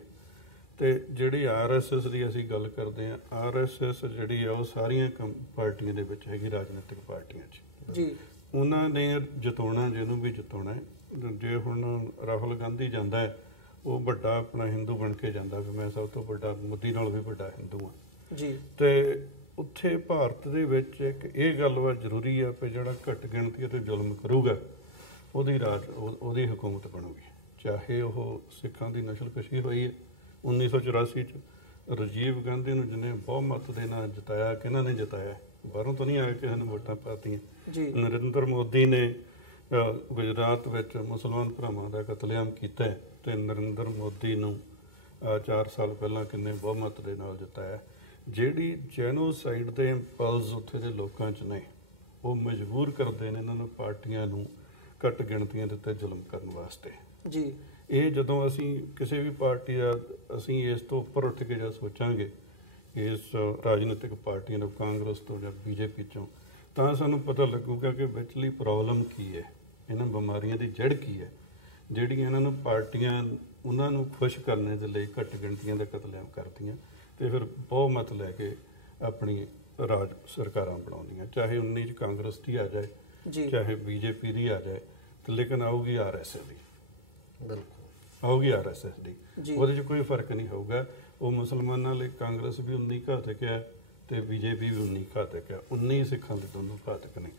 ਤੇ ਜਿਹੜੀ RSS ਦੀ ਅਸੀਂ ਗੱਲ ਕਰਦੇ ਹਾਂ, RSS ਜਿਹੜੀ ਆ ਉਹ ਸਾਰੀਆਂ ਪਾਰਟੀਆਂ ਦੇ ਵਿੱਚ ਹੈਗੀ, ਰਾਜਨੀਤਿਕ ਪਾਰਟੀਆਂ 'ਚ ਜੀ। ਉਹਨਾਂ ਨੇ ਜਿਤਾਉਣਾ ਜਿਹਨੂੰ ਵੀ ਜਿਤਾਉਣਾ। ਜੇ ਹੁਣ ਰਾਹੁਲ ਗਾਂਧੀ ਜਾਂਦਾ ਹੈ ਉਹ ਵੱਡਾ ਆਪਣਾ ਹਿੰਦੂ ਬਣ ਕੇ ਜਾਂਦਾ ਵੀ ਮੈਂ ਸਭ ਤੋਂ ਵੱਡਾ, ਮੋਦੀ ਨਾਲ ਵੀ ਵੱਡਾ ਹਿੰਦੂ ਹਾਂ ਜੀ। ਤੇ ਉੱਥੇ ਭਾਰਤ ਦੇ ਵਿੱਚ ਇੱਕ ਇਹ ਗੱਲਬਾਤ ਜ਼ਰੂਰੀ ਹੈ ਕਿ ਜਿਹੜਾ ਘੱਟ ਗਿਣਤੀ ਤੇ ਜ਼ੁਲਮ ਕਰੂਗਾ ਉਹਦੀ ਹਕੂਮਤ ਬਣੂਗੀ, ਚਾਹੇ ਉਹ ਸਿੱਖਾਂ ਦੀ ਨਸਲਕਸ਼ੀ ਹੋਈ ਹੈ 1984 'ਚ। ਰਾਜੀਵ ਗਾਂਧੀ ਨੂੰ ਜਿਹਨੇ ਬਹੁਮਤ ਦੇ ਨਾਲ ਜਿਤਾਇਆ, ਕਿਹਨਾਂ ਨੇ ਜਿਤਾਇਆ? ਬਾਹਰੋਂ ਤਾਂ ਨਹੀਂ ਆਇਆ ਕਿਸੇ ਨੇ ਵੋਟਾਂ ਪਾਤੀਆਂ। ਨਰਿੰਦਰ ਮੋਦੀ ਨੇ ਗੁਜਰਾਤ ਵਿੱਚ ਮੁਸਲਮਾਨ ਭਰਾਵਾਂ ਦਾ ਕਤਲੇਆਮ ਕੀਤਾ ਤੇ ਨਰਿੰਦਰ ਮੋਦੀ ਨੂੰ 4 ਸਾਲ ਪਹਿਲਾਂ ਕਿੰਨੇ ਬਹੁਮਤ ਦੇ ਨਾਲ ਜਿਤਾਇਆ। ਜਿਹੜੀ ਜੈਨੋਸਾਈਡ ਦੇ ਇੰਪਲਸ ਉੱਥੇ ਦੇ ਲੋਕਾਂ 'ਚ ਨੇ ਉਹ ਮਜਬੂਰ ਕਰਦੇ ਨੇ ਇਹਨਾਂ ਨੂੰ ਪਾਰਟੀਆਂ ਨੂੰ ਘੱਟ ਗਿਣਤੀਆਂ ਦੇ ਉੱਤੇ ਜ਼ੁਲਮ ਕਰਨ ਵਾਸਤੇ ਜੀ। ਇਹ ਜਦੋਂ ਅਸੀਂ ਕਿਸੇ ਵੀ ਪਾਰਟੀ ਦਾ ਅਸੀਂ ਇਸ ਤੋਂ ਉੱਪਰ ਉੱਠ ਕੇ ਜਾਂ ਸੋਚਾਂਗੇ ਇਸ ਰਾਜਨੀਤਿਕ ਪਾਰਟੀਆਂ ਨੂੰ, ਕਾਂਗਰਸ ਤੋਂ ਜਾਂ ਬੀਜੇਪੀ 'ਚੋਂ, ਤਾਂ ਸਾਨੂੰ ਪਤਾ ਲੱਗੂਗਾ ਕਿ ਵਿਚਲੀ ਪ੍ਰੋਬਲਮ ਕੀ ਹੈ, ਇਹਨਾਂ ਬਿਮਾਰੀਆਂ ਦੀ ਜੜ ਕੀ ਹੈ ਜਿਹੜੀਆਂ ਇਹਨਾਂ ਨੂੰ ਪਾਰਟੀਆਂ ਉਹਨਾਂ ਨੂੰ ਖੁਸ਼ ਕਰਨ ਦੇ ਲਈ ਘੱਟ ਗਿਣਤੀਆਂ ਦੇ ਕਤਲੇਆਮ ਕਰਦੀਆਂ ਤੇ ਫਿਰ ਬਹੁਮਤ ਲੈ ਕੇ ਆਪਣੀ ਰਾਜ ਸਰਕਾਰਾਂ ਬਣਾਉਂਦੀਆਂ। ਚਾਹੇ 19 'ਚ ਕਾਂਗਰਸ ਦੀ ਆ ਜਾਏ ਚਾਹੇ ਬੀਜੇਪੀ ਦੀ ਆ ਜਾਏ, ਤੇ ਲੇਕਿਨ ਆਊਗੀ RSS ਦੀ, ਬਿਲਕੁਲ ਆਊਗੀ RSS ਦੀ, ਉਹਦੇ 'ਚ ਕੋਈ ਫਰਕ ਨਹੀਂ ਹੋਊਗਾ। ਉਹ ਮੁਸਲਮਾਨਾਂ ਲਈ ਕਾਂਗਰਸ ਵੀ 19 ਘਾਤਕ ਹੈ, ਤੇ ਬੀਜੇਪੀ ਵੀ 19 ਘਾਤਕ ਆ। 19 ਸਿੱਖਾਂ ਦੇ ਦੋਨੋਂ ਘਾਤਕ ਨੇ।